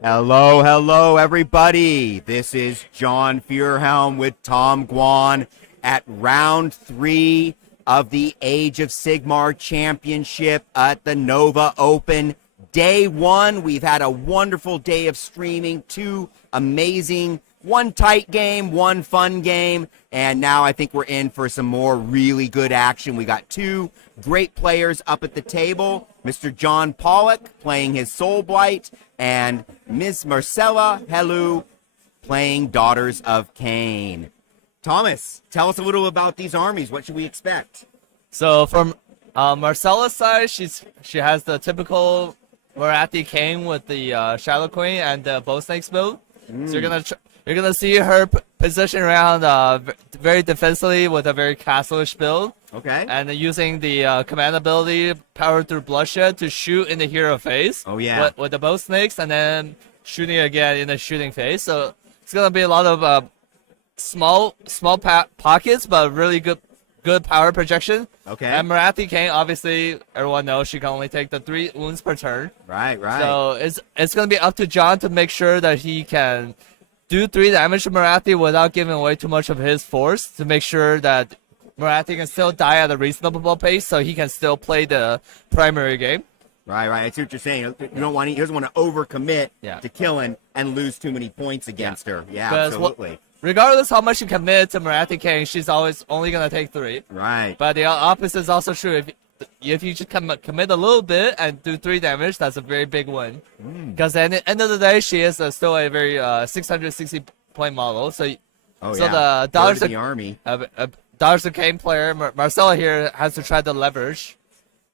Hello, hello, everybody. This is John Feuerhelm with Tom Guan at round 3 of the Age of Sigmar Championship at the Nova Open. Day 1, we've had a wonderful day of streaming, 2 amazing, 1 tight game, 1 fun game, and now I think we're in for some more really good action. We got 2 great players up at the table, Mr. John Pollock playing his Soulblight, and Ms. Marcella Helu playing Daughters of Khaine. Thomas, tell us a little about these armies. What should we expect? So from Marcella's side, she has the typical Marathi Khaine with the Shadow Queen and the Bow Snakes build. So you're gonna see her position around very defensively with a very castle-ish build. Okay. And using the command ability powered through Bloodshed to shoot in the hero phase. Oh yeah. With the Bow Snakes, and then shooting again in the shooting phase. So it's gonna be a lot of small pockets, but really good power projection. Okay. And Marathi Khaine, obviously, everyone knows she can only take the 3 wounds per turn. Right. So it's going to be up to John to make sure that he can do 3 damage to Marathi without giving away too much of his force, to make sure that Marathi can still die at a reasonable pace so he can still play the primary game. Right. I see what you're saying. He doesn't want to overcommit to killing and lose too many points against her. Yeah, absolutely. Regardless how much you commit to Marathi Khaine, she's always only going to take 3. Right. But the opposite is also true. If you just commit a little bit and do 3 damage, that's a very big win. Because at the end of the day, she is still a very 660-point model. So the Daughters of the army, Daughters of Khaine player Marcella here has to try to leverage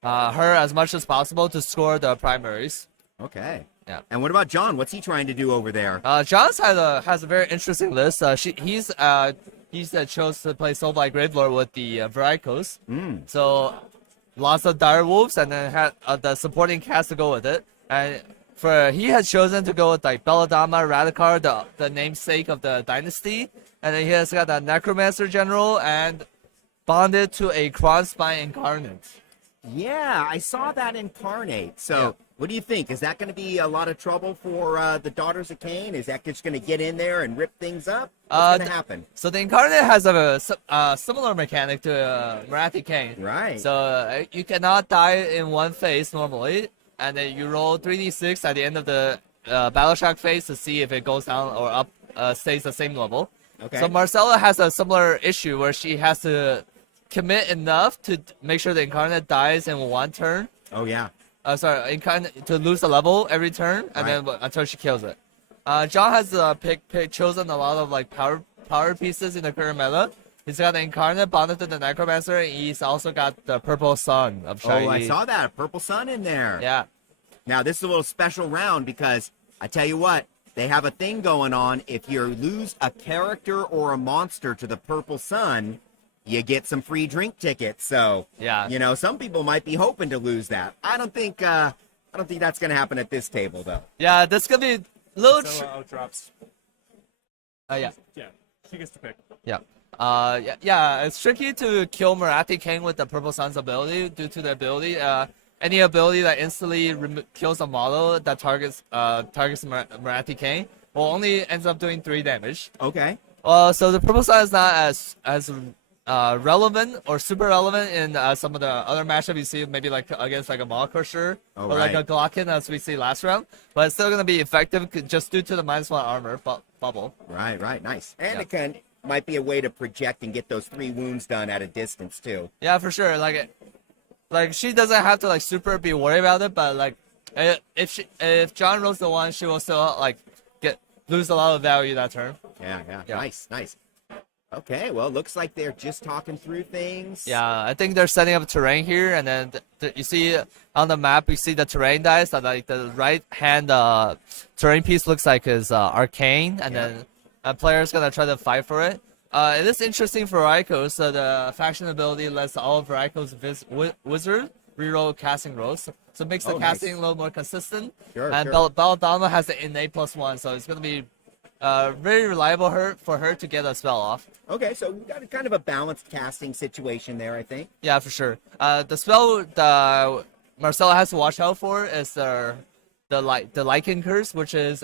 her as much as possible to score the primaries. Okay. Yeah. And what about John? What's he trying to do over there? John's has a very interesting list. He's chose to play Soulblight Gravelord with the Varicos. So lots of dire wolves, and then had the supporting cast to go with it. And he had chosen to go with like Belladama Radikar, the namesake of the dynasty, and then he has got a Necromancer General and bonded to a Crownspine Incarnate. Yeah, I saw that incarnate. So, what do you think? Is that going to be a lot of trouble for the Daughters of Khaine? Is that just going to get in there and rip things up? What's going to happen? So the incarnate has a similar mechanic to Marathi Khaine. Right. So you cannot die in one phase normally, and then you roll 3d6 at the end of the Battle Shock phase to see if it goes down or up, stays the same level. Okay. So Marcella has a similar issue where she has to commit enough to make sure the incarnate dies in 1 turn. Oh yeah. Incarnate to lose a level every turn, and then until she kills it. John has chosen a lot of like power pieces in the current meta. He's got the incarnate bonded to the Necromancer, and he's also got the Purple Sun of Shiny. Oh, I saw that Purple Sun in there. Yeah. Now this is a little special round because I tell you what, they have a thing going on. If you lose a character or a monster to the Purple Sun, you get some free drink tickets. So, some people might be hoping to lose that. I don't think that's going to happen at this table, though. Yeah, that's going to be a little... outdrops. Yeah, she gets to pick. Yeah, it's tricky to kill Marathi Khaine with the Purple Sun's ability due to the ability. Any ability that instantly kills a model that targets Marathi Khaine will only ends up doing 3 damage. Okay. So the Purple Sun is not as relevant or super relevant in some of the other matchups you see, maybe like against like a Maw Crusher or like a Glocken as we see last round, but it's still going to be effective just due to the -1 armor bubble. Right, nice. And it might be a way to project and get those 3 wounds done at a distance too. Yeah, for sure. Like she doesn't have to like super be worried about it, but like if John rolls the 1, she will still like lose a lot of value that turn. Yeah. Nice. Okay, well, looks like they're just talking through things. Yeah, I think they're setting up terrain here, and then you see on the map, you see the terrain dice, that like the right-hand terrain piece looks like is arcane, and then a player's gonna try to fight for it. It is interesting for Raikou, so the faction ability lets all of Raikou's wizard reroll casting rolls, so it makes the casting a little more consistent. Sure, and sure. Belladonna has the innate +1, so it's going to be very reliable for her to get a spell off. Okay, so we've got kind of a balanced casting situation there, I think. Yeah, for sure. The spell Marcella has to watch out for is the Lycan Curse, which is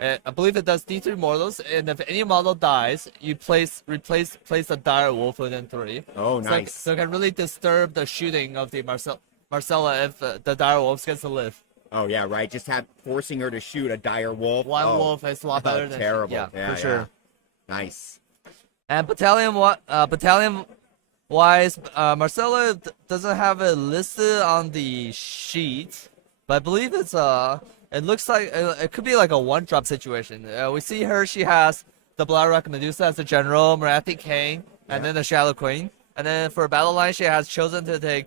I believe it does D3 models, and if any model dies, you place the dire wolf within 3. Oh, nice. So it can really disturb the shooting of the Marcella if the dire wolf gets to live. Oh yeah, right. Just forcing her to shoot a dire wolf. One wolf is a lot better than terrible. Yeah, for sure. Nice. And battalion wise, Marcella doesn't have it listed on the sheet, but I believe it looks like it could be like a one-drop situation. We see her; she has the Bloodrock Medusa as the general, Marathi Khaine, and then the Shadow Queen. And then for battle line, she has chosen to take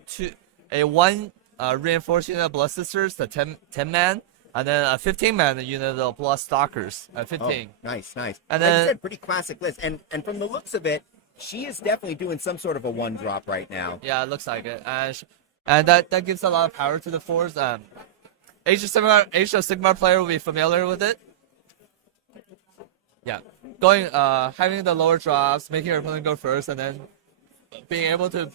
one reinforced unit of Blood Sisters, the 10-man, and then a 15-man unit of Blood Stalkers, 15. Oh, nice. And And like then, you said, pretty classic list. And from the looks of it, she is definitely doing some sort of a one-drop right now. yeah, it looks like it, and that gives a lot of power to the force. Age of Sigmar player will be familiar with it. Yeah, having the lower drops, making your opponent go first, and then being able to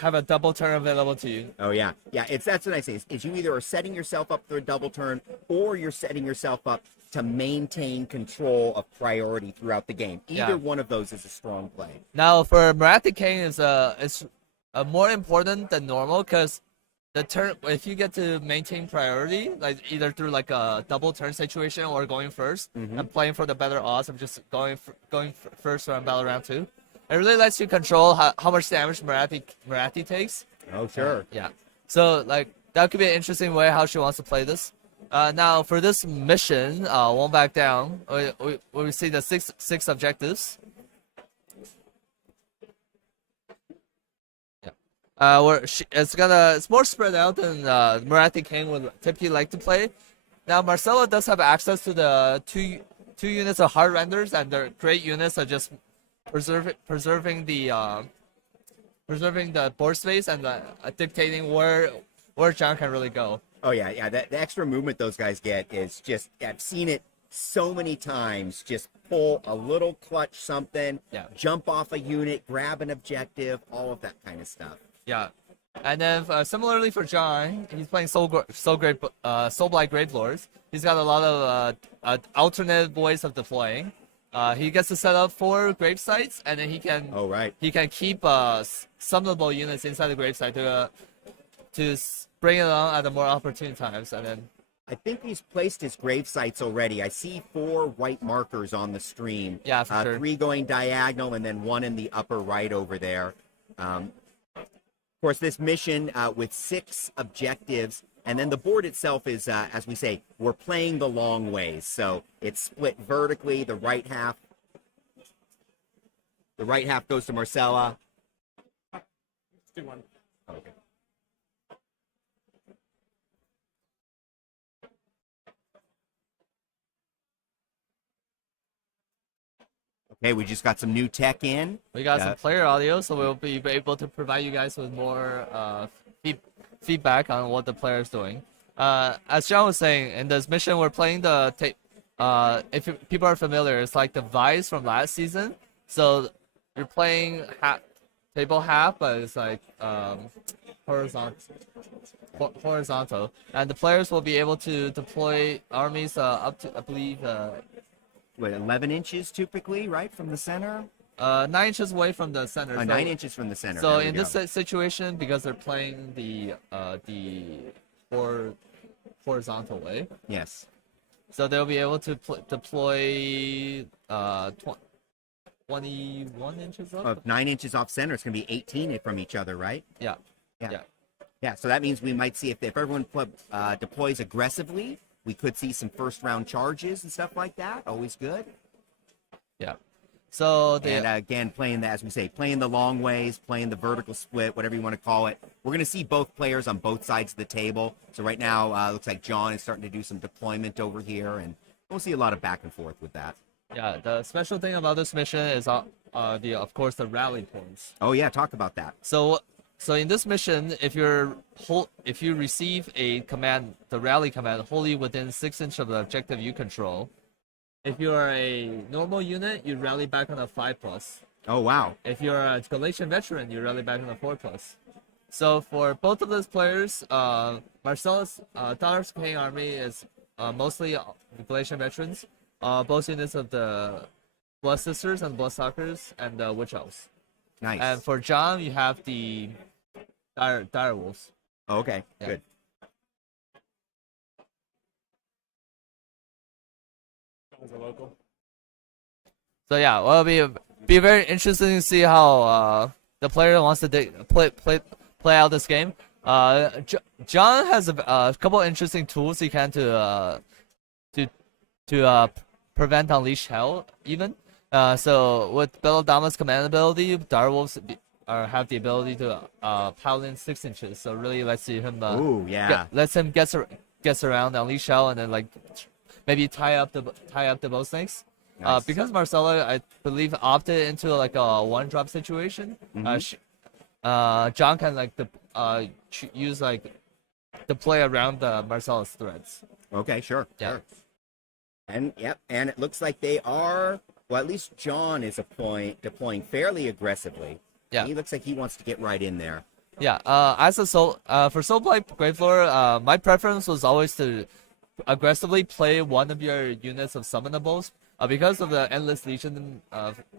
have a double turn available to you. Oh yeah. That's what I say. Is you either are setting yourself up for a double turn, or you're setting yourself up to maintain control of priority throughout the game. Either one of those is a strong play. Now for Marathi King is more important than normal, because the turn, if you get to maintain priority, like either through like a double turn situation or going first and playing for the better odds of just going first on battle round 2, it really lets you control how much damage Marathi takes. Oh sure. Yeah. So like that could be an interesting way how she wants to play this. Now for this mission, won't back down. We see the six objectives. It's more spread out than Marathi King would typically like to play. Now Marcella does have access to the two units of hard renders, and their great units are just preserving the board space and dictating where John can really go. Oh yeah. The extra movement those guys get is just, I've seen it so many times. Just pull a little clutch something, jump off a unit, grab an objective, all of that kind of stuff. Yeah, and then similarly for John, he's playing Soulblight Gravelords. He's got a lot of alternate ways of deploying. He gets to set up 4 grave sites, and then he can keep summonable units inside the grave site to bring it on at the more opportune times. And then I think he's placed his grave sites already. I see 4 white markers on the stream. Yeah, for sure. 3 going diagonal, and then 1 in the upper right over there. Of course, this mission with 6 objectives, and then the board itself is, as we say, we're playing the long ways. So it's split vertically. The right half goes to Marcella. Let's do one. Okay. Okay, we just got some new tech in. we got some player audio, so we'll be able to provide you guys with more feedback on what the player is doing. As John was saying, in this mission, we're playing if people are familiar, it's like the Vice from last season. So you're playing table half, but it's like horizontal. And the players will be able to deploy armies up to, I believe, 11 inches typically, right, from the center? 9 inches away from the center. 9 inches from the center. So in this situation, because they're playing the horizontal way, yes. so they'll be able to deploy 21 inches up. 9 inches off center, it's going to be 18 from each other, right? Yeah. Yeah, so that means we might see if everyone deploys aggressively, we could see some first-round charges and stuff like that. Always good. Yeah. So and again, playing the long ways, playing the vertical split, whatever you want to call it. We're going to see both players on both sides of the table. So right now, looks like John is starting to do some deployment over here, and we'll see a lot of back and forth with that. Yeah, the special thing about this mission is of course the rally points. Oh yeah, talk about that. So in this mission, if you receive a command, the rally command, wholly within 6 inches of the objective you control, if you are a normal unit, you rally back on a 5+. Oh wow. If you're a Galatian veteran, you rally back on a 4+. So for both of those players, Marcellus Thanos Khaine army is mostly Galatian veterans. Both units of the Blood Sisters and Blood Stalkers and Witch Elves. Nice. And for John, you have the Dire Wolves. Oh, okay, Yeah. good. As a local. So yeah, well, it'll be very interesting to see how the player wants to play out this game. John has a couple of interesting tools he can to prevent Unleash Hell even. So with Belladama's command ability, Direwolves have the ability to paladin 6 inches. So really lets him Ooh, yeah. lets him gets around Unleash Hell and then like maybe tie up the bow snakes. Nice. Because Marcella, I believe, opted into like a 1-drop situation. John can like use like the play around the Marcella's threats. Okay, sure. Yeah. Sure. And yep, and it looks like they are. Well, at least John is deploying fairly aggressively. Yeah. He looks like he wants to get right in there. Yeah. As a for Soulblight Gravelord, my preference was always to aggressively play one of your units of summonables. Because of the Endless Legion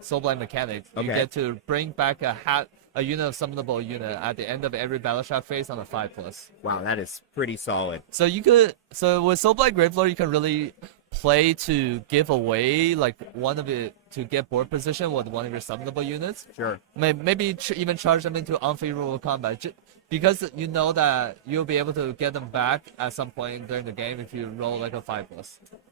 Soulblight mechanic, you get to bring back a unit of summonable unit at the end of every battle shock phase on a 5+. Wow, that is pretty solid. So with Soulblight Gravelord, you can really play to give away like one of it to get board position with one of your summonable units. Sure. Maybe even charge them into unfavorable combat, because you know that you'll be able to get them back at some point during the game if you roll like a 5+.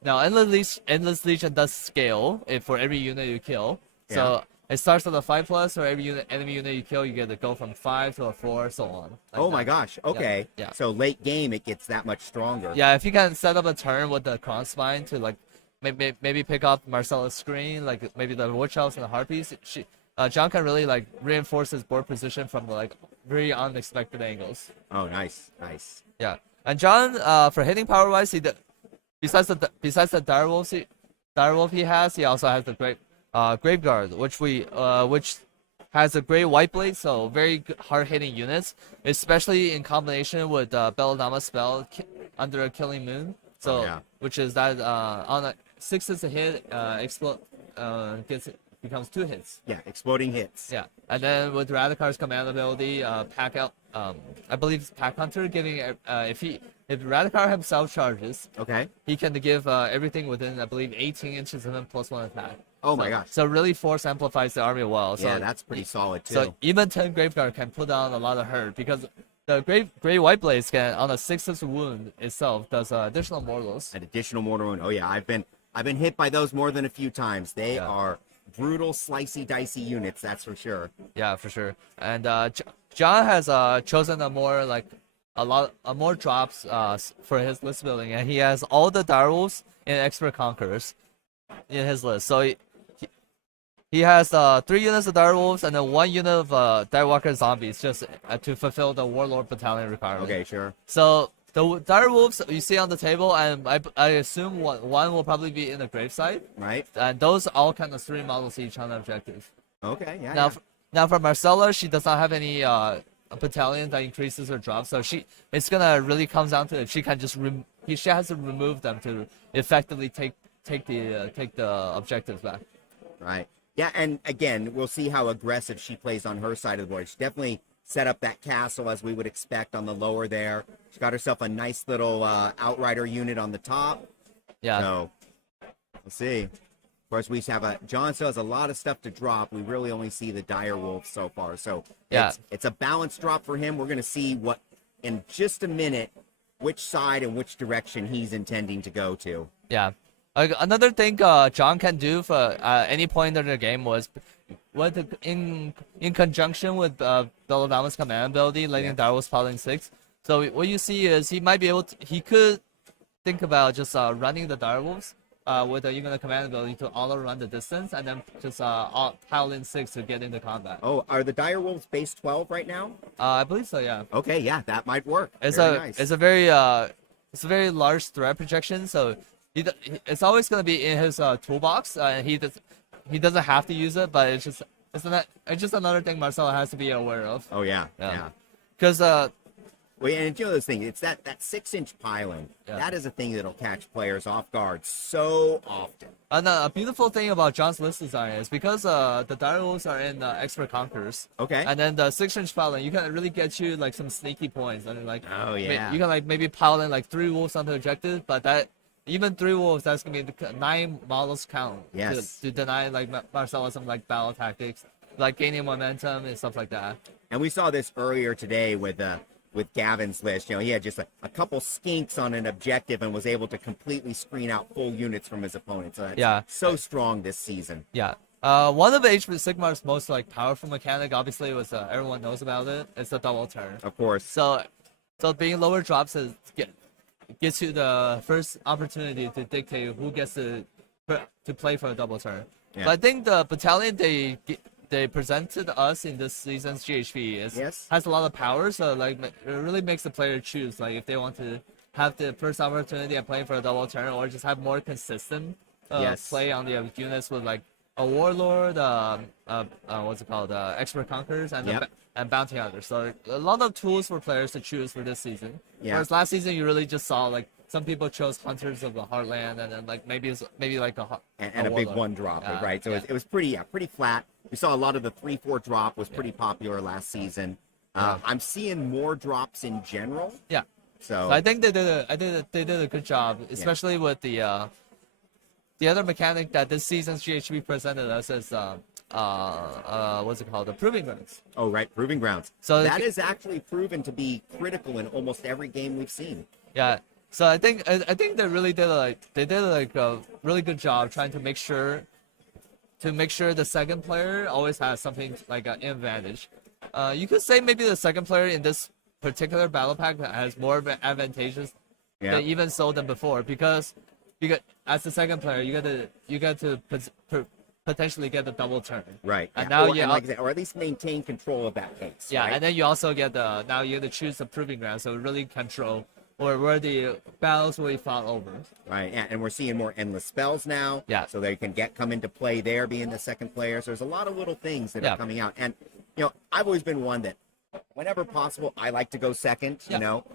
Now Endless Legion does scale for every unit you kill. Yeah. So it starts with a 5+, or every enemy unit you kill, you get to go from 5 to a 4, so on. Like Oh that. my gosh. Okay. Yeah. So late game, it gets that much stronger. Yeah, if you can set up a turn with the Crossbind to like maybe pick up Marcella's screen, like maybe the Witch House and the Harpies, John can really like reinforce his board position from like very unexpected angles. Oh, nice, nice. Yeah, and John, for hitting power wise, besides the Direwolf he has, he also has the great Graveguard, which has a great white blade, so very hard hitting units, especially in combination with Belladama's spell under a Killing Moon. So which is that on a 6 is a hit, explode becomes 2 hits. Yeah, exploding hits. Yeah, and then with Radicar's command ability, Pack Out, I believe it's Pack Hunter, giving if Radicar himself charges, he can give everything within, I believe, 18 inches of him +1 attack. Oh my gosh. So really force amplifies the army well. So Yeah, that's pretty solid too. So even 10 Graveguard can put down a lot of hurt, because the Grey White Blades can, on a 6th wound itself, does additional mortals. An additional mortal wound. Oh yeah, I've been hit by those more than a few times. They are brutal, slicey, dicey units, that's for sure. Yeah, for sure. And John has chosen a more drops for his list building, and he has all the Direwolves and Expert Conquerors in his list. So he has 3 units of Direwolves and then 1 unit of Direwalker Zombies, just to fulfill the Warlord Battalion requirement. Okay, sure. So the Direwolves you see on the table, and I assume one will probably be in the graveside. Right. And those all count as 3 models each on the objective. Okay, yeah. Now for Marcella, she does not have any battalion that increases her drop, so it's gonna really comes down to if she can just she has to remove them to effectively take the objectives back. Right. Yeah, and again, we'll see how aggressive she plays on her side of the board. She definitely set up that castle as we would expect on the lower there. She got herself a nice little outrider unit on the top. Yeah. So we'll see. Of course, we have John still has a lot of stuff to drop. We really only see the Dire Wolves so far. So it's a balanced drop for him. We're going to see what in just a minute which side and which direction he's intending to go to. Yeah. Another thing John can do for any point in the game was in conjunction with Belladama's command ability, letting Direwolves Paladin 6. So what you see is he could think about just running the Direwolves with even the command ability to auto run the distance and then just pile in 6 to get into combat. Oh, are the Direwolves base 12 right now? I believe so, yeah. Okay, yeah, that might work. It's Very a nice. it's a very large threat projection, so it's always gonna be in his toolbox. And he doesn't have to use it, but it's just another thing Marcelo has to be aware of. Oh yeah. Because Well, and you know those things. It's that 6-inch piling. Yeah. That is a thing that'll catch players off guard so often. And a beautiful thing about John's list design is because the Direwolves are in Expert Conquerors. Okay. And then the 6-inch piling, you can really get you like some sneaky points. And like, Oh, yeah. you can like maybe pile in like 3 wolves onto objective, but that even 3 wolves, that's gonna be 9 models count. Yes. To deny like Marcelo some like battle tactics, like gaining momentum and stuff like that. And we saw this earlier today with Gavin's list. You know, he had just a couple skinks on an objective and was able to completely screen out full units from his opponent. So that's so strong this season. Yeah. One of Age of Sigmar's most like powerful mechanic, obviously, was everyone knows about it. It's the double turn. Of course. So being lower drops gets you the first opportunity to dictate who gets to play for a double turn. Yeah. But I think the battalion they presented us in this season's GHP has a lot of power, so like it really makes the player choose like if they want to have the first opportunity at playing for a double turn or just have more consistent play on the units with like a warlord, what's it called, expert conquerors and bounty hunters. So a lot of tools for players to choose for this season. Yeah. Whereas last season you really just saw like some people chose hunters of the heartland and then like maybe like a big one drop, right? So it was pretty flat. We saw a lot of the 3-4 drop was pretty popular last season. I'm seeing more drops in general. Yeah. So I think they did a good job, especially with the other mechanic that this season's GHB presented us as what's it called, the proving grounds. Oh right, proving grounds. So that is actually proven to be critical in almost every game we've seen. Yeah. So I think they really did a really good job trying to make sure the second player always has something like an advantage. You could say maybe the second player in this particular battle pack has more advantages than even so than before because as the second player you get to potentially get the double turn. Right. And now or at least maintain control of that case. Yeah, right? and then you also get now you have to choose the proving ground, so really control where the battles will be fought over. Right, and we're seeing more endless spells now. Yeah. So they can come into play there, being the second player. So there's a lot of little things that are coming out. And, you know, I've always been one that, whenever possible, I like to go second. Yeah. You know,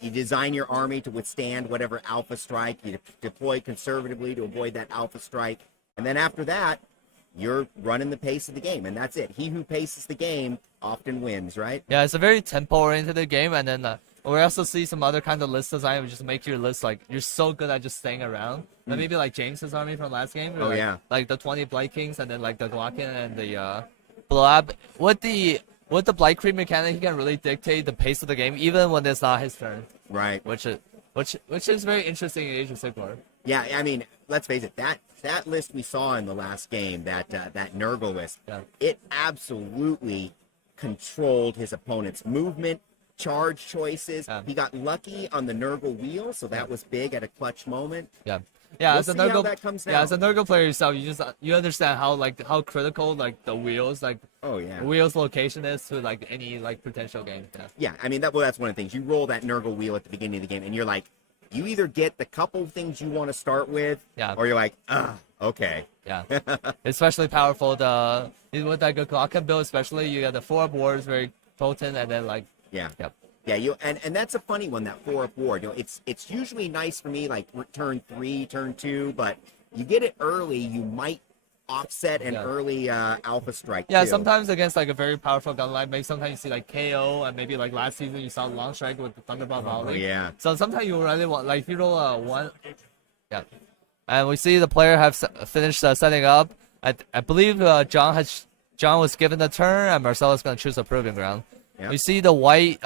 you design your army to withstand whatever alpha strike. You deploy conservatively to avoid that alpha strike. And then after that, you're running the pace of the game, and that's it. He who paces the game often wins, right? Yeah, it's a very tempo-oriented game, and then we also see some other kind of list design which just make your list like you're so good at just staying around. But maybe like James's army from last game. Like the 20 Blight Kings and then like the Glocken and the Bloab. With the Blight Creep mechanic, he can really dictate the pace of the game even when it's not his turn. Right. Which is very interesting in Age of Sigmar. Yeah, I mean, let's face it, that list we saw in the last game, that Nurgle list, it absolutely controlled his opponent's movement, charge choices. He got lucky on the Nurgle wheel, so that was big at a clutch moment. Yeah, as a Nurgle player yourself, you understand how critical like the wheels wheels location is to like any like potential game. Yeah, I mean that's one of the things. You roll that Nurgle wheel at the beginning of the game, and you're like, you either get the couple things you want to start with, or you're like, okay. Yeah, especially powerful. With like a Glocken build, especially you got the 4-up wars very potent, and then like and that's a funny one, that 4-up ward. You know, it's usually nice for me like turn 3, turn 2, but you get it early, you might offset an early alpha strike. Yeah, too. sometimes against like a very powerful gun line, maybe sometimes you see like KO, and maybe like last season you saw long strike with the Thunderbolt volley. Oh, yeah. So sometimes you really want like if you roll a 1. Yeah. And we see the player have finished setting up. I believe John was given the turn, and Marcelo's gonna choose a proving ground. Yeah. We see the white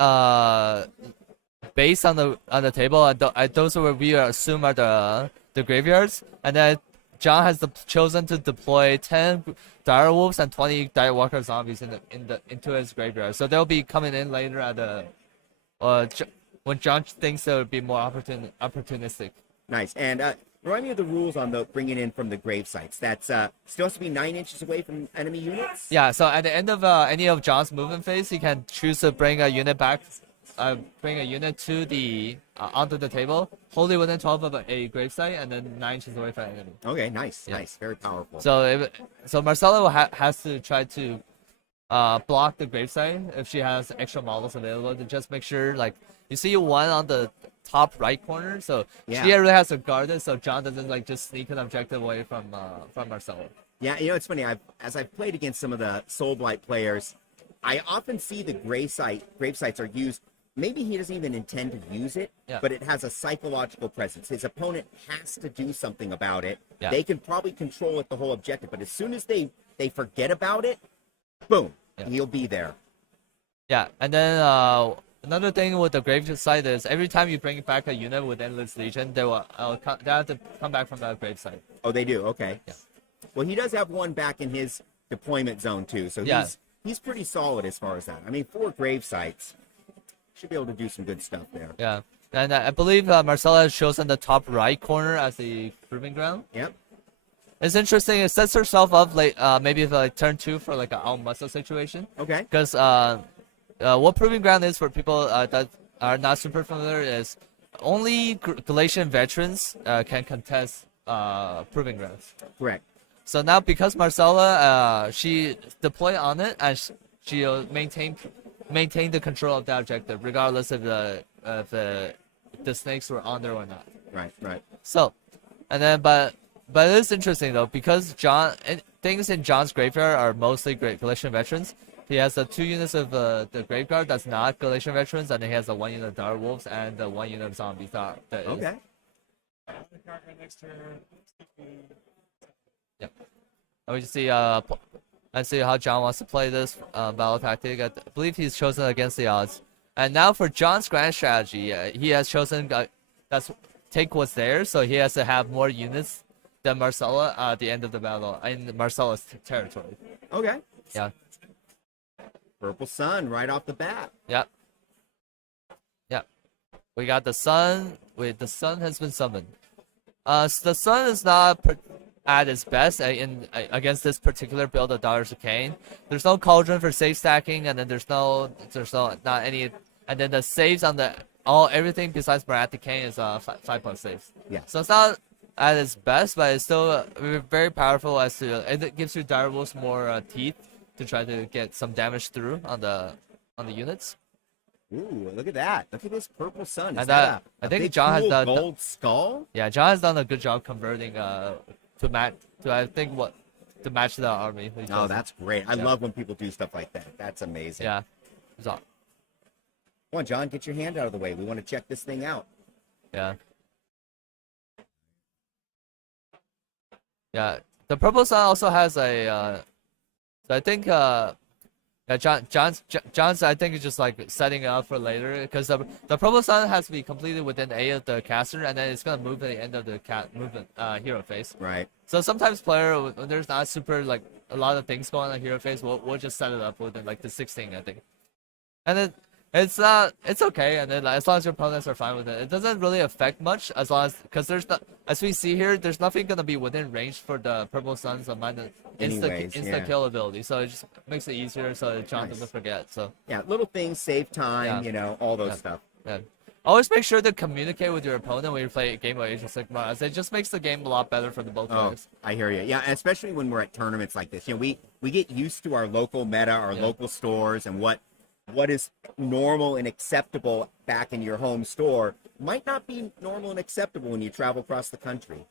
base on the table, and those are what we assume are the graveyards, and then John has chosen to deploy 10 Direwolves and 20 Direwalker zombies into his graveyard. So they'll be coming in later at when John thinks it would be more opportunistic. Nice. And Remind me of the rules on the bringing in from the grave sites. That's still has to be 9 inches away from enemy units. Yeah, so at the end of any of John's movement phase, he can choose to bring a unit back, bring a unit to the onto the table, wholly within 12 of a gravesite, and then 9 inches away from the enemy. Okay, nice, nice, very powerful. So Marcella has to try to block the gravesite if she has extra models available to just make sure, like, you see one on the top right corner, so she really has to guard it so John doesn't like just sneak an objective away from Marcella. Yeah, you know, it's funny. As I've played against some of the Soulblight players, I often see the gravesites are used. Maybe he doesn't even intend to use it, but it has a psychological presence. His opponent has to do something about it. Yeah. They can probably control it the whole objective, but as soon as they forget about it, boom, he'll be there. Yeah, and then another thing with the grave site is every time you bring back a unit with Endless Legion, they have to come back from that grave site. Oh, they do? Okay. Yeah. Well, he does have one back in his deployment zone, too, so he's pretty solid as far as that. I mean, 4 grave sites. Should be able to do some good stuff there. Yeah. And I believe Marcella has chosen the top right corner as the proving ground. Yep. It's interesting. It sets herself up like maybe like turn 2 for like an Al Muscle situation. Okay. Because what proving ground is for people that are not super familiar is only Galatian veterans can contest proving grounds. Correct. So now because Marcella she deploy on it and she'll maintain the control of that objective regardless of the snakes were on there or not. Right. So, and then but it is interesting though because things in John's graveyard are mostly Galatian veterans. He has the 2 units of the graveyard that's not Galatian veterans, and then he has the 1 unit of Direwolves and the 1 unit of zombies. Okay. Yeah. We just see let's see how John wants to play this battle tactic. I believe he's chosen against the odds. And now for John's grand strategy, he has chosen that's take what's there, so he has to have more units than Marcella at the end of the battle in Marcella's territory. Okay. Yeah. Purple Sun right off the bat. Yep. We got the sun. The sun has been summoned. So the sun is not at its best against this particular build of Daughters of Khaine. There's no cauldron for save stacking, and then there's not any. And then the saves on everything besides Marathi Khaine is 5+ saves. Yeah. So it's not at its best, but it's still very powerful as to it gives you Direwolves more teeth to try to get some damage through on the units. Ooh, look at that! Look at this Purple Sun. Is I think big, John cool has done gold skull. Yeah, John has done a good job converting to match the army. Oh, that's great! I love when people do stuff like that. That's amazing. Yeah. Come on, John, get your hand out of the way. We want to check this thing out. Yeah. Yeah. The Purple Sun also has a. So I think John's I think is just like setting it up for later because the Purple Sun has to be completed within A of the caster, and then it's gonna move at the end of the movement hero phase. Right. So sometimes when there's not super like a lot of things going on hero phase, we'll just set it up within like the 16, I think. And then it's okay, and then like, as long as your opponents are fine with it, it doesn't really affect much as long as there's not, as we see here, there's nothing gonna be within range for the Purple Sun's insta kill ability, so it just makes it easier so John doesn't forget. So yeah, little things save time, all those stuff. Yeah. Always make sure to communicate with your opponent when you play a game of Age of Sigmar, as it just makes the game a lot better for the both players. I hear you. Yeah, especially when we're at tournaments like this. We get used to our local meta, our local stores, and what is normal and acceptable back in your home store might not be normal and acceptable when you travel across the country.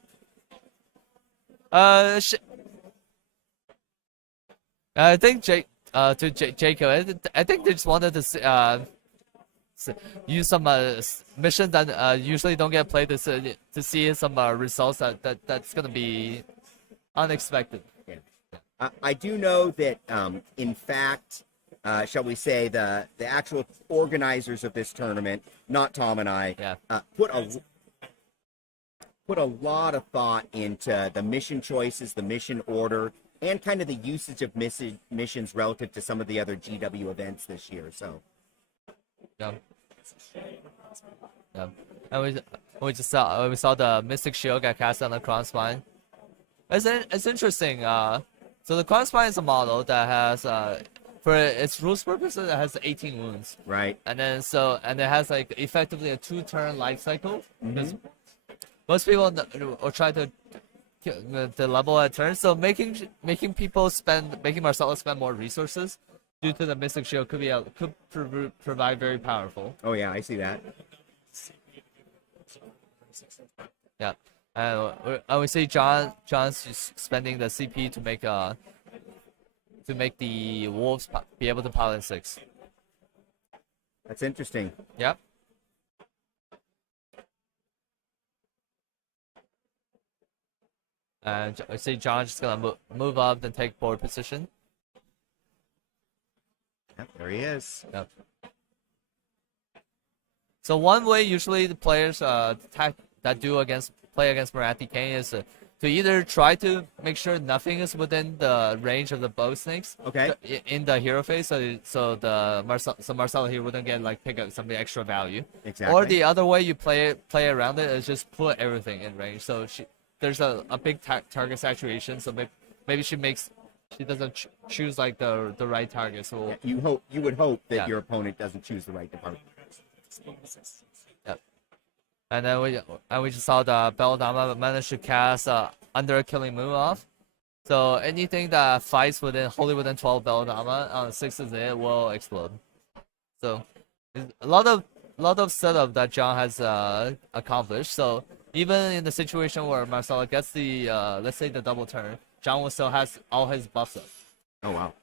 I think Jacob, I think they just wanted to use some missions that usually don't get played to see some results that's gonna be unexpected. Yeah. I do know that in fact, shall we say, the actual organizers of this tournament, not Tom and I, put a lot of thought into the mission choices, the mission order, and kind of the usage of missions relative to some of the other GW events this year. So, we saw the Mystic Shield get cast on the Crown Spine. It's interesting. So the Crown Spine is a model that has for its rules purposes, it has 18 wounds. Right. And then and it has like effectively a 2-turn life cycle. Most people will try to the level at turn, so making Marcella spend more resources due to the Mystic Shield could provide very powerful. Oh yeah, I see that. Yeah, and we see John's spending the CP to make the wolves be able to pilot 6. That's interesting. Yep. And I see John's just gonna move up and take board position. Yep, there he is. Yep. So one way usually the players that play against Marathi Khaine is to either try to make sure nothing is within the range of the bow snakes. Okay. In the hero phase, so Marcella here wouldn't get like pick up some extra value. Exactly. Or the other way you play around it is just put everything in range. So there's a big target saturation. So maybe she doesn't choose like the right target. So you would hope that Yeah. your opponent doesn't choose the right department. Yep. And then we just saw the Belladama managed to cast under Killing Moon off. So anything that fights wholly within 12 Belladama on 6 is it will explode. So a lot of setup that John has accomplished. So even in the situation where Marcella gets the let's say the double turn, John will still has all his buffs up. Oh wow.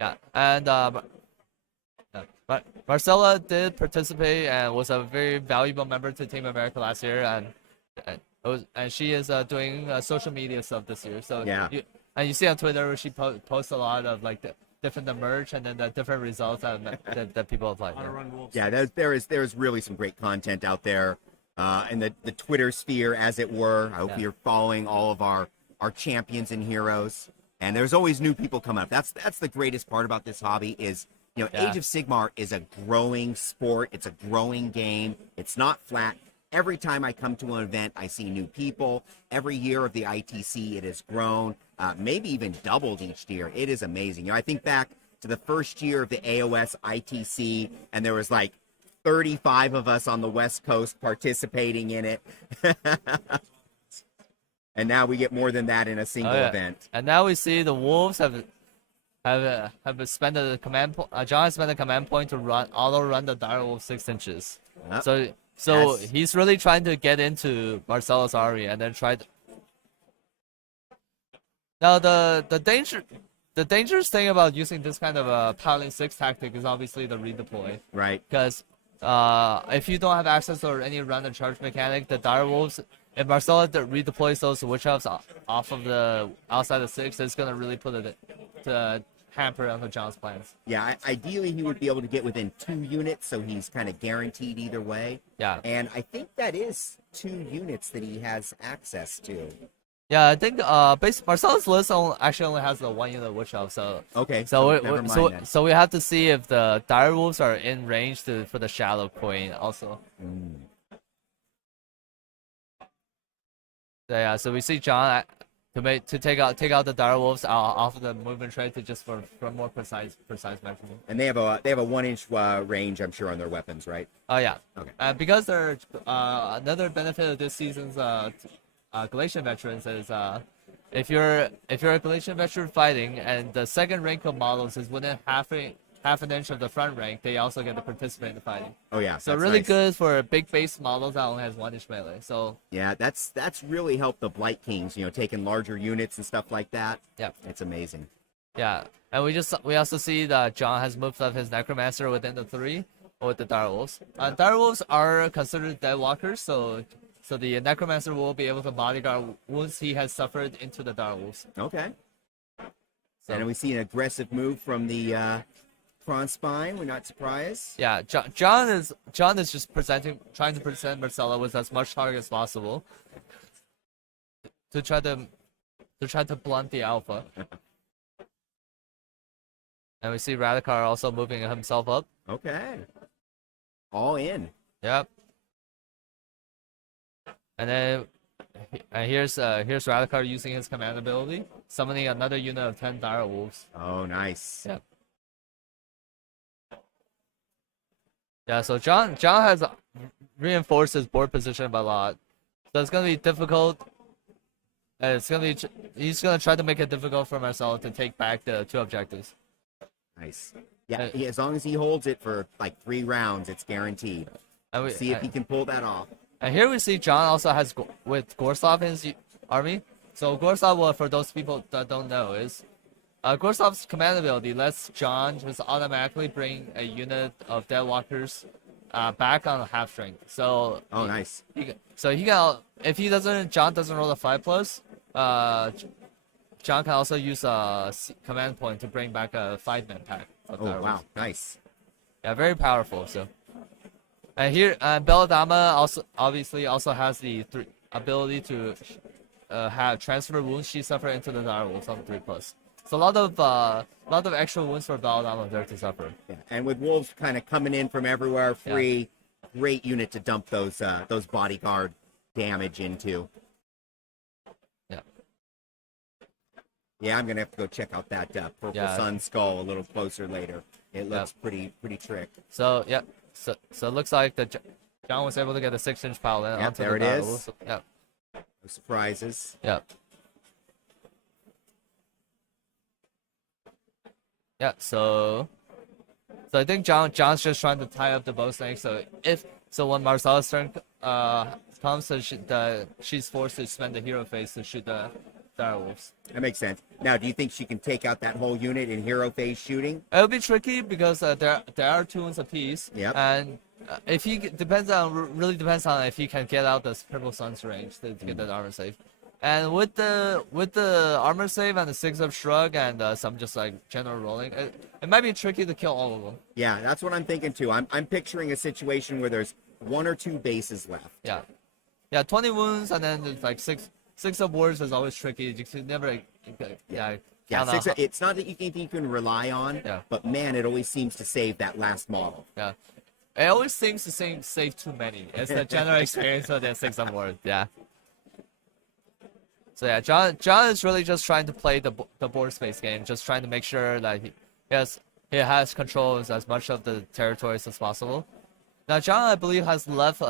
Yeah, and Marcella did participate and was a very valuable member to Team America last year, and she is doing social media stuff this year. So Yeah. you see on Twitter where she posts a lot of like the different merge and then the different results that people apply. Yeah, there's really some great content out there in the Twitter sphere, as it were. I hope Yeah. you're following all of our champions and heroes. And there's always new people coming up. That's the greatest part about this hobby is, Yeah. Age of Sigmar is a growing sport. It's a growing game. It's not flat. Every time I come to an event, I see new people. Every year of the ITC, it has grown, maybe even doubled each year. It is amazing. I think back to the first year of the AOS ITC, and there was like 35 of us on the West Coast participating in it. And now we get more than that in a single event. And now we see the Wolves have spent a command point. John has spent a command point to auto run the Direwolf 6 inches. Yep. So he's really trying to get into Marcella's army and then try to. Now the dangerous thing about using this kind of a piling 6 tactic is obviously the redeploy. Right. Because if you don't have access or any run and charge mechanic, the Direwolves, if Marcella redeploys those witch elves off of the outside of 6, it's gonna really put the hamper on John's plans. Yeah, ideally he would be able to get within 2 units, so he's kind of guaranteed either way. Yeah. And I think that is 2 units that he has access to. Yeah, I think Marcella's list actually only has the 1 unit witch elf, so Okay. so so we have to see if the Direwolves are in range for the Shadow Queen also. So, yeah, so we see John to take out the Direwolves off of the movement tray to just for more precise measurement. And they have a 1-inch range, I'm sure, on their weapons, right? Oh yeah. Okay. Because they're another benefit of this season's Galatian veterans is if you're a Galatian veteran fighting and the second rank of models is within half an inch of the front rank, they also get to participate in the fighting. Oh yeah. So that's really nice. good for big base models that only has 1-inch melee. So Yeah, that's really helped the Blight Kings, taking larger units and stuff like that. yeah. It's amazing. Yeah, and we also see that John has moved up his Necromancer within the 3 with the Direwolves. Direwolves are considered deadwalkers, so the Necromancer will be able to bodyguard wounds he has suffered into the Direwolves. Okay. So, And we see an aggressive move from the Prawn Spine. We're not surprised. yeah, John is just trying to present Marcella with as much target as possible to try to blunt the alpha. And we see Radikar also moving himself up. Okay. All in. Yep. And then here's Radikar using his command ability, summoning another unit of 10 dire wolves. Oh, nice. Yep. Yeah, so John has reinforced his board position by a lot. So it's gonna be difficult. He's gonna try to make it difficult for Marcelo to take back the 2 objectives. Nice. Yeah, as long as he holds it for like 3 rounds, it's guaranteed. And See if he can pull that off. And here we see John also has with Gorslav in his army. So Gorslav, well, for those people that don't know, is Gorslav's command ability lets John just automatically bring a unit of Deadwalkers back on half strength. So Nice. He can, if John doesn't roll a 5+, John can also use a command point to bring back a 5-man pack. Oh, wow. Nice. Yeah, very powerful. So, and here, Belladama obviously has the ability to have transfer wounds she suffered into the dire wolves on 3+. So a lot of extra wounds for Belladama there to suffer. Yeah. And with wolves kind of coming in from everywhere, free, great unit to dump those bodyguard damage into. Yeah, I'm gonna have to go check out that purple sun skull a little closer later. It looks pretty trick. So so it looks like that John was able to get a 6-inch paladin onto there the it is. So, No surprises. So I think John's just trying to tie up the bow snake. So when Marcella's turn comes, so she's forced to spend the hero phase to shoot the dire wolves. That makes sense. Now, do you think she can take out that whole unit in hero phase shooting? It'll be tricky because there are 2 wounds apiece. Yep. And if he depends on if he can get out the purple sun's range to get that armor save. And with the armor save and the 6 of shrug and some just like general rolling, it might be tricky to kill all of them. Yeah, that's what I'm thinking too. I'm picturing a situation where there's 1 or 2 bases left. Yeah, 20 wounds and then there's like 6 of wards is always tricky. You can never it's not that you can rely on, but man, it always seems to save that last model. Yeah, it always seems to save too many. It's the general experience of the 6 of wards. Yeah. So yeah, John is really just trying to play the board space game, just trying to make sure that he has control of as much of the territories as possible. Now John, I believe, has left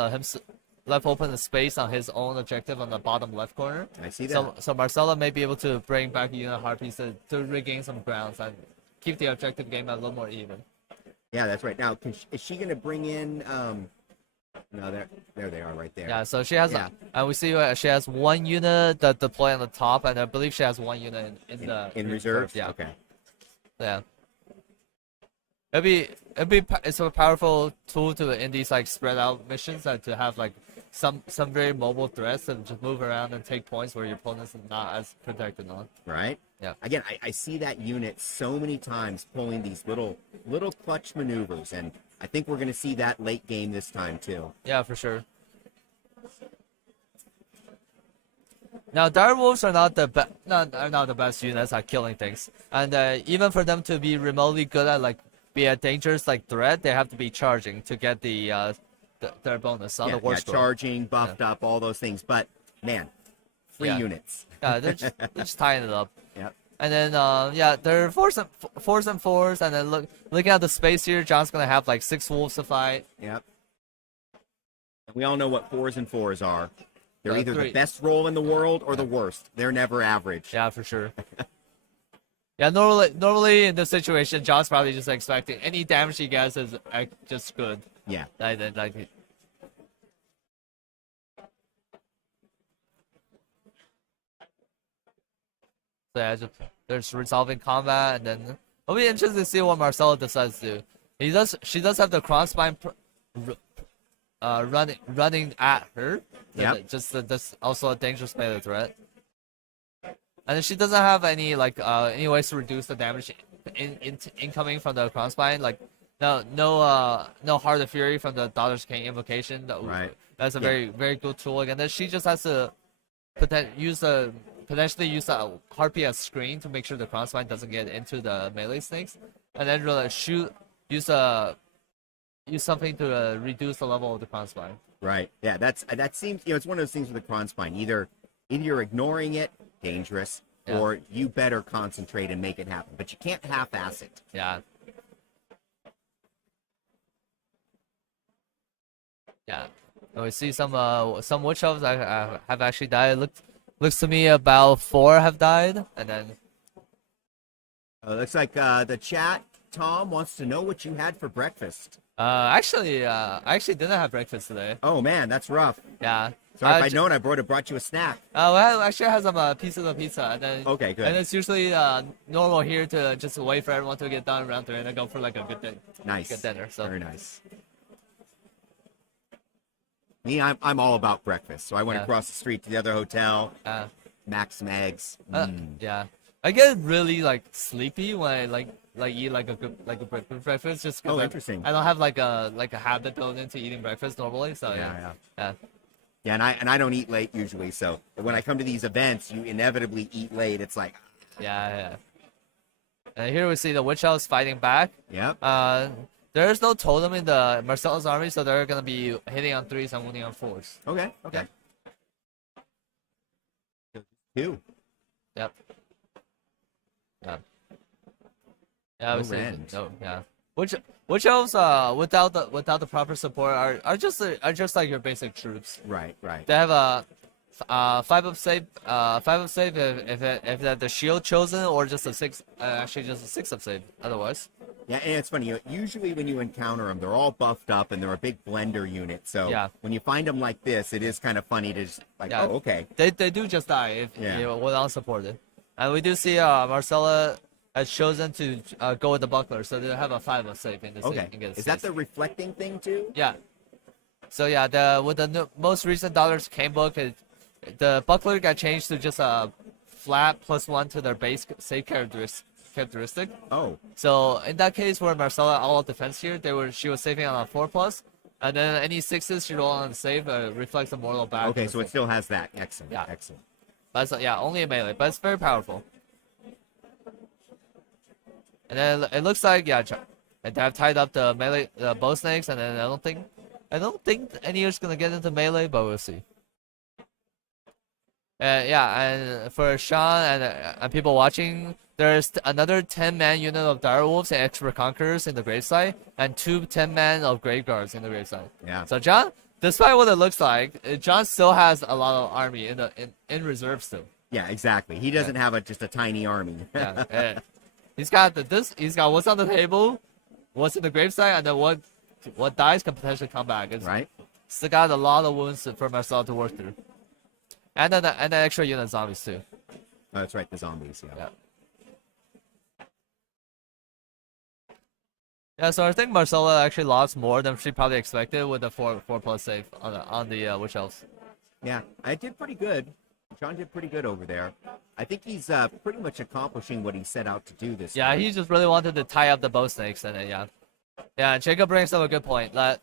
open the space on his own objective on the bottom left corner. I see that. So Marcella may be able to bring back a unit of Harpies to regain some grounds and keep the objective game a little more even. Yeah, that's right. Now, is she going to bring in? No, there they are right there. Yeah, so she has, and we see she has 1 unit that deploy on the top, and I believe she has 1 unit in reserve. Yeah. Okay. Yeah. It's a powerful tool in these like spread out missions and to have like some very mobile threats and just move around and take points where your opponent's not as protected on. Right. Yeah. Again, I see that unit so many times pulling these little clutch maneuvers, and I think we're going to see that late game this time too. Yeah, for sure. Now, dire wolves are not the best units at killing things, and even for them to be remotely good at like be a dangerous like threat, they have to be charging to get their bonus on the war score. Charging, buffed up, all those things. But man, free units. Yeah, they're just tying it up. Yep. And then they're fours and fours, and then looking at the space here, John's gonna have like 6 wolves to fight. Yep. We all know what 4s and 4s are. They're either 3. the best roll in the world or the worst. They're never average. Yeah, for sure. Yeah, normally in this situation, John's probably just expecting any damage he gets is just good. Yeah. So yeah, there's resolving combat, and then it'll be interesting to see what Marcelo decides to do. She does have the crossbind running at her. Yeah. That's also a dangerous melee threat. And then she doesn't have any any ways to reduce the damage incoming from the crossbind. Like no Heart of Fury from the Daughter's King invocation. Right. That's a very good tool. And then she just has to potentially use a Harpy as screen to make sure the crossbind doesn't get into the melee snakes. and then really use something to reduce the level of the crown spine. Right. Yeah. That seems it's one of those things with the cron spine. Either you're ignoring it, dangerous, or you better concentrate and make it happen. But you can't half-ass it. Yeah. Yeah. We see some witch elves that have actually died. Looks to me about 4 have died, and then. Looks like the chat. Tom wants to know what you had for breakfast. I actually didn't have breakfast today. Oh man, that's rough. Yeah. Sorry, if I'd known, I brought you a snack. Well, actually, I had some pieces of pizza, and then. Okay, good. And it's usually normal here to just wait for everyone to get done around 3 and then go for like a good day. Nice. Good dinner. So. Very nice. Me, I'm all about breakfast, so I went across the street to the other hotel. Max some eggs. Yeah. I get really like sleepy when I eat like a good breakfast just because interesting. I don't have like a habit built into eating breakfast normally. So yeah. Yeah, and I don't eat late usually, so when I come to these events, you inevitably eat late. It's like yeah. And here we see the witch elves fighting back. Yep. There's no totem in the Marcella's army, so they're gonna be hitting on 3s and wounding on 4s. Okay. Yeah. 2. Yep. Yeah. No we see. rend. No, yeah. Witch elves without the proper support are just like your basic troops. Right. They have a 5 up save if the shield chosen, or just a 6 actually just a 6 up save otherwise. Yeah, and it's funny. Usually when you encounter them, they're all buffed up and they're a big blender unit. So when you find them like this, it is kind of funny to just oh, okay. They do just die if without supported. And we do see Marcella has chosen to go with the buckler, so they have a 5 up save in this. Okay. Is that the reflecting thing too? Yeah. So yeah, with the most recent Dollars Khaine book, the buckler got changed to just a flat +1 to their base save characteristic. Oh. So in that case, where Marcella all out defense here, she was saving on a 4+, and then any 6s she roll on the save reflects a mortal back. Okay, so it still has that. Excellent. Yeah. Excellent. But only in melee, but it's very powerful. And then it looks like they have tied up the melee bow snakes, and then I don't think any is gonna get into melee, but we'll see. And for Sean and people watching, there's another 10-man unit of direwolves and extra conquerors in the gravesite, and 2 10-man of graveguards in the gravesite. Yeah. So John, despite what it looks like, John still has a lot of army in reserve still. Yeah, exactly. He doesn't have just a tiny army. He's got he's got what's on the table, what's in the gravesite, and then what dies can potentially come back. Right. Still got a lot of wounds for Marcel to work through. And then the extra unit zombies too. Oh, that's right, the zombies. Yeah. Yeah, so I think Marcella actually lost more than she probably expected with the 4+ save on the witch elves. Yeah, I did pretty good. John did pretty good over there. I think he's pretty much accomplishing what he set out to do this. Yeah, he just really wanted to tie up the bow snakes, and then yeah. Jacob brings up a good point that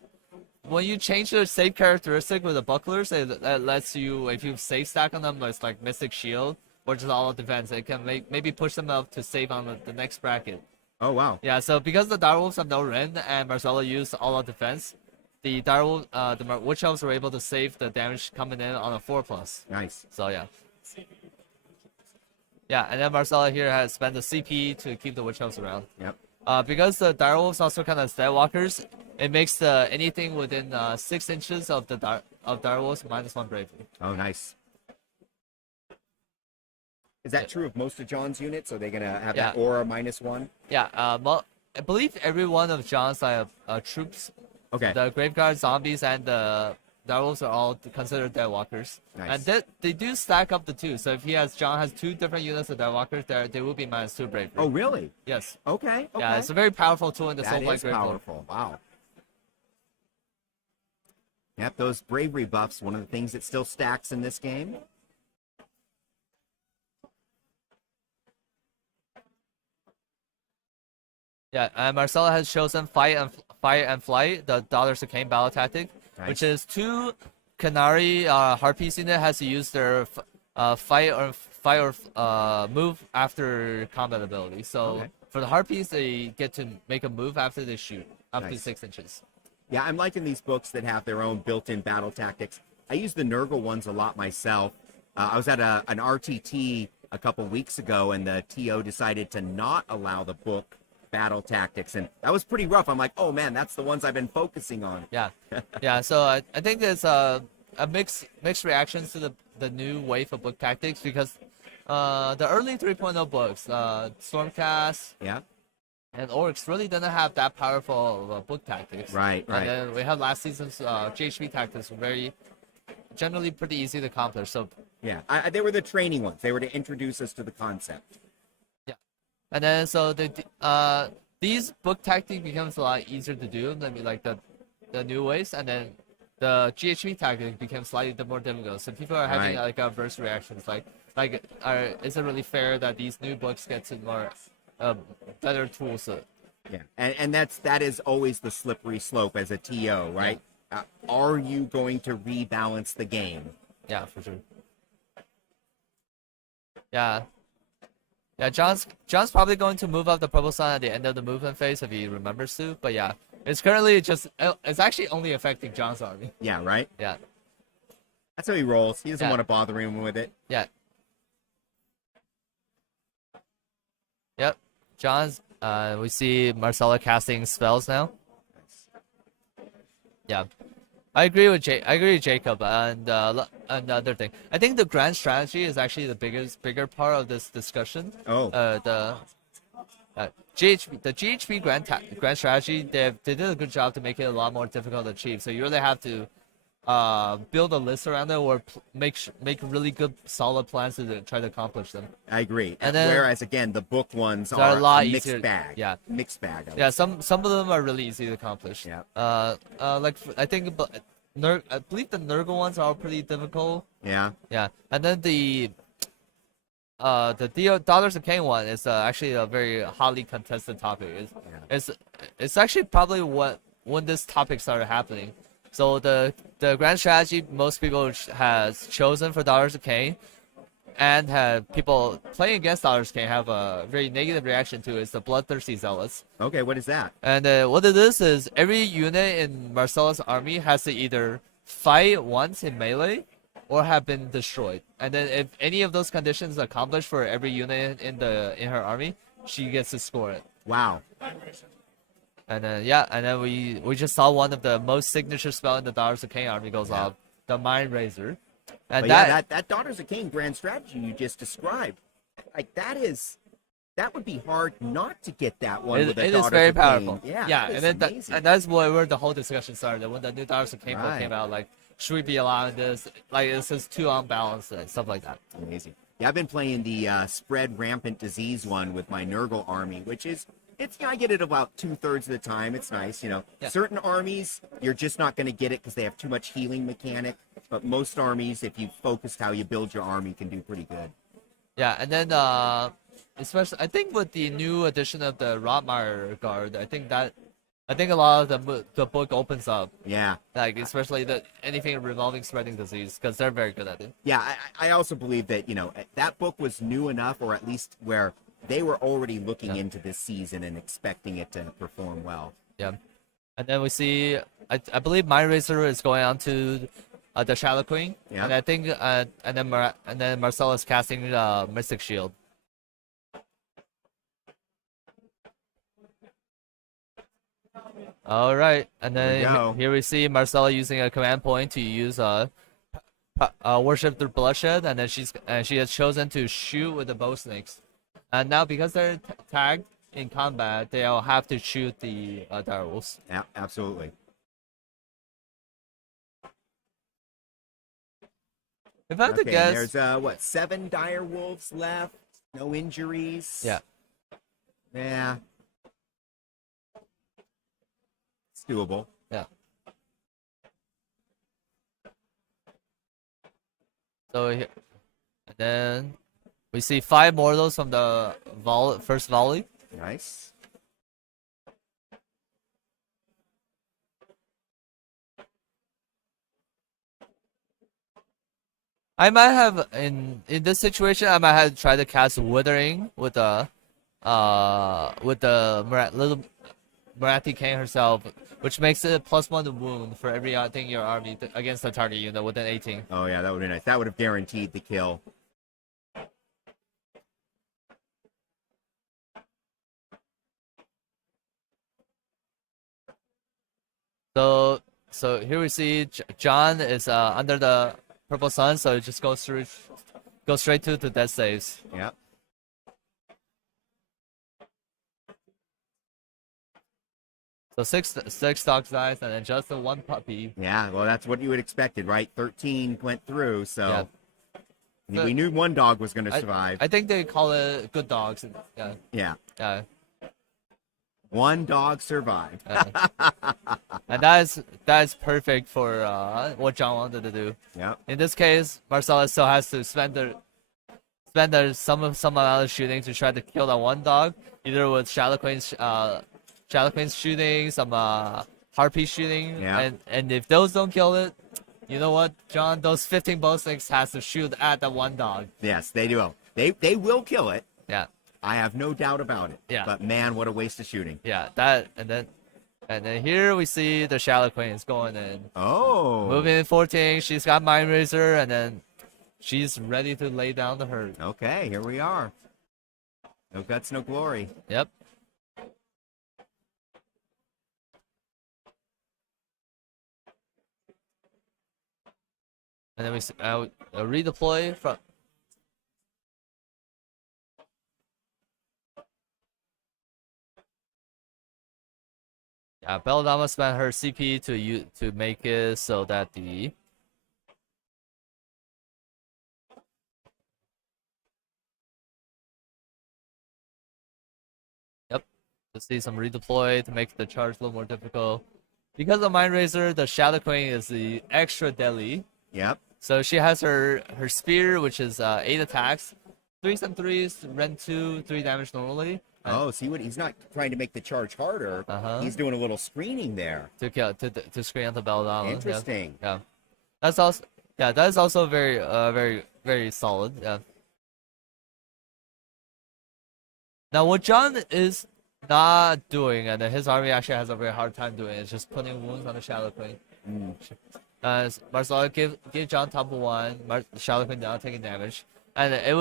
when you change the save characteristic with the bucklers, it lets you, if you save stack on them, it's like Mystic Shield or just all defense, it can maybe push them up to save on the next bracket. Oh wow. Yeah, so because the direwolves have no rend and Marcella used all out defense, the direwolf, the witch elves were able to save the damage coming in on a 4+. Nice. So yeah. Yeah, and then Marcella here has spent the CP to keep the witch elves around. Yep. Because the direwolves also kind of deadwalkers, it makes anything within 6 inches of the direwolves -1 bravery. Oh, nice. Is that true of most of John's units? Are they gonna have that aura -1? Yeah. I believe every one of John's troops, okay, the graveguard, zombies, and the direwolves are all considered deadwalkers. Nice. And they do stack up the 2. So if John has 2 different units of deadwalkers, they will be -2 bravery. Oh, really? Yes. Okay. Yeah, it's a very powerful tool in the Soulblight That is Gravelord. powerful. Wow. Yep, those bravery buffs, one of the things that still stacks in this game. Yeah, and Marcella has chosen fight and flight, the Dollars Khaine battle tactic, which is 2 Canary Harpies unit has to use their fight or move after combat ability. So for the Harpies, they get to make a move after they shoot up to Nice. 6 inches. Yeah, I'm liking these books that have their own built-in battle tactics. I use the Nurgle ones a lot myself. I was at an RTT a couple weeks ago, and the TO decided to not allow the book battle tactics, and that was pretty rough. I'm like, oh man, that's the ones I've been focusing on. Yeah, yeah. So I think there's a mixed reactions to the new wave of book tactics because the early 3.0 books, Stormcast Yeah, and Orcs really didn't have that powerful book tactics. right. And then we have last season's GHB tactics, very generally pretty easy to accomplish. So Yeah, they were the training ones. They were to introduce us to the concept. yeah, and then so these book tactics becomes a lot easier to do than like the new ways, and then the GHB tactic becomes slightly more difficult. So people are having Right. like adverse reactions, like is it really fair that these new books get to more better tools? Yeah, and that is always the slippery slope as a TO, right? Are you going to rebalance the game? Yeah, for sure. Yeah. Yeah, John's probably going to move up the purple sun at the end of the movement phase if he remembers to. But yeah, it's currently it's actually only affecting John's army. Yeah, right? Yeah. That's how he rolls. He doesn't Yeah. want to bother him with it. Yeah. Yep. John's we see Marcella casting spells now. Yeah. I agree with Jacob and the other thing. I think the grand strategy is actually the bigger part of this discussion. Oh. The GHP grand strategy, they did a good job to make it a lot more difficult to achieve. So you really have to build a list around it or make really good solid plans to try to accomplish them. I agree. And then- Whereas again, the book ones They're are a lot mixed easier. bag. Yeah. Mixed bag. I would Yeah, say. some of them are really easy to accomplish. Yeah. Like I think, I believe the Nurgle ones are pretty difficult. Yeah. Yeah, and then the Daughters of Khaine one is actually a very hotly contested topic. It's actually probably when this topic started happening. So the grand strategy most people has chosen for Daughters of Khaine, and have people playing against Daughters of Khaine have a very negative reaction to is the Bloodthirsty Zealots. Okay, what is that? And what it is every unit in Marcella's army has to either fight once in melee or have been destroyed. And then if any of those conditions are accomplished for every unit in her army, she gets to score it. Wow. And then we just saw one of the most signature spell in the Daughters of Khaine army goes off, the Mind Razor. And But that Daughters of Khaine grand strategy you just described, like that would be hard not to get that one with the it Daughters is very of powerful. Khaine. Yeah, Yeah, that and is then amazing. and that's where the whole discussion started. When the new Daughters of Khaine book Right. came out, like, should we be allowing this? Like, this is too unbalanced and stuff like that. Amazing. Yeah, I've been playing the spread rampant disease one with my Nurgle army, which is I get it about 2/3 of the time. It's nice, Yeah. Certain armies, you're just not going to get it because they have too much healing mechanic. But most armies, if you focused how you build your army, can do pretty good. Yeah, and then especially I think with the new edition of the Rotmire Guard, I think a lot of the book opens up, Yeah. like especially anything revolving spreading disease, because they're very good at it. Yeah, I also believe that, that book was new enough, or at least where they were already looking into this season and expecting it to perform well. Yeah, and then we see I believe Mind Razor is going on to the Shadow Queen, Yeah. and I think and then Marcella's casting Mystic Shield. All right, and There we then go. here we see Marcella using a command point to use worship through bloodshed, and then she has chosen to shoot with the bow snakes, and now because they're tagged in combat, they'll have to shoot the direwolves. Yeah, absolutely. If I had to Okay, guess, there's 7 dire wolves left. No injuries. yeah. Yeah. It's doable. Yeah. So here, and then we see 5 mortals from the first volley. Nice. I might have in this situation I might have tried to cast Withering with with the little Marathi Khaine herself, which makes it +1 to wound for every thing in your army against the target unit within 18. Oh yeah, that would be nice. That would have guaranteed the kill. So here we see John is under the purple sun, so it just goes straight to death saves. Yep. So six dogs dies, and then just the one puppy. Yeah, well, that's what you would expected, right? 13 went through, so yeah. we knew one dog was going to survive. I think they call it good dogs. Yeah. Yeah. Yeah. One dog survived. And that is perfect for what John wanted to do. Yep. In this case, Marcellus still has to spend some amount of shooting to try to kill that one dog, either with Shadow Queen's shooting, some Harpy shooting, and if those don't kill it, you know what, John? Those 15 bowsticks has to shoot at that one dog. Yes, they do. They will kill it. Yeah. I have no doubt about it. Yeah. But man, what a waste of shooting. Yeah, and then here we see the Shadow Queen is going in. Oh. Moving in 14, she's got Mind Razor, and then she's ready to lay down the herd. Okay, here we are. No guts, no glory. Yep. And then we redeploy from. Yeah, Belladama spent her CP to make it so that the to see some redeploy to make the charge a little more difficult. Because of Mind Razor, the Shadow Queen is the extra deadly. Yep. So she has her spear, which is 8 attacks, 3s and 3s, rend 2, 3 damage normally. Oh, see what he's not trying to make the charge harder. He's doing a little screening there. To screen out the Belladama. Interesting. Yeah. That's also that is also very very solid. Yeah. Now what John is not doing, and his army actually has a very hard time doing, is just putting wounds on the Shadow Queen. Marcelo give John top 1, Shadow Queen not taking damage. And I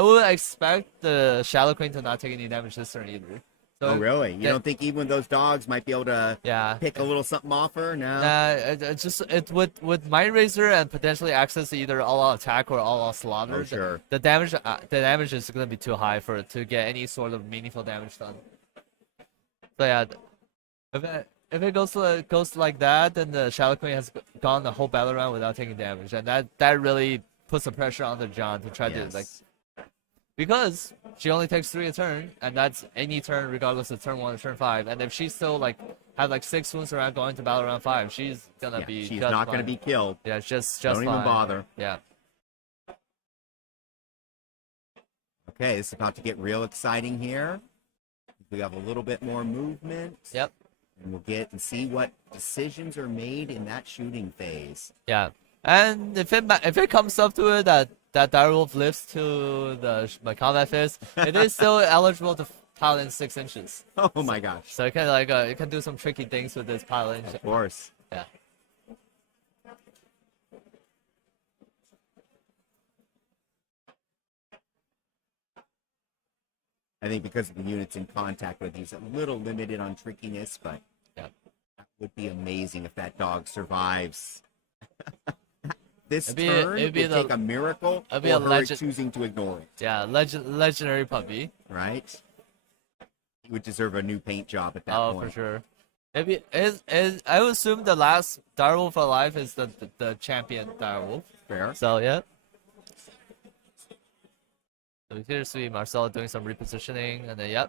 would expect the Shadow Queen to not take any damage this turn either. So oh, really? You don't think even those dogs might be able to pick a little something off her? No? With Mind Razor and potentially access to either all-out attack or all-out slaughter, sure. the damage is going to be too high for it to get any sort of meaningful damage done. So yeah, if it goes like that, then the Shadow Queen has gone the whole battle round without taking damage, and that really puts some pressure on the John to try to because she only takes 3 a turn, and that's any turn regardless of turn 1 or turn 5. And if she's still had 6 wounds around going to battle round 5, she's gonna be. She's not gonna be killed. Yeah, just don't fine. even bother. Yeah. Okay, it's about to get real exciting here. We have a little bit more movement. Yep. And we'll get and see what decisions are made in that shooting phase. Yeah. And if it comes up to it that Direwolf lives to the combat phase, it is still eligible to pile in 6 inches. Oh my gosh! So it can it can do some tricky things with this pile in. Of course. Yeah. I think because of the units in contact with, he's a little limited on trickiness, but that would be amazing if that dog survives. This turn would take a miracle or her choosing to ignore it. Yeah, legendary puppy. Right? He would deserve a new paint job at that point. Oh, for sure. Maybe I would assume the last Direwolf alive is the champion Direwolf. Fair. So yeah. So here we see Marcella doing some repositioning, and then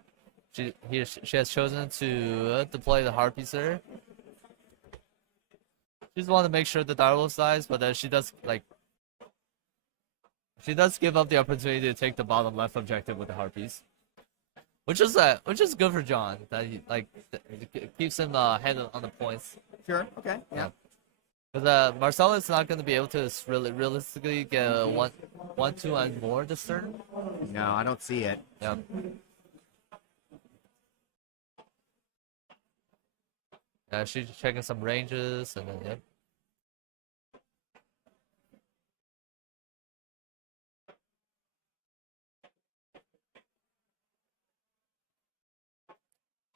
she has chosen to deploy the Harpiecer. She just want to make sure the Direwolf dies, but then she does give up the opportunity to take the bottom left objective with the Harpies, which is good for John. That he keeps him ahead on the points. Sure. Okay. Yeah. Because Marcella is not going to be able to realistically get 1, 2, and more this turn. No, I don't see it. Yeah. She's checking some ranges, and then yep.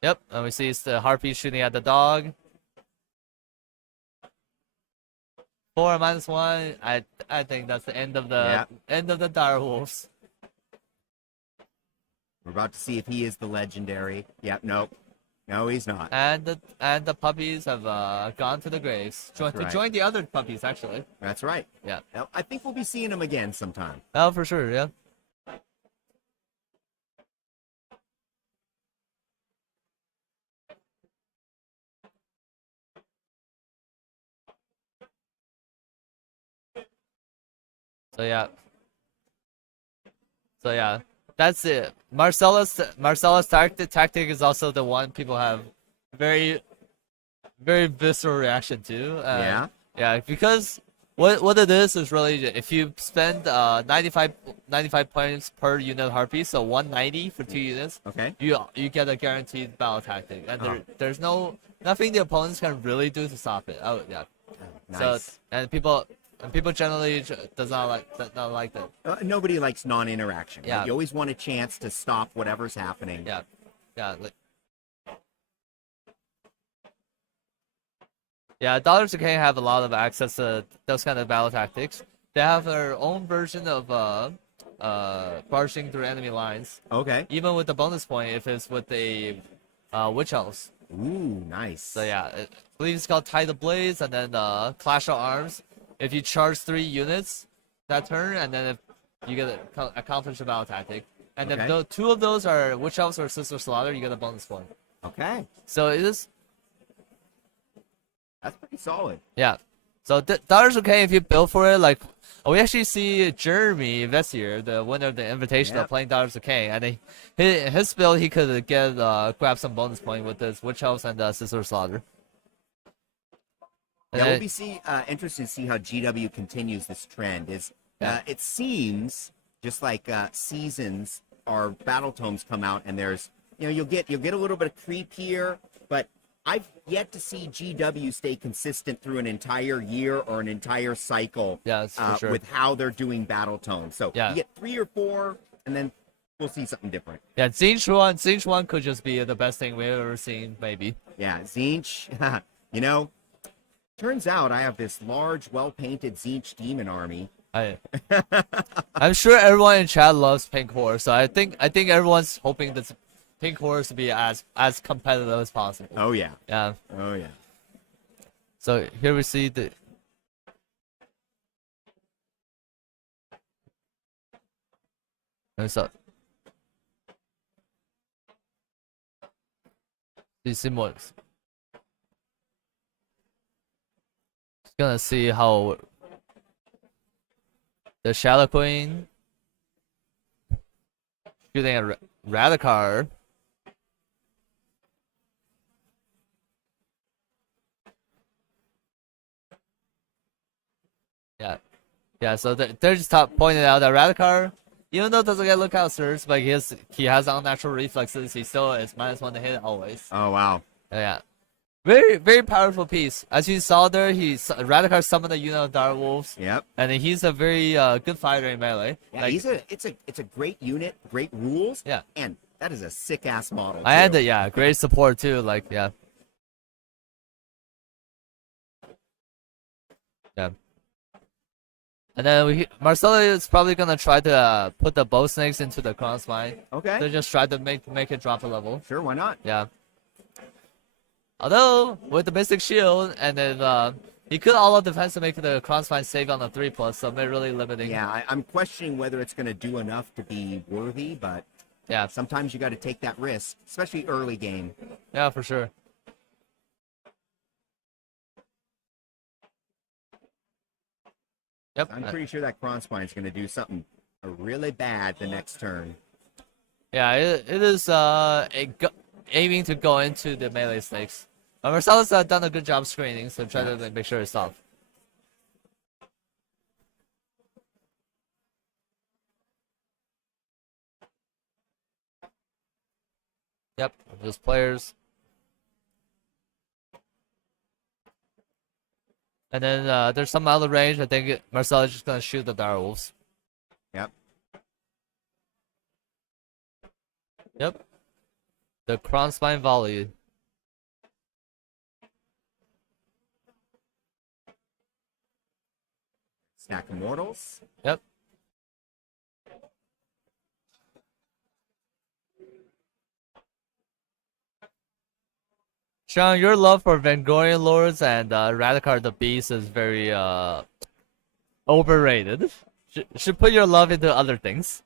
Yep, and we see it's the harpy shooting at the dog. 4 -1. I think that's the end of the direwolves. We're about to see if he is the legendary. Yep, nope. No, he's not. And the puppies have gone to the graves. To join the other puppies, actually. That's right. Yeah. Now, I think we'll be seeing him again sometime. Oh, for sure, yeah. So yeah, that's it. Marcella's tactic is also the one people have very visceral reaction to. Yeah, because what it is really if you spend 95 points per unit harpy, so 190 for 2 units. Okay. You get a guaranteed battle tactic, and there's nothing the opponents can really do to stop it. Oh yeah. Nice. So and people generally does not like that. Nobody likes non-interaction. Yeah. Right? You always want a chance to stop whatever's happening. Yeah. Yeah. Yeah, Daughters of Khaine have a lot of access to those kind of battle tactics. They have their own version of barging through enemy lines. Okay. Even with the bonus point if it's with a witch elves. Ooh, nice. So yeah, I believe it's called Tide of Blades, and then Clash of Arms. If you charge 3 units that turn, and then if you get accomplish a battle tactic, and if 2 of those are Witch Elves or Sister Slaughter, you get a bonus point. Okay. So it is. That's pretty solid. Yeah. So Daughters of Khaine, if you build for it, like we actually see Jeremy Vessier, the winner of the Invitational, playing Daughters of Khaine, and his build he could grab some bonus point with his Witch Elves and Sister Slaughter. Yeah, we'll be interested to see how GW continues this trend. It seems just like seasons or battle tomes come out, and there's you'll get a little bit of creep here, but I've yet to see GW stay consistent through an entire year or an entire cycle. Yes, for sure. With how they're doing battle tomes. So you get 3 or 4, and then we'll see something different. Yeah, Zinch 1 could just be the best thing we've ever seen, maybe. Yeah, Zinch, turns out I have this large, well-painted Zinch demon army. I'm sure everyone in chat loves Pink Horse, so I think everyone's hoping that Pink Horse to be as competitive as possible. Oh yeah. Yeah. Oh yeah. So here we see the. So. These symbols. Just gonna see how the Shadow Queen shooting a Radikar. Yeah. So they're just pointing out that Radikar, even though it doesn't get lookout surge, but he has unnatural reflexes. He still is -1 to hit always. Oh wow. Yeah. Very, very powerful piece. As you saw there, Radikar summoned a unit of Direwolves. Yep. And he's a very good fighter in melee. Yeah, it's a great unit, great rules. Yeah. And that is a sick ass model. And great support too. Yeah. And then Marcelo is probably gonna try to put the bow snakes into the crossline. Okay. To just try to make it drop a level. Sure, why not? Yeah. Although with the Mystic Shield, and then he could all out defense to make the crossline save on the 3+, so they're really limiting. Yeah, I'm questioning whether it's gonna do enough to be worthy, but yeah, sometimes you got to take that risk, especially early game. Yeah, for sure. Yep. I'm pretty sure that crossline is gonna do something really bad the next turn. Yeah, it is aiming to go into the melee snakes. Marcelo's done a good job screening, so try to make sure it's off. Yep, those players. And then there's some other range. I think Marcel is just gonna shoot the direwolves. Yep. Yep. The crown spine volley. Stack immortals. Yep. Sean, your love for Vangorian Lords and Radikar the Beast is very overrated. Should put your love into other things.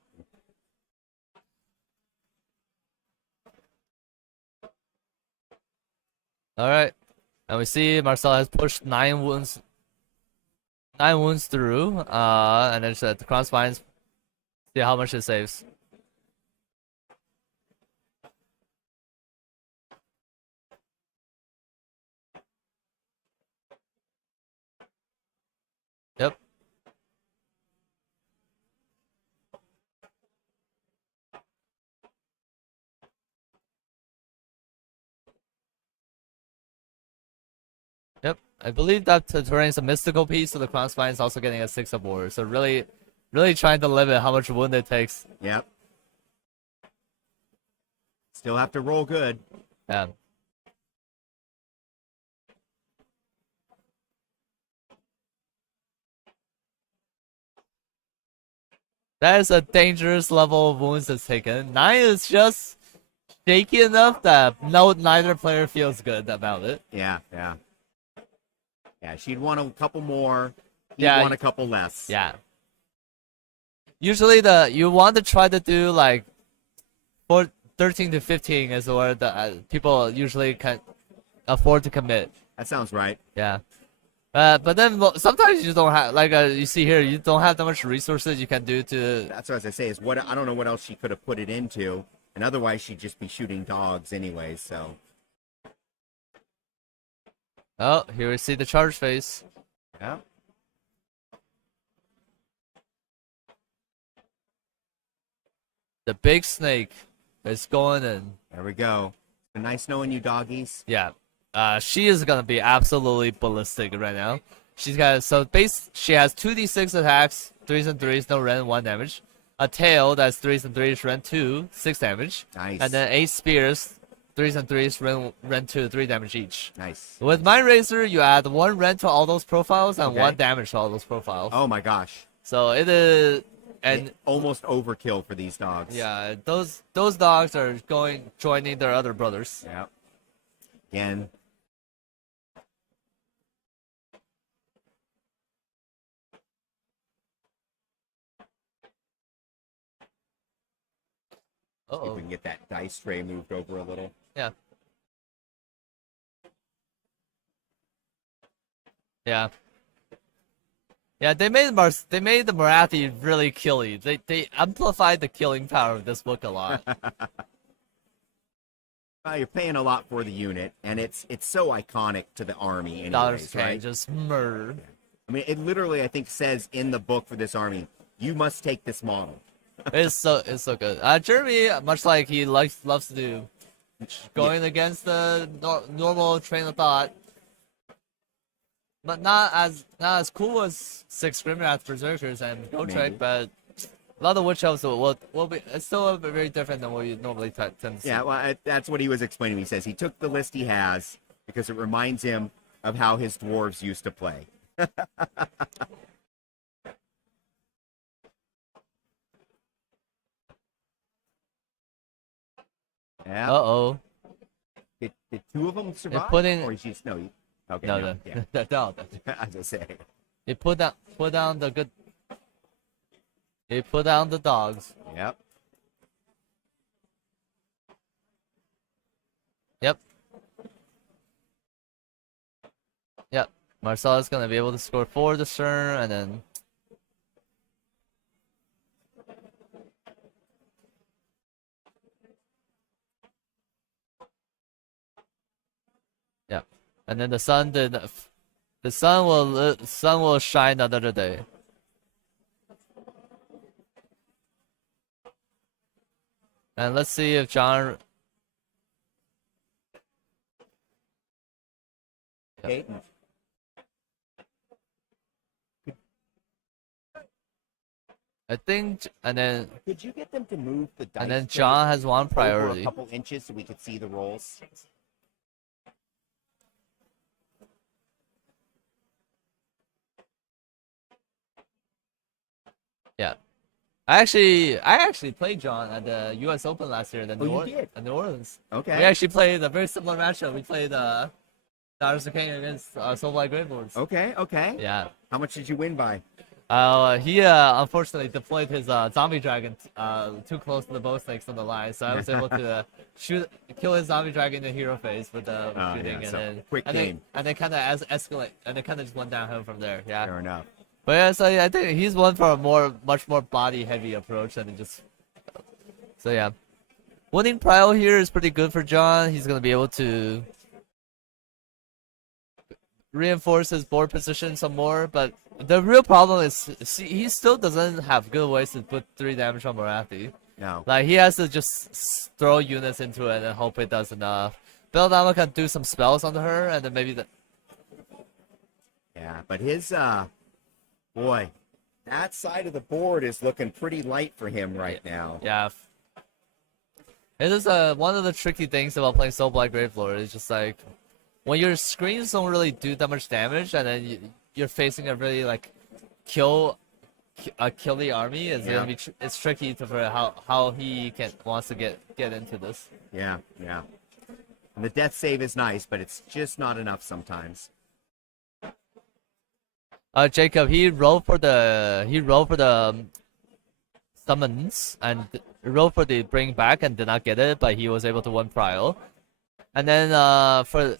Alright. And we see Marcel has pushed 9 wounds through. And then the cross spines. See how much it saves. Yep. Yep. I believe that terrain is a mystical piece, so the crown spine is also getting a 6 of war. So really trying to limit how much wound it takes. Yep. Still have to roll good. Yeah. That is a dangerous level of wounds that's taken. 9 is just shaky enough that neither player feels good about it. Yeah. She'd want a couple more. He'd Yeah, want a couple less. Yeah. Usually you want to try to do like 13 to 15 is where the people usually can afford to commit. That sounds right. Yeah. But then sometimes you don't have, like you see here, you don't have that much resources you can do to. That's what I was gonna say. Is what I don't know what else she could have put it into, and otherwise she'd just be shooting dogs anyway. So. Oh, here we see the charge phase. Yeah. The big snake is going in. There we go. It's been nice knowing you, doggies. Yeah. She is gonna be absolutely ballistic right now. She's got she has 2d6 attacks, 3s and 3s, no rend, 1 damage. A tail that's 3s and 3s, rend 2, 6 damage. Nice. And then 8 spears, 3s and 3s, rend 2, 3 damage each. Nice. With Mind Razor, you add 1 rend to all those profiles and Okay. 1 damage to all those profiles. Oh my gosh. So it is, and almost overkill for these dogs. yeah, those dogs are joining their other brothers. Yeah. Again. See if we can get that dice tray moved over a little. Yeah. Yeah. Yeah, they made the Marathi really killy. They amplified the killing power of this book a lot. Well, you're paying a lot for the unit, and it's so iconic to the army anyways, Dollars right? just murder. I mean, it literally, I think, says in the book for this army, you must take this model. It's so good. Jeremy, much like he loves to do, going against the normal train of thought, but not as cool as 6 Grimwrath Berserkers and Gotrek, but a lot of witch elves will be. It's still very different than what you normally tend to see. Yeah, well, that's what he was explaining. He says he took the list he has because it reminds him of how his dwarves used to play. Yeah. Uh-oh. Did 2 of them survive? Or is she, no. Okay. No. Yeah. No. As I say. He put down the good. He put down the dogs. Yep. Yep. Marcel is gonna be able to score 4 this turn, and then. Yeah, and then the sun will shine another day. And let's see if John. Okay. I think, and then Could you get them to move the dice? and then tray John has one over priority. a couple inches so we could see the rolls. Yeah. I actually played John at the U.S. Open last year in you did? New Orleans. Okay. We actually played a very similar matchup. We played Khaine against Soulblight Gravelords. Okay. Okay. Yeah. How much did you win by? He unfortunately deployed his zombie dragon too close to the bow snakes on the line, so I was able to kill his zombie dragon in the hero phase with the shooting, yeah, and so then quick game. and then kind of escalate, and then kind of just went downhill from there. Yeah. Fair enough. But yeah, so yeah, I think he's one for a much more body heavy approach than just. So yeah, winning prio here is pretty good for John. He's gonna be able to reinforce his board position some more, but the real problem is he still doesn't have good ways to put 3 damage on Morathi. No. Like he has to just throw units into it and hope it does enough. Belladonna can do some spells on her, and then maybe the. Yeah, but his boy, that side of the board is looking pretty light for him right now. Yeah. It is one of the tricky things about playing Soulblight Gravelord. It's just like when your screens don't really do that much damage, and then you're facing a really like kill the army. It's gonna be it's tricky for how he wants to get into this. Yeah, yeah. And the death save is nice, but it's just not enough sometimes. Jacob, he rolled for the summons and rolled for the bring back and did not get it, but he was able to win prio. And then for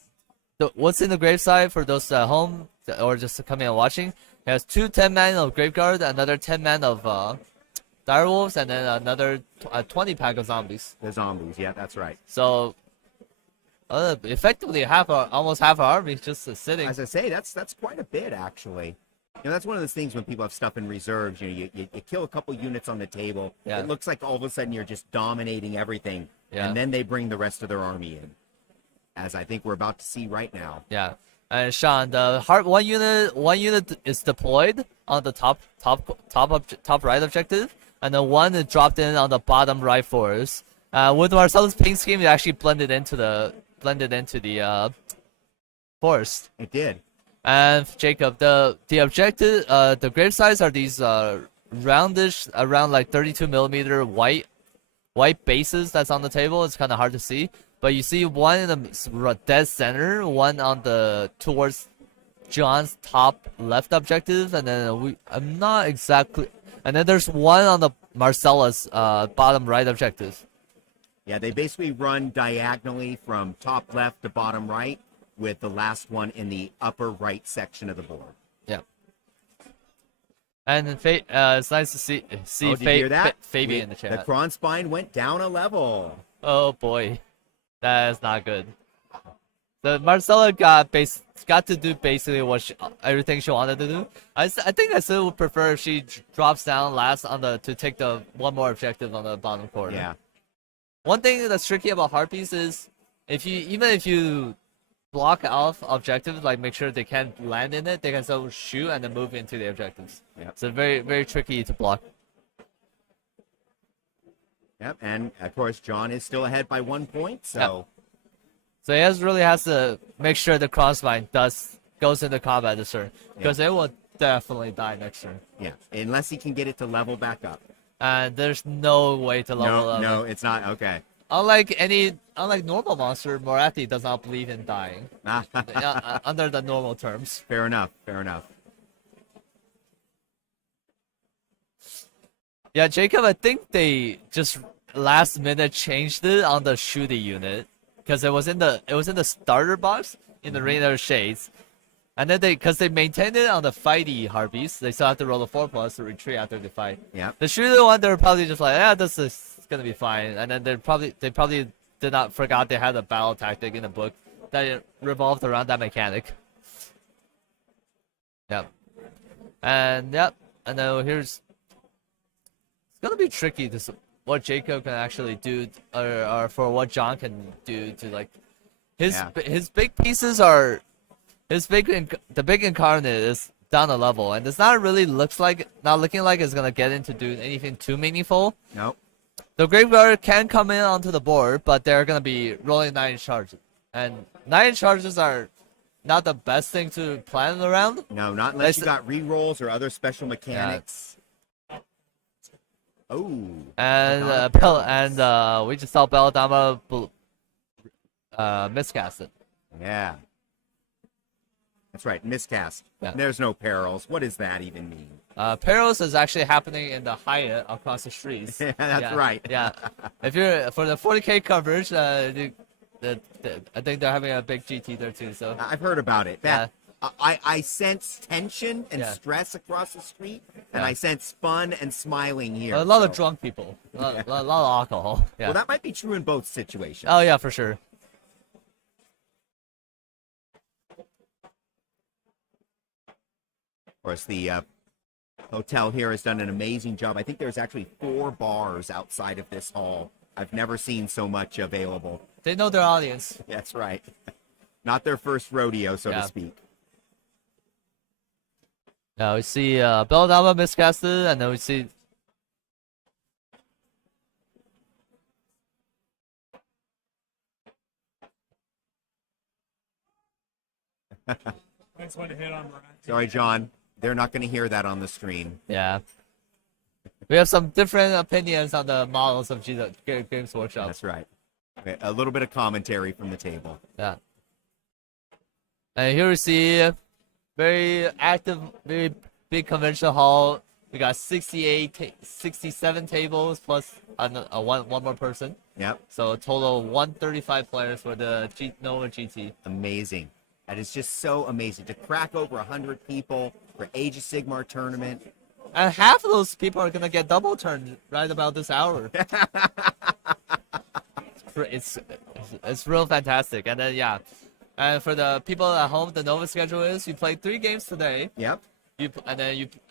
what's in the graveside for those at home or just coming and watching, he has 2 10-man of Graveguard, another 10-man of Direwolves, and then another 20-pack of zombies. The zombies, yeah, that's right. So effectively almost half our army is just sitting. As I say, that's quite a bit actually. You know, that's one of those things when people have stuff in reserves. You know, you kill a couple units on the table. Yeah. It looks like all of a sudden you're just dominating everything, Yeah. and then they bring the rest of their army in, as I think we're about to see right now. Yeah. And Sean, the one unit is deployed on the top right objective, and the one is dropped in on the bottom right forest. With Marcellus ping scheme, it actually blended into the forest. It did. And Jacob, the objective, the grave size are these roundish, around like 32mm white bases that's on the table. It's kind of hard to see, but you see one in the dead center, one on the towards John's top left objective, and then I'm not exactly, and then there's one on the Marcella's bottom right objective. Yeah, they basically run diagonally from top left to bottom right, with the last one in the upper right section of the board. Yeah. And it's nice to see did you hear that? Fabian in the chat. The Kron spine went down a level. Oh boy, that is not good. The Marcella got to do basically everything she wanted to do. I think I still would prefer if she drops down last to take the one more objective on the bottom corner. Yeah. One thing that's tricky about Harpies is if you block off objectives, like make sure they can't land in it, they can still shoot and then move into the objectives. Yep. So very, very tricky to block. Yep, and of course John is still ahead by 1 point, so... Yep. So he really has to make sure the crossbind goes into combat this turn, because it will definitely die next turn. Yeah, unless he can get it to level back up. And there's no way to level up. No, it's not. Okay. Unlike normal monster, Morathi does not believe in dying. Under the normal terms. Fair enough. Fair enough. Yeah, Jacob, I think they just last minute changed it on the shooty unit because it was in the starter box in the Rain of Shades, and then because they maintained it on the fighty Harpies, they still have to roll a 4+ to retreat after the fight. Yeah. The shooter one, they're probably just like, yeah, this is gonna be fine, and then they probably did not forgot they had a battle tactic in the book that revolved around that mechanic. Yep. And then here's. It's gonna be tricky to what Jacob can actually do, or for what John can do to like his big pieces are the big incarnate down a level, and it's not looking like it's gonna get into do anything too meaningful. Nope. The Graveyard can come in onto the board, but they're gonna be rolling 9 charges, and 9 charges are not the best thing to plan around. No, not unless you got re-rolls or other special mechanics. Oh. And we just saw Belladama miscasted. Yeah. That's right, miscast. Yeah. There's no perils. What does that even mean? Perils is actually happening in the Hyatt across the streets. Yeah, that's right. Yeah. If you're for the 40K coverage, I think they're having a big GT there too. So I've heard about it. I sense tension and Yeah. stress across the street, and Yeah. I sense fun and smiling here. a lot of so- drunk people, a lot of alcohol. Yeah. Well, that might be true in both situations. Oh yeah, for sure. Of course, the hotel here has done an amazing job. I think there's actually 4 bars outside of this hall. I've never seen so much available. They know their audience. That's right. Not their first rodeo, so Yeah. to speak. Now we see Belladama miscasted, and then we see Nice one to hit on Moratti. Sorry, John. They're not going to hear that on the stream. yeah. We have some different opinions on the models of Games Workshop. That's right. Okay, a little bit of commentary from the table. Yeah. And here we see very active, very big convention hall. We got 67 tables plus one more person. Yep. So a total of 135 players for the Nova GT. Amazing. That is just so amazing. To crack over 100 people for Age of Sigmar tournament. And half of those people are gonna get double turned right about this hour. It's real fantastic. And then yeah, and for the people at home, the Nova schedule is you play 3 games today. Yep.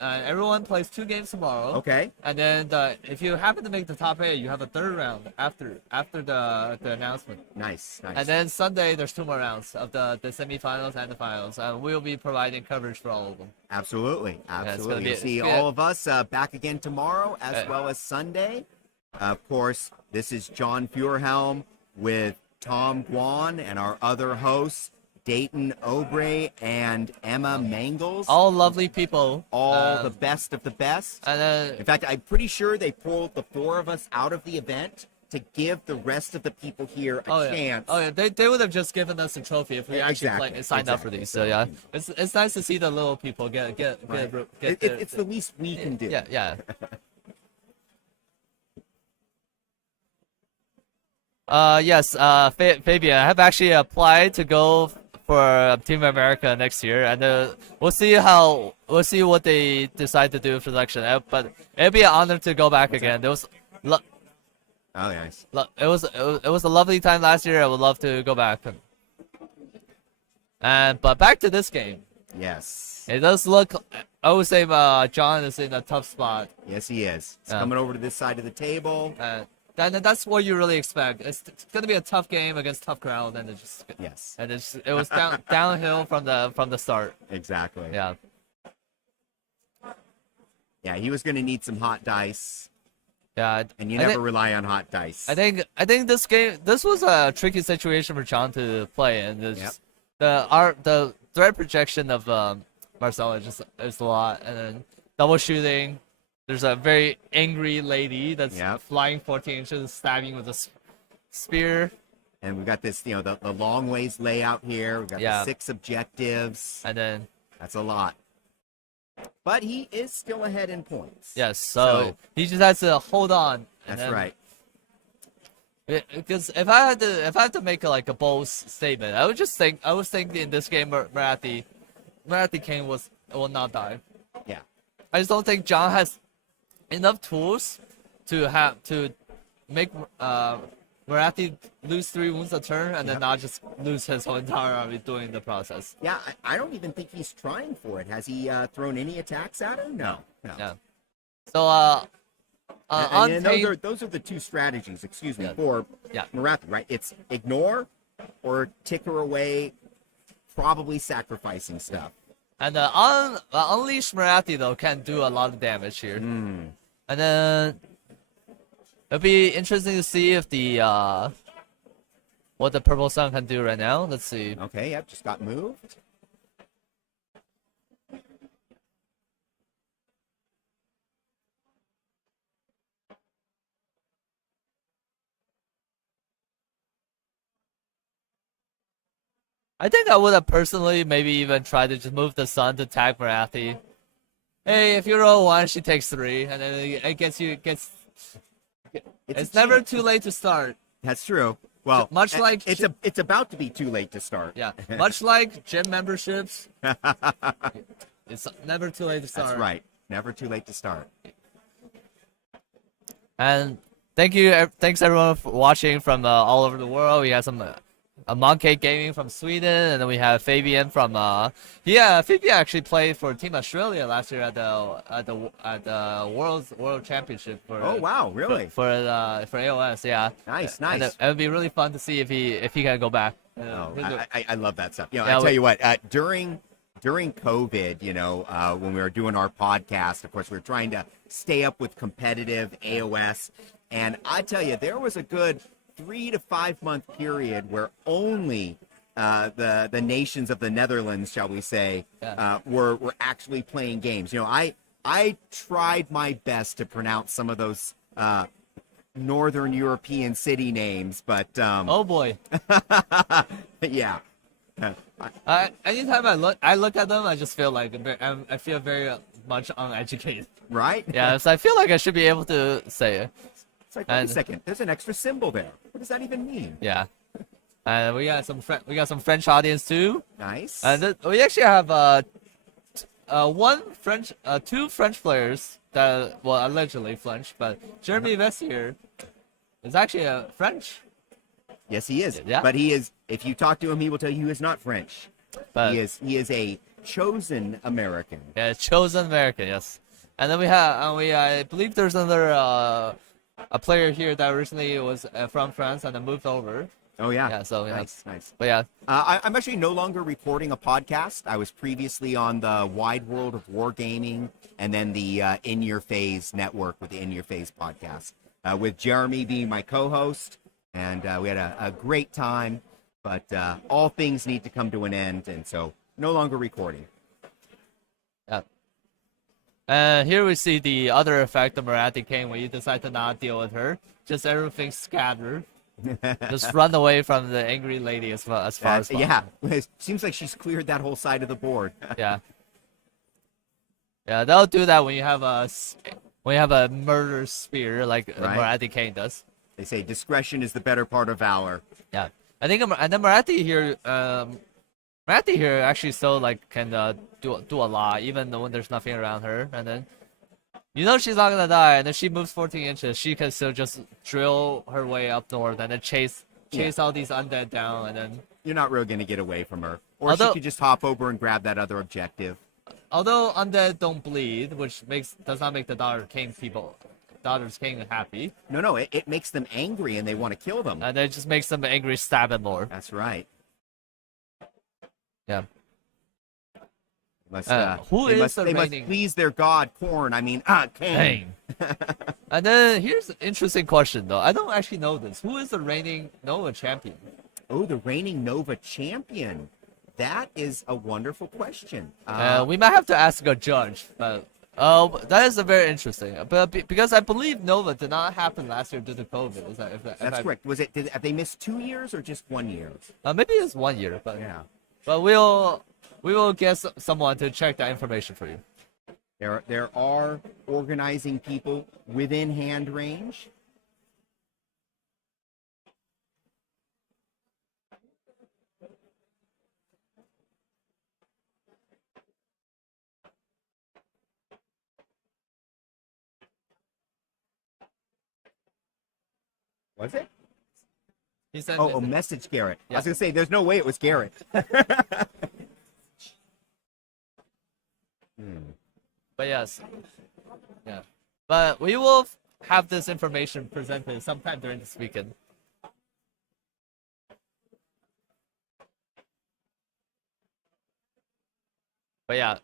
Everyone plays 2 games tomorrow. Okay. And then if you happen to make the top 8, you have a 3rd round after the announcement. Nice. And then Sunday there's 2 more rounds of the semifinals and the finals, and we'll be providing coverage for all of them. Absolutely. Absolutely. You'll see it's all of us back again tomorrow as well as Sunday. Of course, this is John Feuerhelm with Tom Guan and our other hosts, Dayton Obrey and Emma Mangles. All lovely people. All the best of the best. And In fact, I'm pretty sure they pulled the 4 of us out of the event to give the rest of the people here a chance. Oh yeah, they would have just given us a trophy if we actually signed up for these. So yeah, it's nice to see the little people get It's the least we can do. Yeah. Yes, Fabian, I have actually applied to go for Team America next year, and we'll see what they decide to do for selection. But it'd be an honor to go back again. There was. Oh, nice. It was a lovely time last year. I would love to go back. But back to this game. Yes. It does look. I would say John is in a tough spot. Yes, he is. He's coming over to this side of the table. That's what you really expect. It's gonna be a tough game against tough crowd, and it was downhill from the start. Exactly. Yeah. Yeah, he was gonna need some hot dice. Yeah, and you never rely on hot dice. I think this was a tricky situation for John to play, and the threat projection of Marcelo is a lot, and then double shooting. There's a very angry lady that's flying 14 inches, stabbing with a spear. And we've got this, the long ways layout here. We've got the 6 objectives. And then that's a lot. But he is still ahead in points. Yes, so he just has to hold on. That's right. Because if I had to make a bold statement, I was thinking in this game Moratti Khaine will not die. Yeah. I just don't think John has enough tools to make Moratti lose 3 wounds a turn and then not just lose his whole entire army during the process. Yeah, I don't even think he's trying for it. Has he thrown any attacks at him? No. Yeah. So and those are the 2 strategies, for Moratti, right? It's ignore or ticker away, probably sacrificing stuff. And Unleash Marathi though can do a lot of damage here. And then it'll be interesting to see if the what the Purple Sun can do right now. Let's see. Okay, yep, just got moved. I think I would have personally maybe even tried to just move the Sun to tag Marathi. Hey, if you roll 1, she takes 3, and then it gets you. It's never too late to start. That's true. Well, much like it's about to be too late to start. Yeah, much like gym memberships. It's never too late to start. That's right. Never too late to start. And thanks everyone for watching from all over the world. We have some Monkey Gaming from Sweden, and then we have Fabian from Fabian actually played for Team Australia last year at the World Championship for. Oh wow, really? For AOS, yeah. Nice. And it would be really fun to see if he can go back. I love that stuff. I tell you what, during COVID, when we were doing our podcast, of course, we were trying to stay up with competitive AOS, and I tell you, there was a good 3 to 5 month period where only the nations of the Netherlands, shall we say, were actually playing games. I tried my best to pronounce some of those Northern European city names, but oh boy, yeah. Anytime I look at them, I just feel like I feel very much uneducated. Right? Yeah, so I feel like I should be able to say it. It's like, wait a second, there's an extra symbol there. What does that even mean? Yeah. And we got some French audience too. Nice. And we actually have two French players that allegedly French, but Jeremy Vessier is actually a French. Yes, he is. Yeah. But he is. If you talk to him, he will tell you he is not French. But he is a chosen American. Yeah, chosen American. Yes. And then I believe there's another a player here that originally was from France and then moved over. Oh yeah. Yeah. So nice. But yeah. I'm actually no longer recording a podcast. I was previously on the Wide World of Wargaming and then the In Your Phase network with the In Your Phase podcast, with Jeremy being my co-host, and we had a great time. But all things need to come to an end, and so no longer recording. Yeah. And here we see the other effect of Marathi Khaine when you decide to not deal with her. Just everything scattered. Just run away from the angry lady as far as possible. Yeah, it seems like she's cleared that whole side of the board. Yeah. Yeah, they'll do that when you have a murder spear like Marathi Khaine does. They say discretion is the better part of valor. Yeah, I think, and then Marathi here actually still can do a lot even when there's nothing around her, and then she's not gonna die, and then she moves 14 inches. She can still just drill her way up north and then chase all these undead down, and then you're not really gonna get away from her. Or she could just hop over and grab that other objective. Although undead don't bleed, which does not make the Daughters King happy. No, it makes them angry and they want to kill them. And it just makes them angry, stab it more. That's right. Yeah. They must please their god, Khaine. And then here's an interesting question, though. I don't actually know this. Who is the reigning Nova champion? Oh, the reigning Nova champion. That is a wonderful question. We might have to ask a judge, but that is a very interesting. But because I believe Nova did not happen last year due to COVID. That's correct. Have they missed 2 years or just 1 year? Maybe it's 1 year, but yeah. But we will get someone to check that information for you. There are organizing people within hand range. Was it? He said message Garrett. Yeah. I was going to say, there's no way it was Garrett. But yes. Yeah. But we will have this information presented sometime during this weekend. But yeah,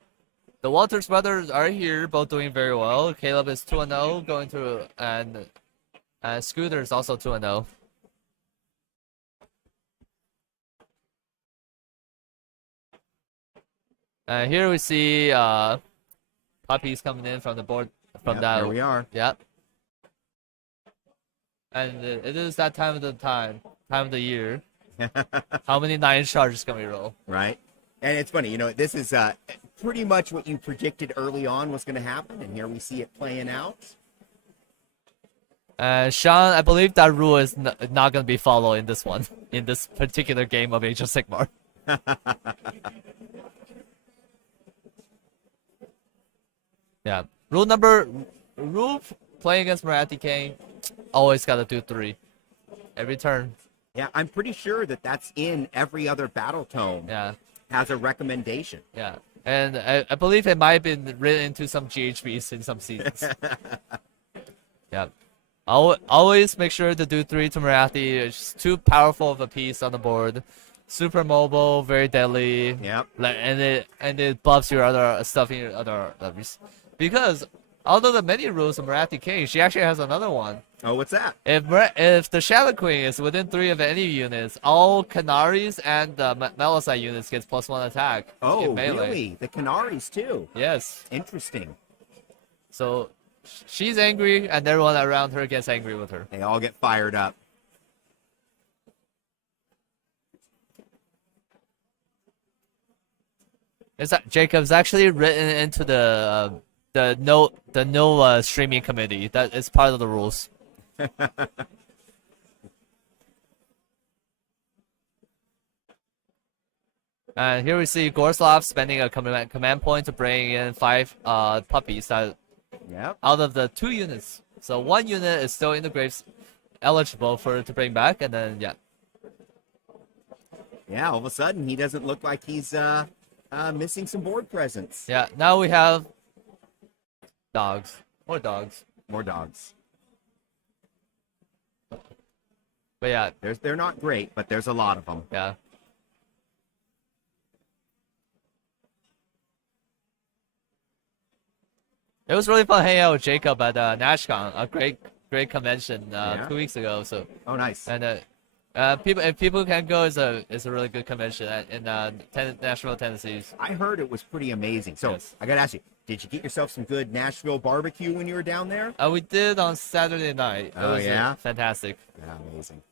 the Walters brothers are here, both doing very well. Caleb is 2-0, going through, and Scooter is also 2-0. And here we see puppies coming in from the board from Yep, that. there we are. Yep. And it is that time of the year. How many 9 charges can we roll? Right. And it's funny, this is pretty much what you predicted early on was going to happen, and here we see it playing out. Sean, I believe that rule is not going to be followed in this one, in this particular game of Age of Sigmar. Yeah. Rule playing against Marathi Khaine, always got to do 3 every turn. Yeah, I'm pretty sure that's in every other battle tome. Yeah. Has a recommendation. Yeah. And I believe it might have been written into some GHBs in some seasons. Yeah. Always make sure to do 3 to Marathi. It's too powerful of a piece on the board. Super mobile, very deadly. Yep. And it buffs your other stuff in your other levels. Because out of the many rules of Marathi Khaine, she actually has another one. Oh, what's that? If the Shadow Queen is within 3 of any units, all Canaries and the Melisite units gets +1 attack. Oh, in melee. really? The Canaries too. Yes. Interesting. So she's angry, and everyone around her gets angry with her. They all get fired up. Jacob's actually written into the no streaming committee. That is part of the rules. And here we see Gorslav spending a command point to bring in 5 puppies out of the 2 units. So 1 unit is still in the graves, eligible to bring back, and then Yeah, all of a sudden he doesn't look like he's missing some board presence. Yeah, now we have dogs. More dogs. More dogs. But yeah, they're not great, but there's a lot of them. Yeah. It was really fun hanging out with Jacob at NashCon, a great convention 2 weeks ago. So. Oh, nice. And if people can go, is a really good convention in Nashville, Tennessee. I heard it was pretty amazing. So Yes. I gotta ask you, did you get yourself some good Nashville barbecue when you were down there? We did on Saturday night. It was fantastic. Yeah, amazing.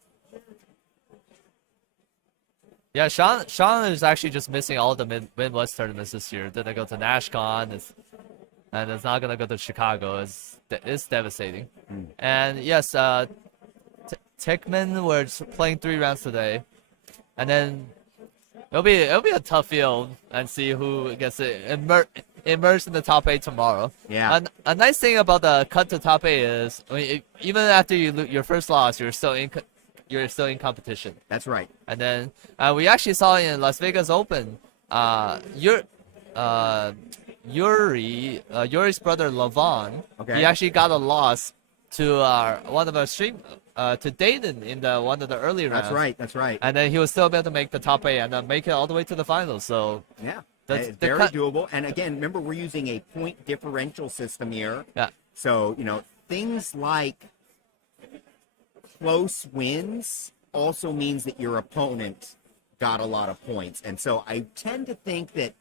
Yeah, Sean is actually just missing all the Midwest tournaments this year. Didn't go to NashCon, and it's not gonna go to Chicago. It's devastating. And yes, Tickman, we're playing 3 rounds today, and then it'll be a tough field and see who gets immersed in the top 8 tomorrow. Yeah. A nice thing about the cut to top 8 is, even after you lose your first loss, you're still in competition. That's right. And then we actually saw in Las Vegas Open, Yuri's brother Lavon, he actually got a loss to one of our to Dayton in one of the early rounds. That's right. And then he was still able to make the top 8 and then make it all the way to the finals. So yeah, it's very doable. And again, remember, we're using a point differential system here. Yeah. So things like close wins also means that your opponent got a lot of points. And so I tend to think that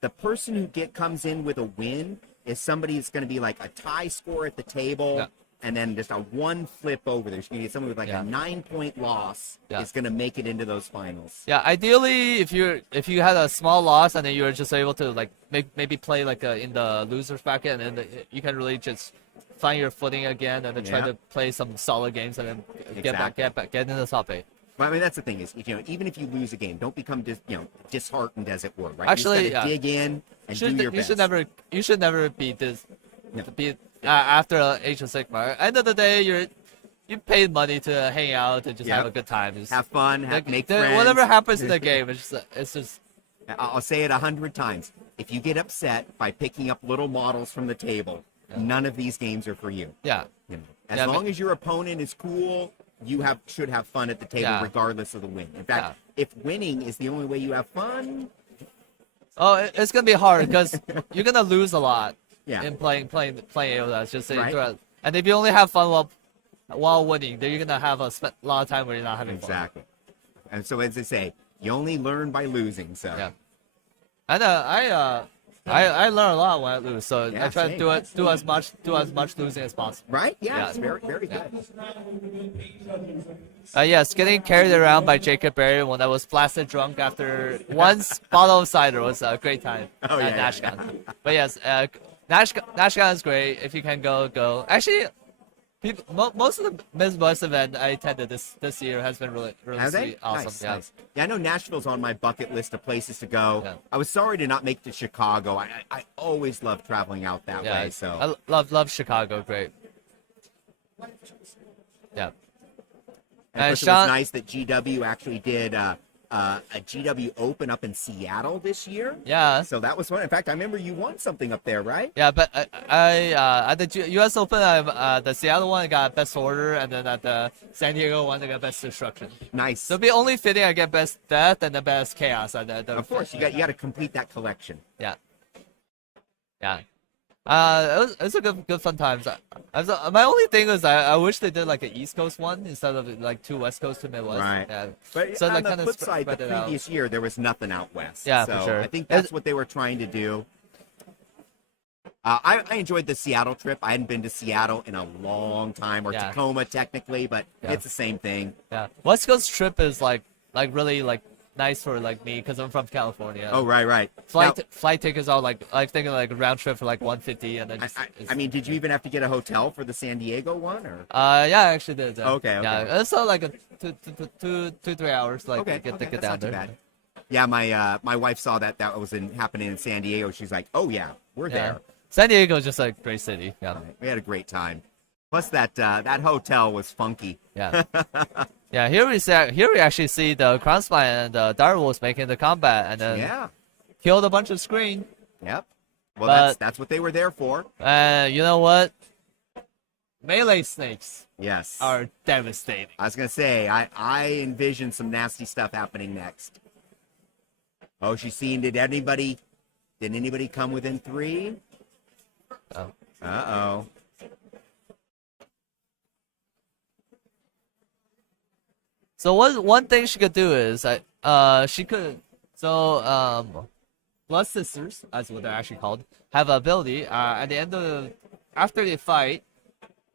the person who comes in with a win is somebody that's going to be like a tie score at the table, and then just a 1 flip over. There's going to be someone with like a 9-point loss is going to make it into those finals. Yeah, ideally, if you had a small loss and then you were just able to maybe play in the losers bracket, and then you can really just find your footing again and then try to play some solid games and then get into the top 8. Well, I mean, that's the thing is, even if you lose a game, don't become disheartened, as it were. Right? Actually, you just gotta dig in and do your best. You should never be after Age of Sigmar. End of the day, you paid money to hang out and just have a good time. Just have fun, make friends. Whatever happens in the game, it's just. I'll say it 100 times. If you get upset by picking up little models from the table, none of these games are for you. Yeah. As long as your opponent is cool, you should have fun at the table, regardless of the win. In fact, if winning is the only way you have fun, Oh, it's gonna be hard because you're gonna lose a lot Yeah. in playing AOS. Just saying, Right. and if you only have fun while winning, then you're gonna have a lot of time where you're not having fun. Exactly. And so as they say, you only learn by losing. So Yeah. And I learn a lot when I lose, so Yeah, I try same. to do as much losing as possible. right? Yeah, Yeah. it's very, very good. Yes, getting carried around by Jacob Berry when I was blasted drunk after one bottle of cider was a great time Oh, at yeah, NashCon. But yes, NashCon is great. If you can go. Actually, most of the Midwest event I attended this year has been really Have they? sweet, awesome. Nice, Yeah. nice. Yeah, I know Nashville's on my bucket list of places to go. Yeah. I was sorry to not make it to Chicago. I always love traveling out that Yeah, way. So I love Chicago. Great. Yeah. and of course, it Sean- was nice that GW actually did a GW Open up in Seattle this year. Yeah. So that was fun. In fact, I remember you won something up there, right? Yeah, but I at the U.S. Open, the Seattle one I got best order, and then at the San Diego one I got best destruction. Nice. So it'd be only fitting I get best death and the best chaos. Of course, you got to complete that collection. Yeah. Yeah. It was a good fun times. My only thing was I wish they did like an East Coast one instead of like 2 West Coast, 2 Midwest. Right. Yeah. But So, on like, the kinda flip side, the spread it out. previous year there was nothing out west. Yeah, so for sure. I think that's what they were trying to do. I enjoyed the Seattle trip. I hadn't been to Seattle in a long time, or Yeah. Tacoma technically, but Yeah. it's the same thing. Yeah. West Coast trip is really nice for me because I'm from California. Oh, right. Flight tickets are I think a round trip for 150 and then Now, just, I mean, did you even have to get a hotel for the San Diego one, or? yeah, I actually did. Okay. Yeah, it's like a 3 hours Okay, to get that's down not too there. bad. Yeah, my wife saw that was happening in San Diego. She's like, "Oh yeah, we're Yeah. there." San Diego is just a great city. Yeah. We had a great time. Plus that hotel was funky. Yeah. Yeah, here we actually see the Crownspine and the Direwolves making the combat and then Yeah. killed a bunch of screen. Yep. Well, But- that's what they were there for. You know what? Melee snakes Yes. are devastating. I was gonna say I envision some nasty stuff happening next. Oh, she's seeing. Did anybody come within 3? Oh. Uh-oh. So one thing she could do is she could Blood Sisters, as what they're actually called, have an ability. At the end of after they fight,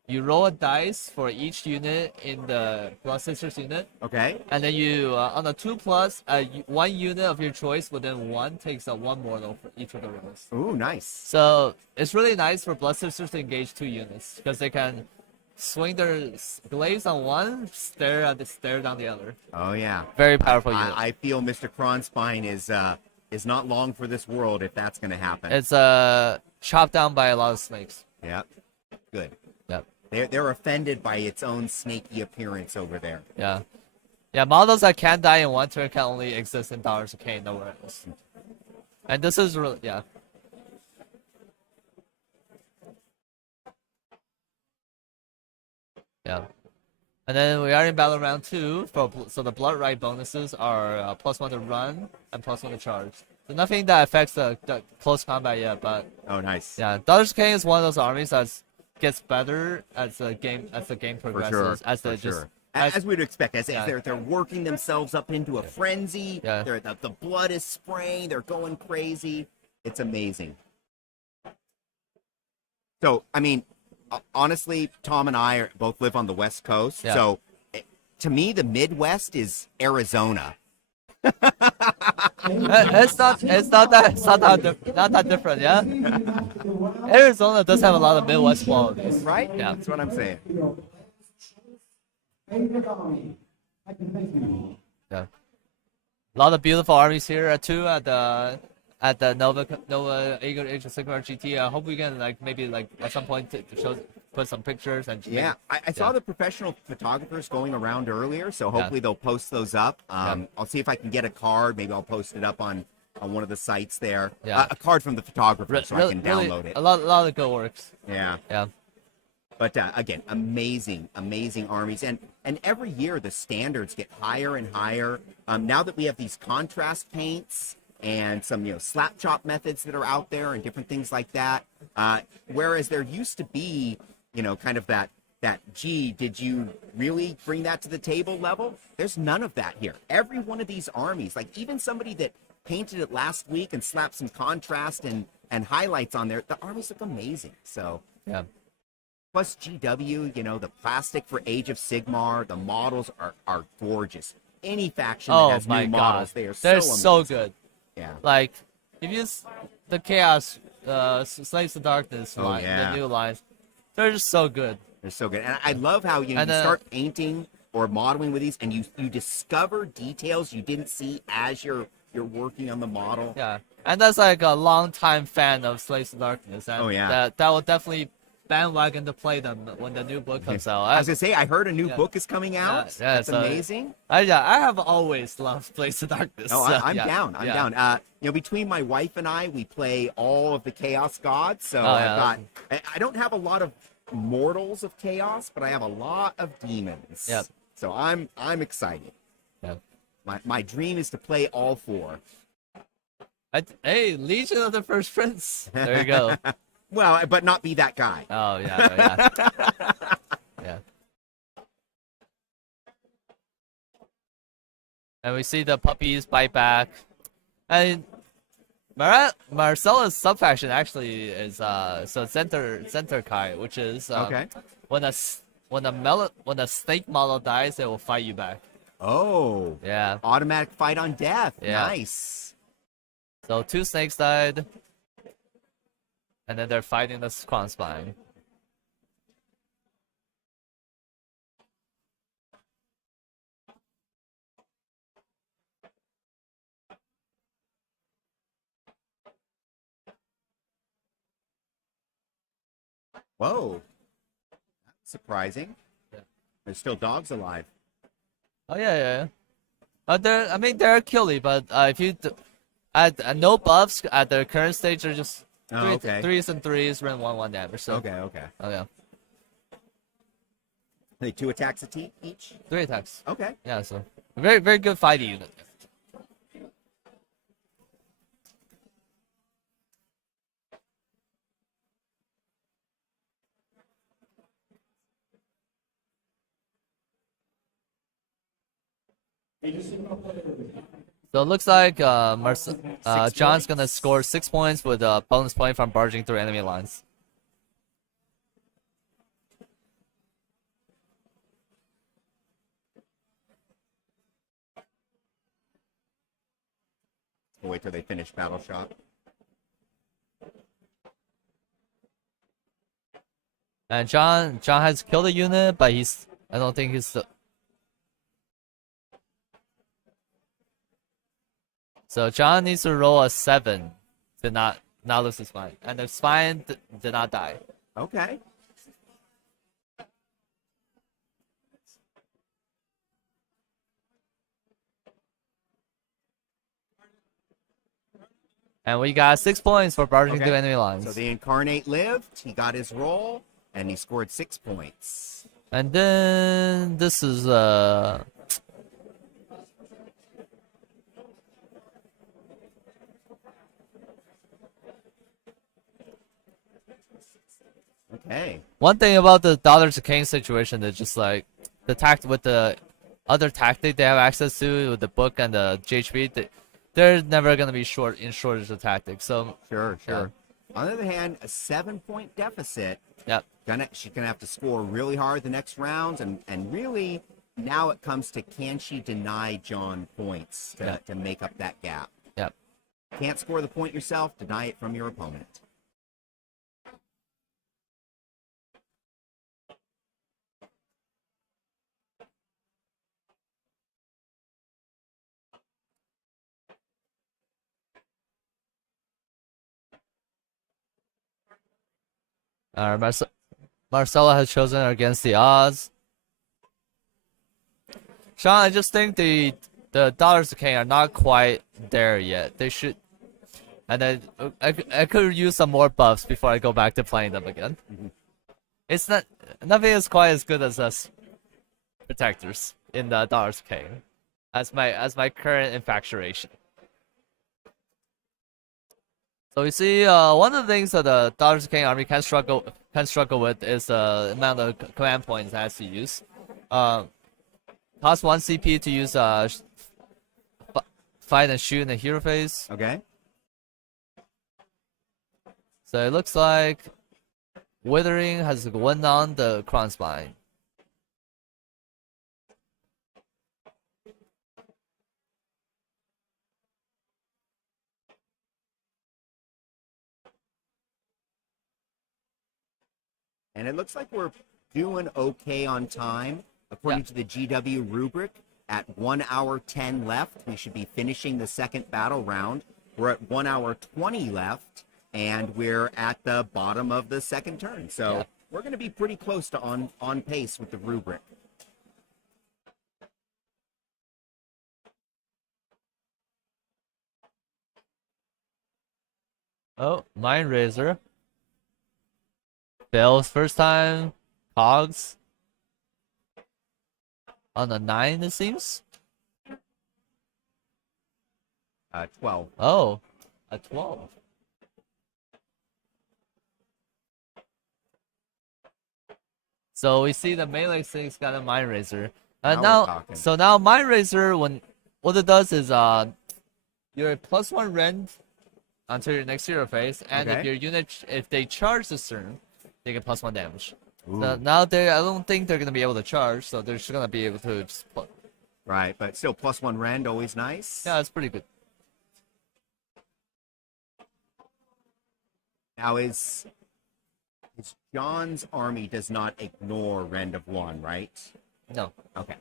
you roll a dice for each unit in the Blood Sisters unit, Okay. and then you on a 2+, one unit of your choice within 1 takes a 1 mortal for each of the rolls. Ooh, nice. So it's really nice for Blood Sisters to engage 2 units because they can swing their glaives on one, stare down the other. Oh yeah. Very powerful unit. I feel Mr. Kronspine is not long for this world if that's gonna happen. It's chopped down by a lot of snakes. Yep. Good. Yep. They're offended by its own snaky appearance over there. Yeah. Yeah, models that can die in 1 turn can only exist in Daughters of Khaine, nowhere else. And this is really yeah. Yeah. And then we are in battle round 2, so the blood right bonuses are +1 to run and +1 to charge. So nothing that affects the close combat yet, but Oh, nice. yeah, Daughters of Khaine is one of those armies that gets better as the game For progresses. sure. As For the sure. as- As we'd expect, as Yeah. they're working themselves up into a frenzy. Yeah. The blood is spraying. They're going crazy. It's amazing. So, I mean, honestly, Tom and I both live on the West Coast. Yeah. So, to me, the Midwest is Arizona. It's not that different, yeah. Arizona does have a lot of Midwest qualities, Right? Yeah. That's what I'm saying. Yeah. A lot of beautiful armies here too at the Nova Age of Sigmar GT. I hope we can maybe at some point to put some pictures and Yeah, I saw Yeah. the professional photographers going around earlier, so hopefully they'll post those up. I'll see if I can get a card. Maybe I'll post it up on one of the sites there. Yeah. A card from the photographer so I can really, download it. a lot of good works. Yeah. Yeah. But again, amazing armies, and every year the standards get higher and higher. Now that we have these contrast paints, and some slap chop methods that are out there and different things like that. Whereas there used to be kind of that gee, did you really bring that to the table level? There's none of that here. Every one of these armies, like even somebody that painted it last week and slapped some contrast and highlights on there, the armies look amazing. So Yeah. plus GW, the plastic for Age of Sigmar, the models are gorgeous. Any faction that Oh has my new god, models, they are they're so so amazing. good. Yeah. Like if you the Chaos, Slaves of Darkness Oh, line, yeah. the new lines, they're just so good. They're so good. And I love how you And, start painting or modeling with these and you discover details you didn't see as you're working on the model. Yeah, and that's like a long-time fan of Slaves of Darkness, and Oh, yeah. that will definitely bandwagon to play them when the new book comes out. I was gonna say, I heard a new Yeah. book is coming out. Yeah, That's so- amazing. I have always loved Slaves of Darkness. Oh, so, I'm yeah, down. I'm yeah. down. Between my wife and I, we play all of the Chaos Gods. So Oh, I've yeah. got. I don't have a lot of mortals of Chaos, but I have a lot of demons. Yep. So I'm excited. Yeah. My dream is to play all four. Hey, Legion of the First Prince. There you go. Well, but not be that guy. Oh yeah, yeah. And we see the puppies bite back, and Marcella's subfaction actually is so center Kai, which is Okay. when a snake model dies, they will fight you back. Oh. Yeah. Automatic fight on death. Yeah. Nice. So 2 snakes died, and then they're fighting the Crown Spine. Whoa. That's surprising. Yeah. There's still dogs alive. Oh yeah. They're killy, but if you add no buffs at their current stage, they're just Oh, okay. 3s and 3s, run 1/1 damage. So Okay. oh yeah, They 2 attacks each? 3 attacks. Okay. Yeah, so very very good fighting unit. So it looks like John's gonna score 6 points with a bonus point from barging through enemy lines. We'll wait till they finish Battle Shop. And John has killed a unit, but I don't think he's the. So John needs to roll a 7 to not lose his spine, and the spine did not die. Okay. And we got 6 points for barging Okay. through enemy lines. So the Incarnate lived. He got his roll, and he scored 6 points. And then this is Okay. one thing about the Daughters of Khaine situation is just like the with the other tactic they have access to with the book and the GHB, they're never gonna be shortage of tactics. So Sure. On the other hand, a 7-point deficit. yep. She's gonna have to score really hard the next rounds, and really now it comes to, can she deny John points to make up that gap? Yep. Can't score the point yourself, deny it from your opponent. Marcella has chosen against the odds. Sean, I just think the Daughters of Khaine are not quite there yet. They should, and then I could use some more buffs before I go back to playing them again. It's nothing is quite as good as us protectors in the Daughters of Khaine as my current infatuation. So we see one of the things that the Daughters of Khaine army can struggle with is the amount of command points it has to use. Cost 1 CP to use fight and shoot in the hero phase. Okay. So it looks like Withering has won on the Crown Spine. And it looks like we're doing okay on time. According to the GW rubric, at 1 hour 10 left, we should be finishing the second battle round. We're at 1 hour 20 left, and we're at the bottom of the second turn. So we're going to be pretty close to on pace with the rubric. Oh, Mind Razor. Fails first time. Cogs. On the 9, it seems. 12. Oh, a 12. So we see the melee 6 got a Mind Razor. Now Mind Razor, what it does is you're +1 rend until your next hero phase, and if your unit, if they charge this turn, they get +1 damage. So now I don't think they're gonna be able to charge, so they're just gonna be able to just Right, but still +1 rend, always nice. Yeah, it's pretty good. Now is John's army does not ignore rend of 1, right? No. Okay.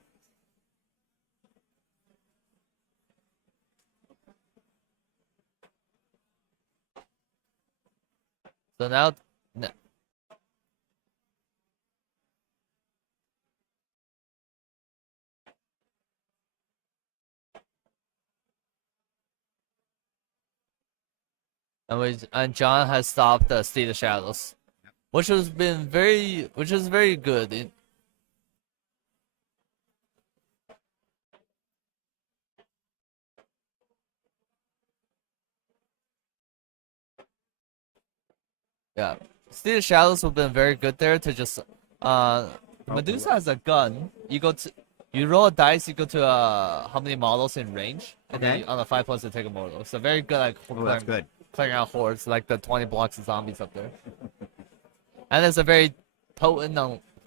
So now, and John has stopped the State of Shadows, which is very good. Yeah, State of Shadows have been very good there to just Medusa has a gun. You roll a dice, you go to how many models in range, and then on the 5+ you take a model. So very good at that's good. clearing out hordes, like the 20 blocks of zombies up there. And it's a very potent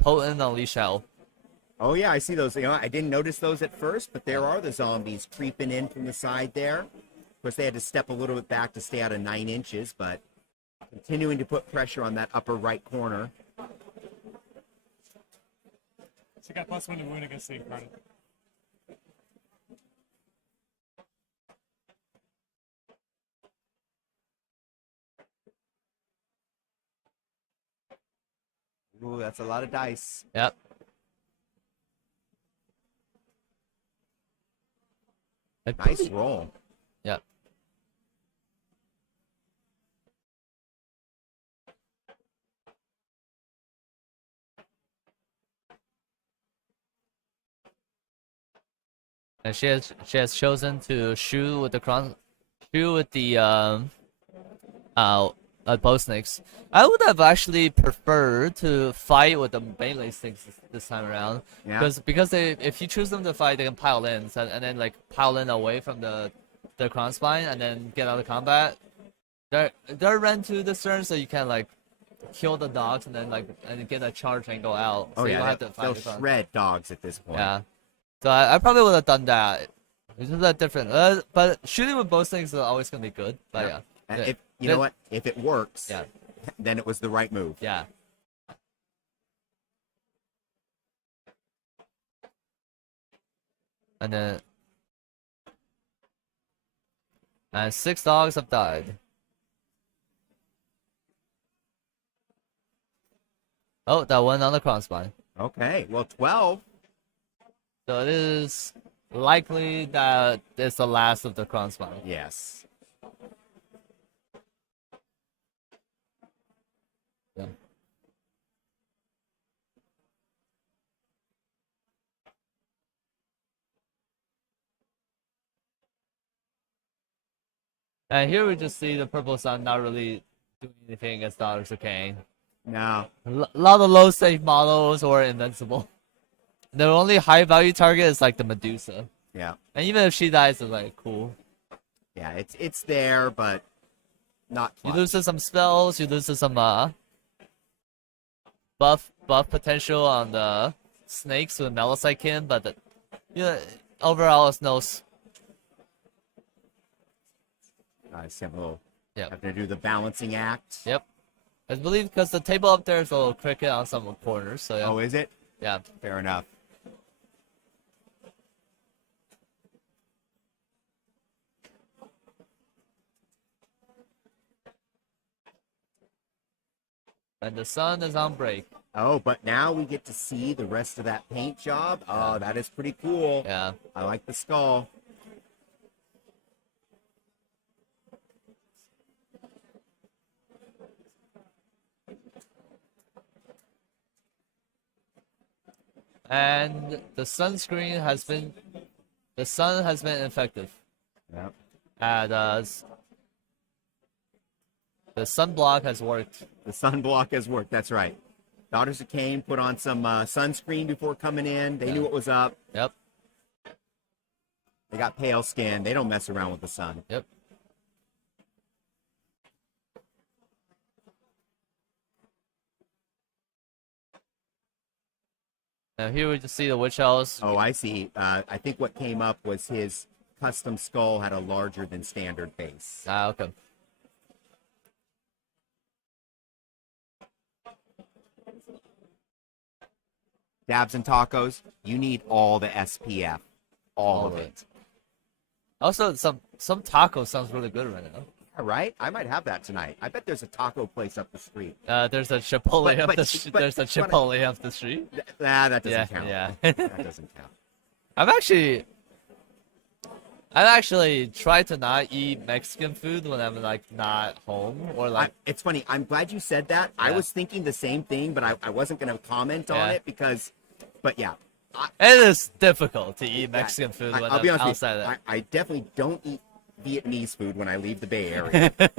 unleash hell. Oh yeah, I see those. You know, I didn't notice those at first, but there are the zombies creeping in from the side there. Of course, they had to step a little bit back to stay out of 9 inches, but continuing to put pressure on that upper right corner. So you got +1 to wound against the incarnate. Ooh, that's a lot of dice. Yep. Nice roll. Yep. And she has chosen to shoot with the bow snakes. I would have actually preferred to fight with the melee snakes this time around. Yeah. Because if you choose them to fight, they can pile in, and then like pile in away from the crown spine, and then get out of combat. They're run to this turn, so you can like kill the dogs and then and get a charge and go out. So you don't have to fight they'll shred dogs at this point. Yeah. So I probably would have done that. It's just that different. But shooting with bow snakes is always gonna be good. But yeah. And if you know what, if it works, then it was the right move. Yeah. And 6 dogs have died. Oh, that one on the crown spine. Okay, well 12. So it is likely that it's the last of the crown spine. Yes. Yeah. And here we just see the purple sun not really doing anything against Daughters of Khaine. No. A lot of low save models or invincible. The only high value target is like the Medusa. Yeah. And even if she dies, it's like cool. Yeah, it's there, but not You clutch. lose to some spells, you lose to some buff potential on the snakes with Melisaikin, but overall it's no. Simple. Yep. Have to do the balancing act. Yep. I believe because the table up there is a little crooked on some corners, so yeah. Oh, is it? Yeah. Fair enough. And the sun is on break. Oh, but now we get to see the rest of that paint job. Oh, that is pretty cool. Yeah. I like the skull. And the sunscreen has been, the sun has been effective. Yep. And the sunblock has worked. The sunblock has worked. That's right. Daughters of Khaine put on some sunscreen before coming in. They knew what was up. Yep. They got pale skin. They don't mess around with the sun. Yep. Now here we just see the witch house. Oh, I see. I think what came up was his custom skull had a larger than standard base. Ah, okay. Dabs and tacos, you need all the SPF. All of it. Also, some taco sounds really good right now. All right? I might have that tonight. I bet there's a taco place up the street. There's a Chipotle But- up the but- there's a Chipotle up the street. Nah, that doesn't Yeah, count. yeah. That doesn't count. I've actually tried to not eat Mexican food when I'm like not home or like. It's funny. I'm glad you said that. I Yeah. was thinking the same thing, but I wasn't going to comment on Yeah. it because, but yeah. It is difficult to eat Mexican food when I'll I'm be honest outside with of you, I definitely don't eat Vietnamese food when I leave the Bay Area. that.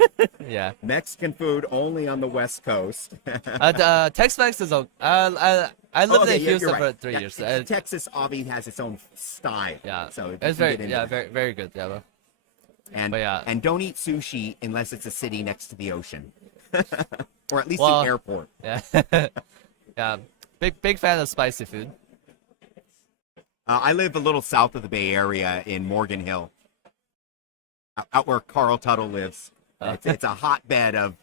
Yeah. Mexican food only on the West Coast. Tex-Mex is okay. I lived in you're Houston right. for 3 Yeah, years. Texas obviously has its own style. Yeah. So you It's can very get into that. very good. Yeah. And but yeah. and don't eat sushi unless it's a city next to the ocean, or at least Well, the airport. Yeah. Yeah. Big fan of spicy food. I live a little south of the Bay Area in Morgan Hill, out where Carl Tuttle lives. It's a hotbed of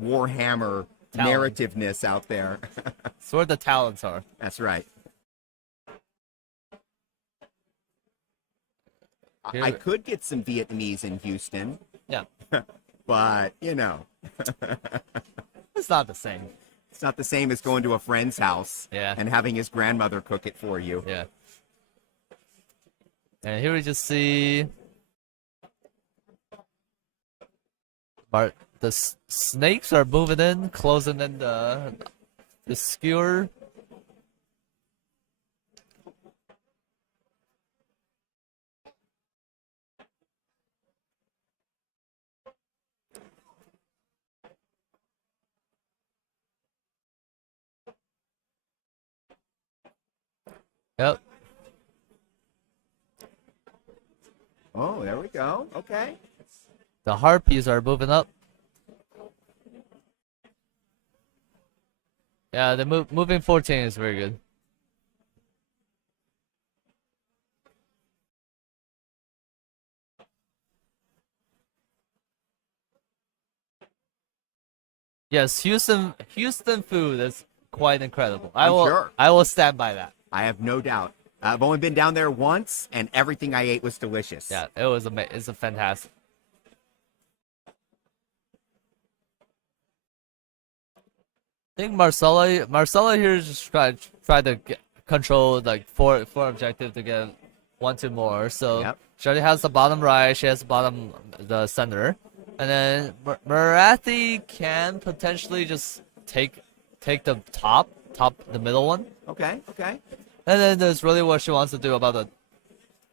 Warhammer Talent. narrativeness out there. It's where the talents are. That's right. Here- I could get some Vietnamese in Houston, Yeah. but you know, It's not the same. it's not the same as going to a friend's house Yeah. and having his grandmother cook it for you. Yeah. And here we just see the snakes are moving in, closing in the skewer. Yep. Oh, there we go. Okay. The harpies are moving up. Yeah, the moving 14 is very good. Yes, Houston food is quite incredible. I'm sure. I will stand by that. I have no doubt. I've only been down there once, and everything I ate was delicious. Yeah, it was it's a fantastic. I think Marcella here is just try to control like four objective to get 1-2 more. So Yep. she already has the bottom right, she has the center, and then Marathi can potentially just take the the middle one, Okay. Okay. and then there's really what she wants to do about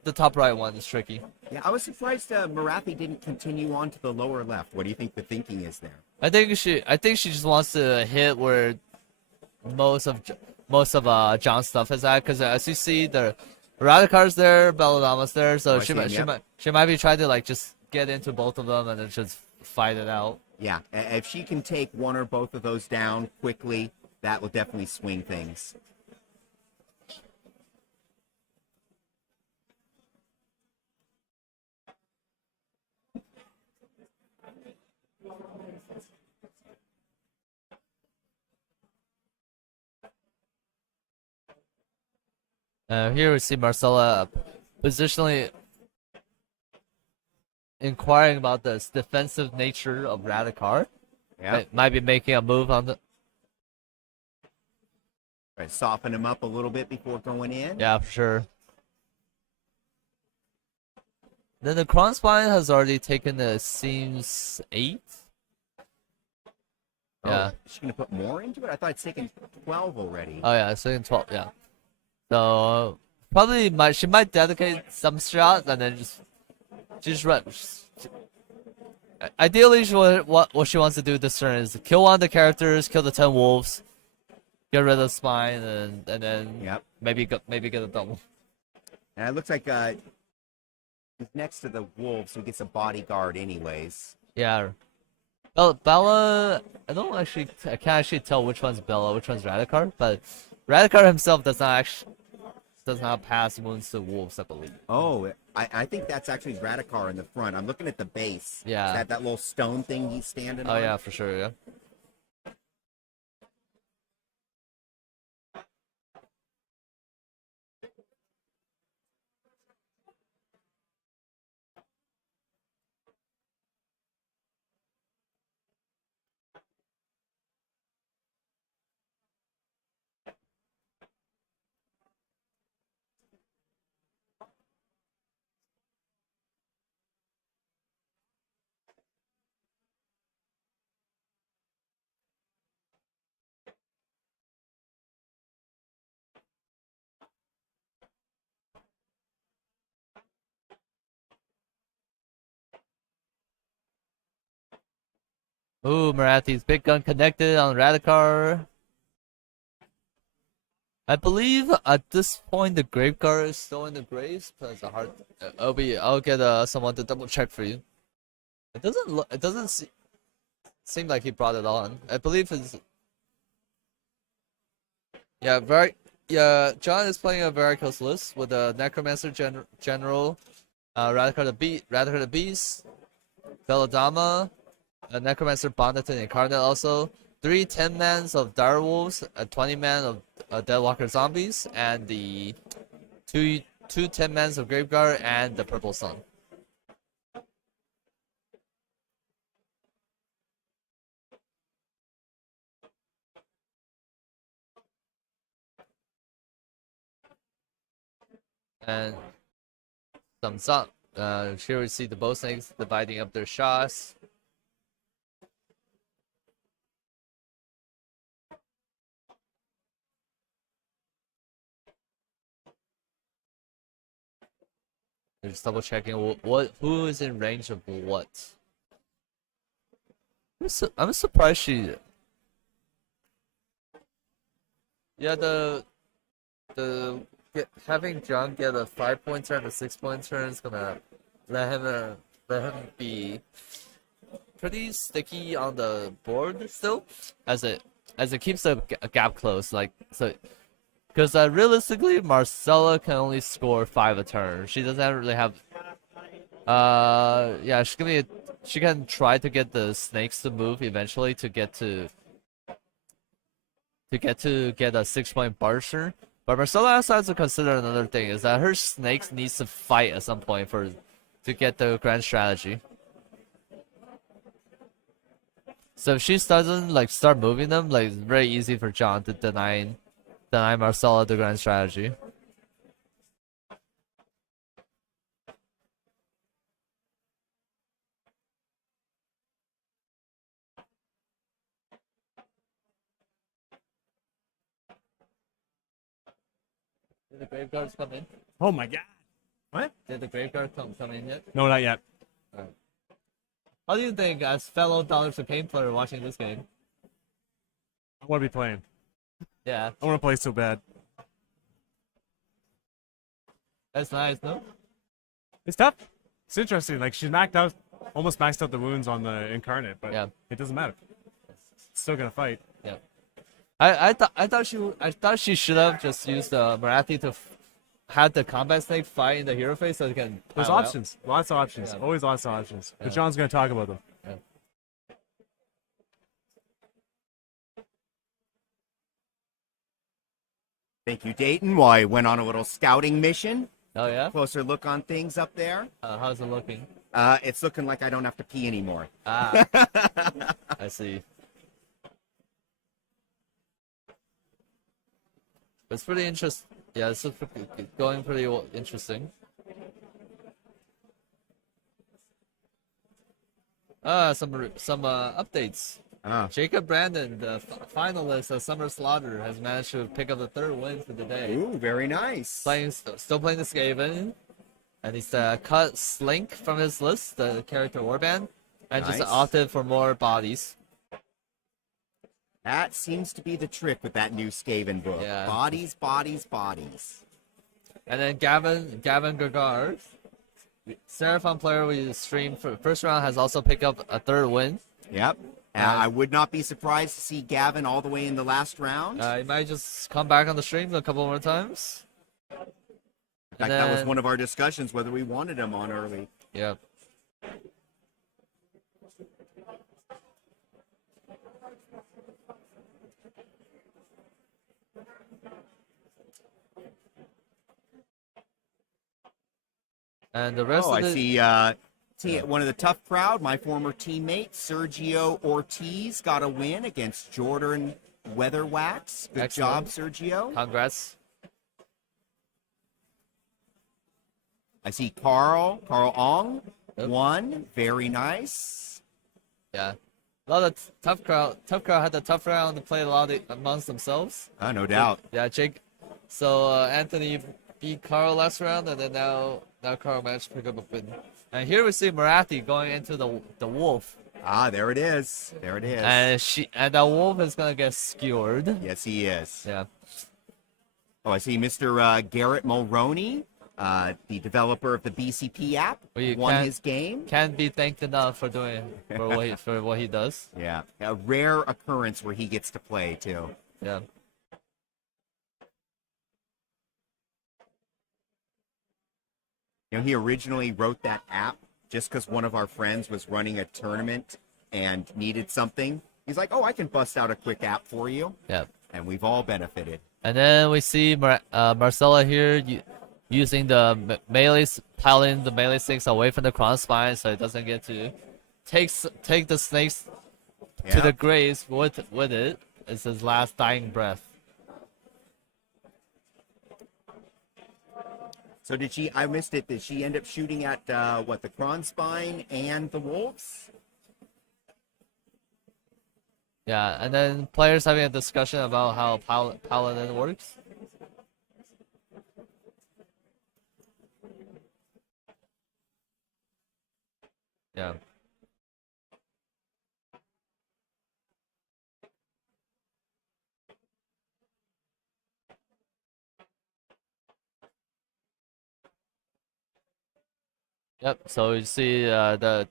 the the top right one is tricky. Yeah, I was surprised Marathi didn't continue on to the lower left. What do you think the thinking is there? I think she just wants to hit where most of John's stuff is at, because as you see, the Radicar's there, Belladama's there, so Oh, she might be trying to like just get into both of them and then just fight it out. Yeah, if she can take one or both of those down quickly, that will definitely swing things. Here we see Marcella positionally inquiring about the defensive nature of Radicar. Yeah, Might be making a move on the. right, soften him up a little bit before going in. Yeah, for sure. Then the Crown Spine has already taken the seems 8. Yeah. Oh, is she gonna put more into it? I thought it's taken 12 already. Oh yeah, it's taken 12. Yeah. So probably she might dedicate some shots and then just run. Ideally, what she wants to do this turn is kill one of the characters, kill the 10 wolves, get rid of the spine, and then Yep. maybe get a double. And it looks like he's next to the wolves, so he gets a bodyguard anyways. Yeah. Bella, I can't actually tell which one's Bella, which one's Radicar, but Radicar himself does not pass wounds to wolves, I believe. Oh, I think that's actually Radicar in the front. I'm looking at the base. Yeah. Is that little stone thing he's standing on? Oh yeah, for sure, yeah. Ooh, Marathi's big gun connected on Radicar. I believe at this point the Graveguard is still in the graves. That's a hard. I'll get someone to double check for you. It doesn't seem like he brought it on. I believe it's. Yeah, John is playing a very close list with a Necromancer General, Radicar the Beast, Belladama, a Necromancer Bonnet and Incarnate also, 3 10-mans of Direwolves, a 20-man of Deadwalker Zombies, and the two 10-mans of Graveguard and the Purple Sun. And thumbs up. Here we see the bow snakes dividing up their shots. They're just double checking who is in range of what. I'm surprised she. Yeah, having John get a 5-point turn, a 6-point turn is gonna let him be pretty sticky on the board still, as it keeps the gap close. Like so. Because realistically, Marcella can only score 5 a turn. She doesn't really have. Yeah, she can try to get the snakes to move eventually to get a 6-point barge turn. But Marcella also has to consider another thing: is that her snakes needs to fight at some point to get the grand strategy. So if she doesn't like start moving them, like it's very easy for John to deny Marcella the grand strategy. Did the Graveguards come in? Oh my god. What? Did the graveyard come in yet? No, not yet. How do you think, as fellow Dollars of Khaine player watching this game? I want to be playing. Yeah, I want to play so bad. that's nice, no? It's tough. It's interesting. Like she's maxed out, almost maxed out the wounds on the incarnate, but Yeah. it doesn't matter. It's still gonna fight. Yeah. I thought she should have just used Marathi to had the combat snake fight in the hero phase so they can. There's pile out. options. Lots of options. Yeah. Always lots of options. Yeah. But John's gonna talk about them. Yeah. Thank you, Dayton. Well, I went on a little scouting mission. Oh yeah. Closer look on things up there. How's it looking? It's looking like I don't have to pee anymore. Ah, I see. It's pretty interesting. Yeah, it's going pretty interesting. Some updates. Jacob Brandon, the finalist of Summer Slaughter, has managed to pick up the 3rd win for the day. Ooh, very nice. Still playing the Skaven, and he's cut Slink from his list, the character warband, and just Nice. opted for more bodies. That seems to be the trick with that new Skaven book. Yeah. Bodies, bodies, bodies. And then Gavin Gagar, Seraphon player we streamed for first round, has also picked up a 3rd win. Yep. I would not be surprised to see Gavin all the way in the last round. He might just come back on the stream a couple more times. In fact, that was one of our discussions, whether we wanted him on early. Yeah. And the rest Oh, of I the see one of the tough crowd, my former teammate, Sergio Ortiz, got a win against Jordan Weatherwax. Good job, Excellent. Sergio. Congrats. I see Carl Ong, Yep. won. Very nice. Yeah. A lot of tough crowd. Tough crowd had the tough round to play a lot amongst themselves. No doubt. Yeah, Jake. So Anthony beat Carl last round, and then now Carl managed to pick up a win. And here we see Marathi going into the wolf, There it is. There it is. and the wolf is gonna get skewered. Yes, he is. Yeah. Oh, I see Mr. Garrett Mulroney, the developer of the BCP app, Well, you won can't- his game. Can't be thanked enough for what he does. Yeah, a rare occurrence where he gets to play too. Yeah. You know, he originally wrote that app just because one of our friends was running a tournament and needed something. He's like, "Oh, I can bust out a quick app for you," Yeah. and we've all benefited. And then we see Marcella here using the melee, piling the melee sticks away from the cross spine so it doesn't get to take the snakes to Yeah. the graves with it. It's his last dying breath. So did she? I missed it. Did she end up shooting at the Kron Spine and the wolves? Yeah, and then players having a discussion about how Paladin works. Yeah. Yep. So you see the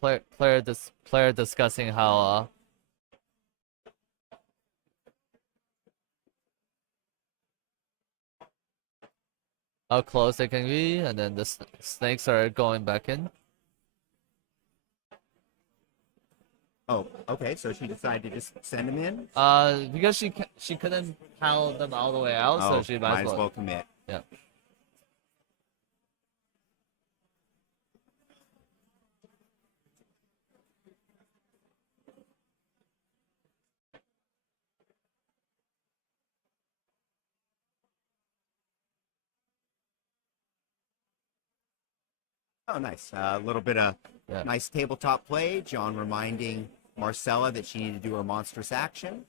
player discussing how close they can be, and then the snakes are going back in. Oh, okay. So she decided to just send him in. Because she couldn't pal them all the way out, Oh, so she might as well. commit. Yeah. Oh, nice. A little bit of Yeah. nice tabletop play. John reminding Marcella that she needed to do her monstrous action.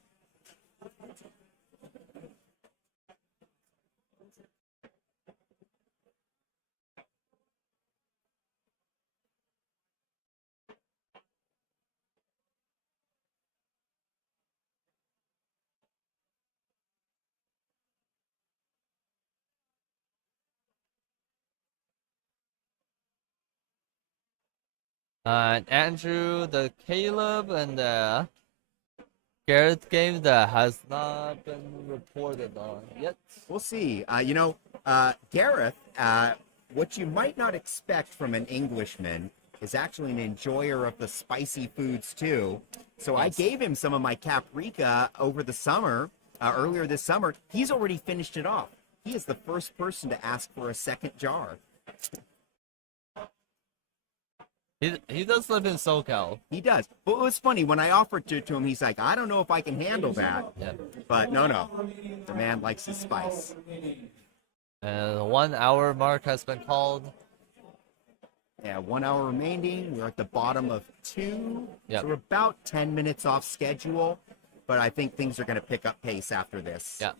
Andrew, the Caleb, and the Garrett game that has not been reported on yet. We'll see. Gareth, what you might not expect from an Englishman is actually an enjoyer of the spicy foods too. So I gave him some of my caprica over the summer, earlier this summer. He's already finished it off. He is the first person to ask for a second jar. He does live in SoCal. He does. But it was funny, when I offered to him, he's like, I don't know if I can handle that. Yeah. But no. The man likes his spice. And the 1 hour mark has been called. Yeah, 1 hour remaining. We're at the bottom of 2. Yep. So we're about 10 minutes off schedule. But I think things are going to pick up pace after this. Yeah.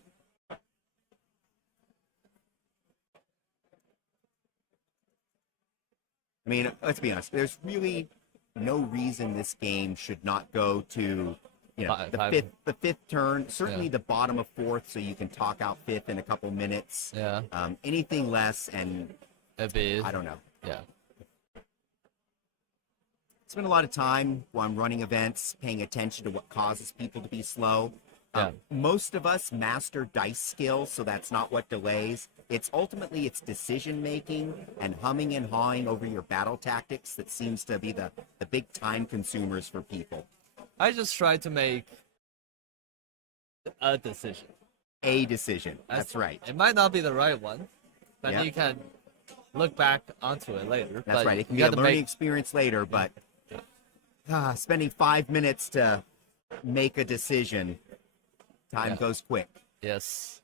I mean, let's be honest. There's really no reason this game should not go to, the fifth turn. Certainly the bottom of 4th, so you can talk out 5th in a couple minutes. Yeah. Anything less, and It'd be, I don't know. Yeah. Spend a lot of time while I'm running events paying attention to what causes people to be slow. Yeah. Most of us master dice skills, so that's not what delays. It's decision making and humming and hawing over your battle tactics that seems to be the big time consumers for people. I just try to make a decision. A decision. That's right. It might not be the right one, but Yeah. you can look back onto it later. That's but right. It can you be a gotta learning experience later, but spending 5 minutes to make a decision, time goes quick. Yes.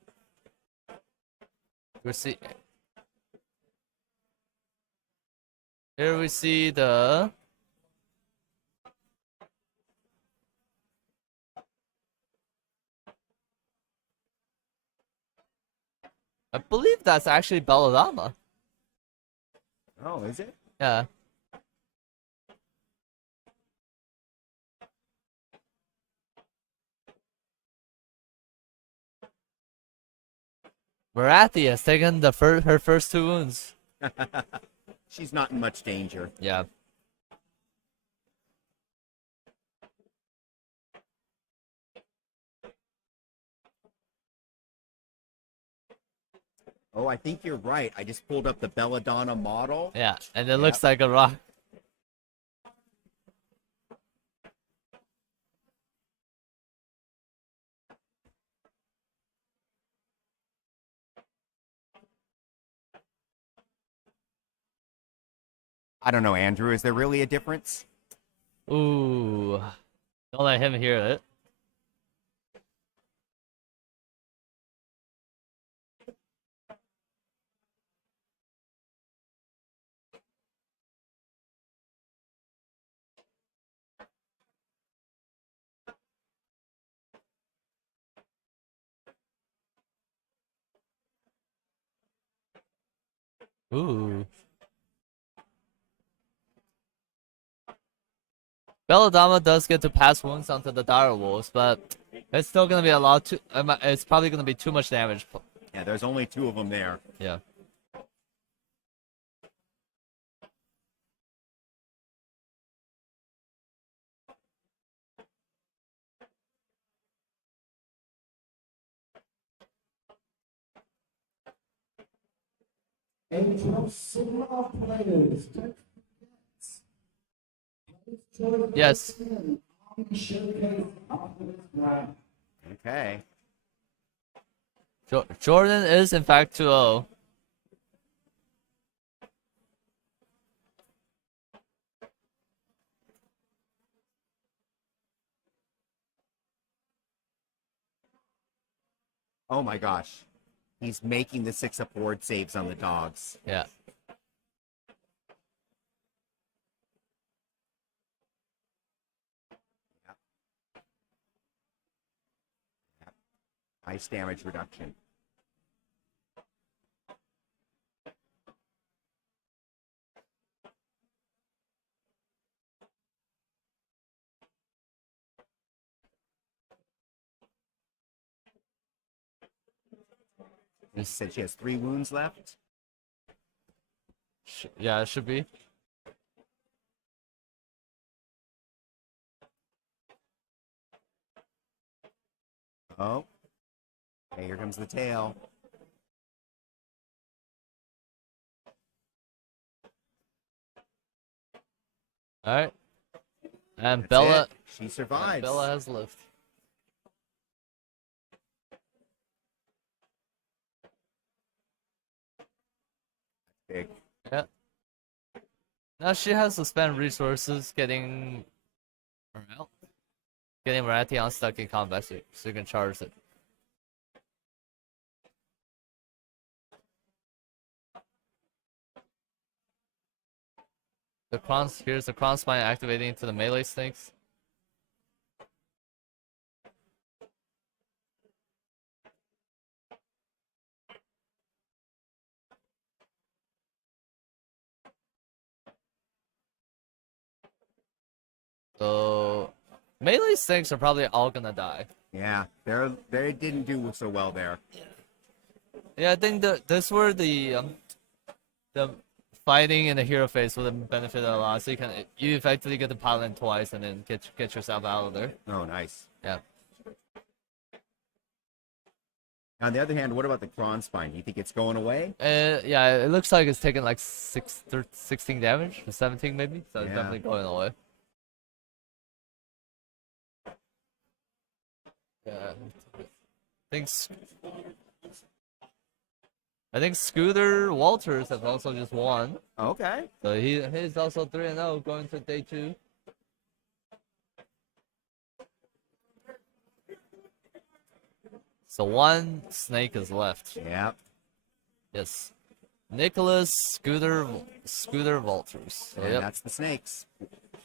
We see. Here we see the. I believe that's actually Belladama. Oh, is it? Yeah. Marathi has taken her first 2 wounds. She's not in much danger. Yeah. Oh, I think you're right. I just pulled up the Belladonna model. Yeah, and it looks like a rock. I don't know, Andrew. Is there really a difference? Ooh. Don't let him hear it. Ooh. Belladama does get to pass wounds onto the dire wolves, but it's still gonna be a lot too. It's probably gonna be too much damage. Yeah, there's only 2 of them there. Yeah. Yes. Okay. Jordan is in fact 2-0. Oh my gosh. He's making the 6-up ward saves on the dogs. Yeah. Nice damage reduction. You said she has 3 wounds left. Yeah, it should be. Oh. Okay, here comes the tail. All right. And That's Bella. it. She survives. Bella has lived. Big. Yeah. Now she has to spend resources getting Marathi unstuck in combat so you can charge it. Here's the crown spine activating to the melee snakes. So melee snakes are probably all gonna die. Yeah, they didn't do so well there. Yeah, I think this where the fighting in the hero phase would have benefited a lot. So you effectively get the paladin twice and then get yourself out of there. Oh, nice. Yeah. On the other hand, what about the Kron spine? Do you think it's going away? Yeah, it looks like it's taking like 16 damage, or 17 maybe. So it's Yeah. definitely going away. Yeah. I think Scooter Walters has also just won. Okay. So he's also 3-0 going to day 2. So one snake is left. Yep. Yes. Nicholas Scooter Walters. So, And yep. that's the snakes.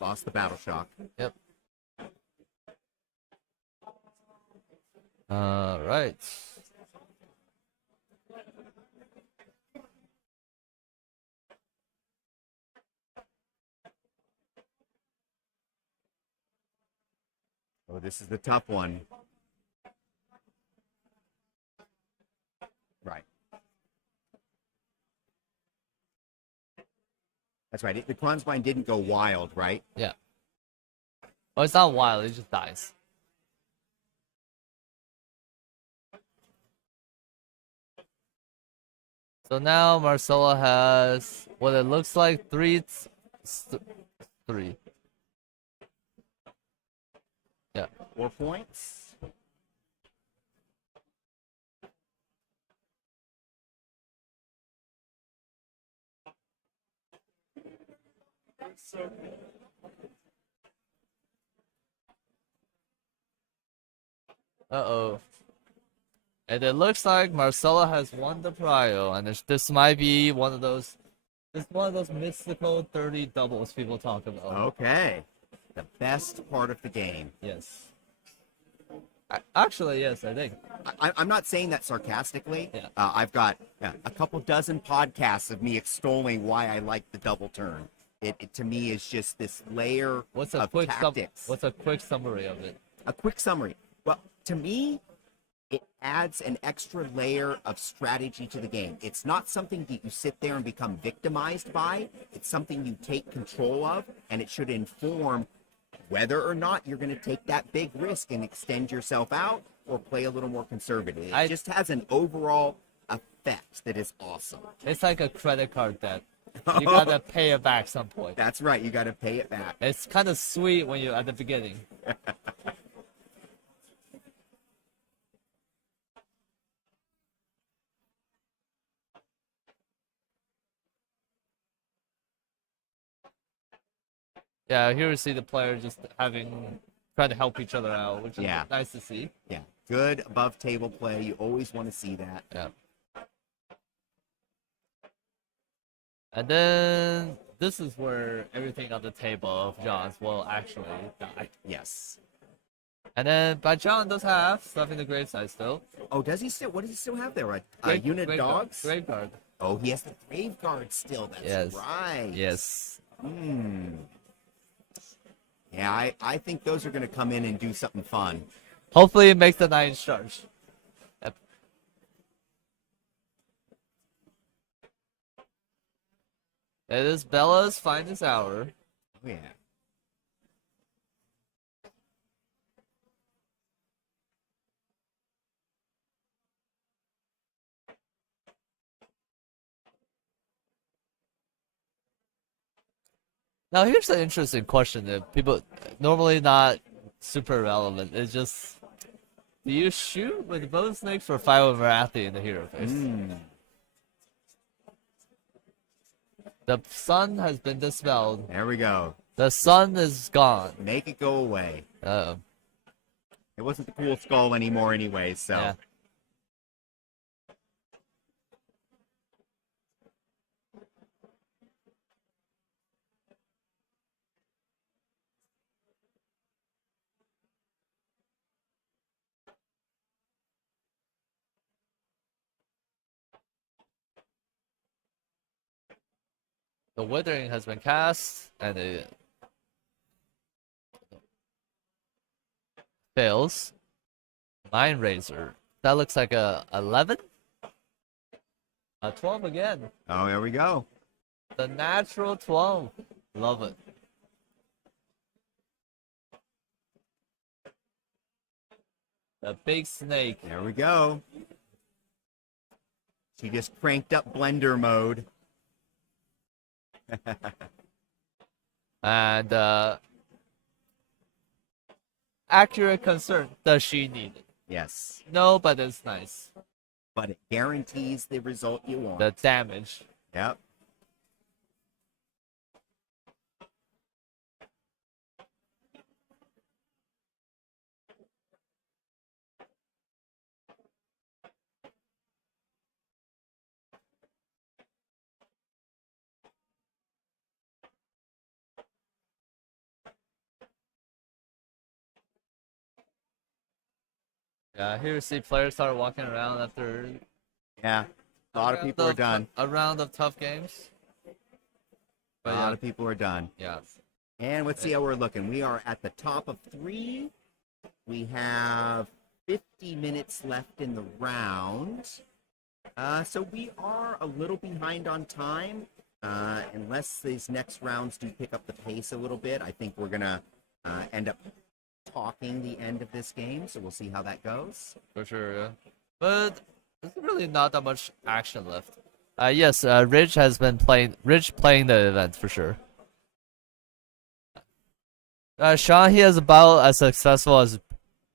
Lost the battle shock. Yep. Right. Oh, this is the tough one. Right. That's right. The Kron spine didn't go wild, right? Yeah. Well, it's not wild. It just dies. So now Marcella has what it looks like 3. Yeah. 4 points. Uh-oh. And it looks like Marcella has won the prio, and this might be one of those mystical 30 doubles people talk about. Okay. The best part of the game. Yes. Actually, yes, I think. I'm not saying that sarcastically. Yeah. I've got a couple dozen podcasts of me extolling why I like the double turn. It to me is just this layer of tactics. What's a quick summary of it? A quick summary. Well, to me, it adds an extra layer of strategy to the game. It's not something that you sit there and become victimized by. It's something you take control of, and it should inform whether or not you're going to take that big risk and extend yourself out or play a little more conservative. It just has an overall effect that is awesome. It's like a credit card debt. You gotta pay it back some point. That's right. You got to pay it back. It's kind of sweet when you're at the beginning. Yeah, here we see the player just trying to help each other out, which is nice to see. Yeah, good above table play. You always want to see that. Yeah. And then this is where everything on the table of John's will actually die. Yes. And then, but John does have stuff in the graveside still. Oh, does he still? What does he still have there? Unit Grave dogs? Grave guard. Oh, he has the grave guard still. That's Yes. right. Yes. Yeah, I think those are going to come in and do something fun. Hopefully it makes the 9 charge. Yep. It is Bella's finest hour. Oh, yeah. Now here's an interesting question that people normally not super relevant. It's just, do you shoot with bow snakes or fire with Marathi in the hero phase? The sun has been dispelled. There we go. The sun is gone. Make it go away. Uh-oh. It wasn't the cool skull anymore anyway, so. Yeah. The Withering has been cast, and it fails. Mind Razor. That looks like a 11? A 12 again. Oh, there we go. The natural 12. Love it. The big snake. There we go. She just cranked up blender mode. And accurate concern. Does she need it? Yes. No, but it's nice. But it guarantees the result you want. The damage. Yep. Yeah, here we see players start walking around after Yeah. A lot of people are done. A round of tough games. A lot of people are done. Yeah. And let's see how we're looking. We are at the top of 3. We have 50 minutes left in the round. So we are a little behind on time. Unless these next rounds do pick up the pace a little bit, I think we're going to end up talking the end of this game. So we'll see how that goes. For sure, yeah. But there's really not that much action left. Yes, Ridge playing the event for sure. Sean, he is about as successful as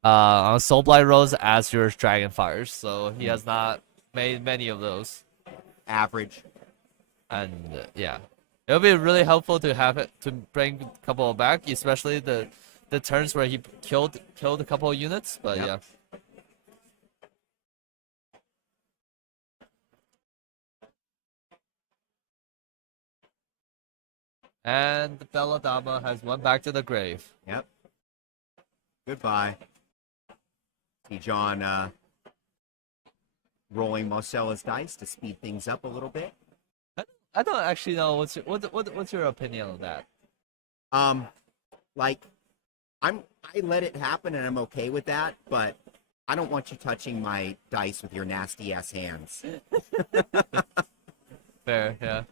on Soulblight roles as your Dragonfires, so he has not made many of those. Average. And yeah, it would be really helpful to have it to bring a couple back, especially the turns where he killed a couple of units. But yeah. And the Belladama has went back to the grave. Yep. Goodbye. See John rolling Marcella's dice to speed things up a little bit. I don't actually know what's your opinion on that. Like, I let it happen and I'm okay with that, but I don't want you touching my dice with your nasty ass hands. Fair, yeah.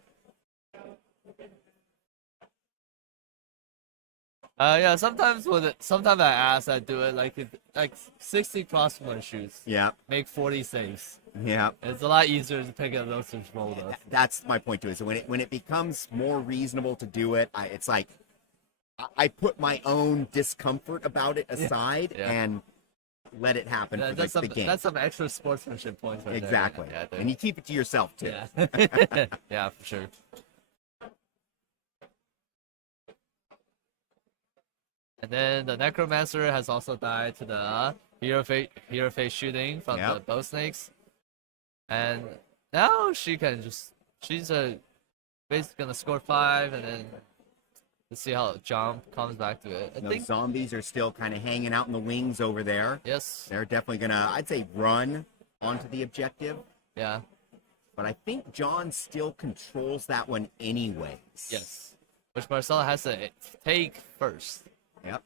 Yeah. Sometimes I ask, I do it like 60 crossbow shoots. Yeah. Make 40 saves. Yeah. It's a lot easier to pick up those to roll those. That's my point too. So when it becomes more reasonable to do it, it's like I put my own discomfort about it aside and let it happen for the game. That's some extra sportsmanship points right exactly. there. Yeah, and you keep it to yourself too. Yeah. Yeah, for sure. And then the Necromancer has also died to the hero face shooting from the bow snakes. And now she's basically gonna score 5, and then let's see how John comes back to it. I think zombies are still kind of hanging out in the wings over there. Yes. They're definitely gonna, I'd say, run onto the objective. Yeah. But I think John still controls that one anyways. Yes. Which Marcella has to take first. Yep.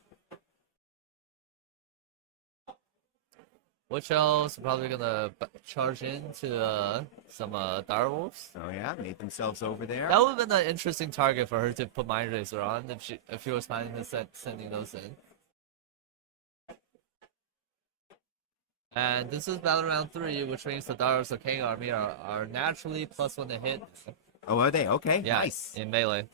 Which else? Probably gonna charge into some direwolves. Oh yeah, made themselves over there. That would have been an interesting target for her to put Mind Razor on if she was planning to sending those in. And this is battle round 3, which means the Direwolves of Khaine army are naturally +1 to hit. Oh, are they? Okay, yeah, nice. In melee.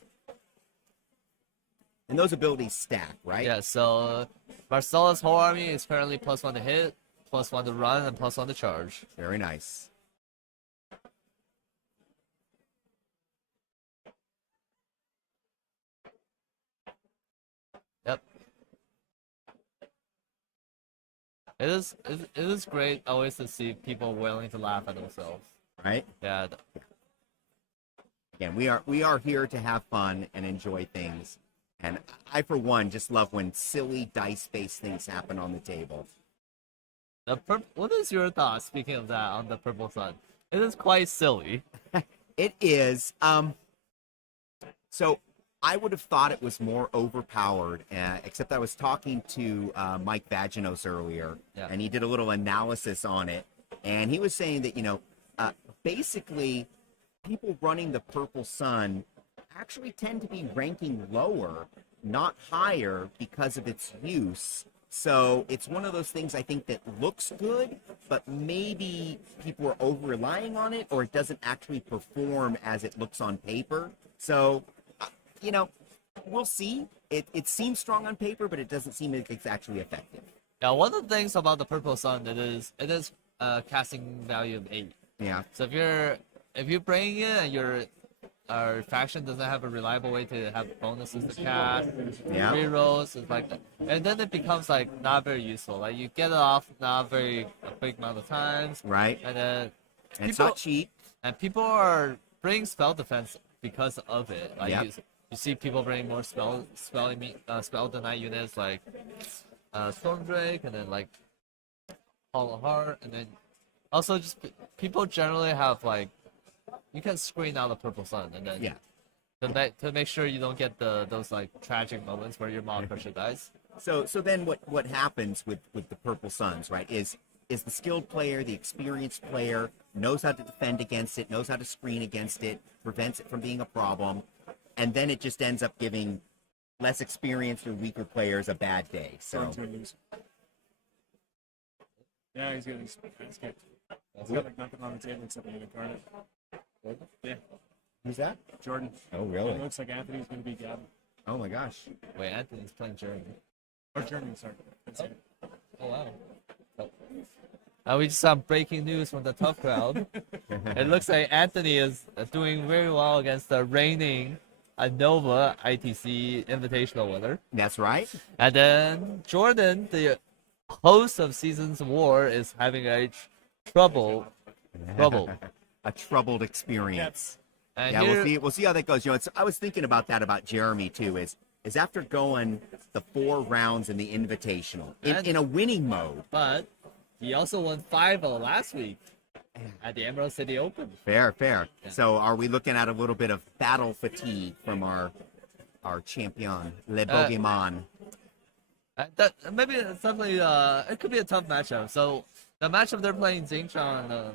And those abilities stack, right? Yeah, so Marcella's whole army is currently +1 to hit, +1 to run, and +1 to charge. Very nice. Yep. It is great always to see people willing to laugh at themselves. Right? Yeah. Again, we are here to have fun and enjoy things. And I, for one, just love when silly dice-based things happen on the table. What is your thought, speaking of that, on the Purple Sun? It is quite silly. It is. So I would have thought it was more overpowered, except I was talking to Mike Vaginos earlier, and he did a little analysis on it. And he was saying that, basically, people running the Purple Sun actually tend to be ranking lower, not higher, because of its use. So it's one of those things I think that looks good, but maybe people are over-relying on it, or it doesn't actually perform as it looks on paper. So, we'll see. It seems strong on paper, but it doesn't seem like it's actually effective. Yeah, one of the things about the Purple Sun, it is casting value of 8. Yeah. So if you bring it and our faction doesn't have a reliable way to have bonuses to cast, rerolls, it's like that. And then it becomes like not very useful. Like you get it off not a big amount of times. Right. And then it's not cheap. And people are bringing spell defense because of it. Like you see people bring more spell deny units like Stormdrake, and then like Hollow Heart, and then also just people generally have like, you can screen out the Purple Sun, and then to make sure you don't get those like tragic moments where your Maw Crusher dies. So then what happens with the Purple Suns, right, is the skilled player, the experienced player, knows how to defend against it, knows how to screen against it, prevents it from being a problem, and then it just ends up giving less experienced or weaker players a bad day. So yeah, he's getting his ass kicked. He's got like nothing on the table except an incarnate. Yeah. Who's that? Jordan. Oh, really? It looks like Anthony's going to be Gavin. Oh, my gosh. Wait, Anthony's playing Germany. Or Germany, sorry. Oh, wow. We just saw breaking news from the Tough Crowd. It looks like Anthony is doing very well against the reigning Nova ITC Invitational winner. That's right. And then Jordan, the host of Seasons of War, is having a troubled a troubled experience. And yeah, we'll see how that goes. I was thinking about that about Jeremy too. Is after going the 4 rounds in the Invitational in a winning mode, but he also won 5-0 last week at the Emerald City Open. Fair. Yeah. So are we looking at a little bit of battle fatigue from our champion, Le Bogeyman? Maybe it's definitely it could be a tough matchup. So the matchup they're playing Zinch on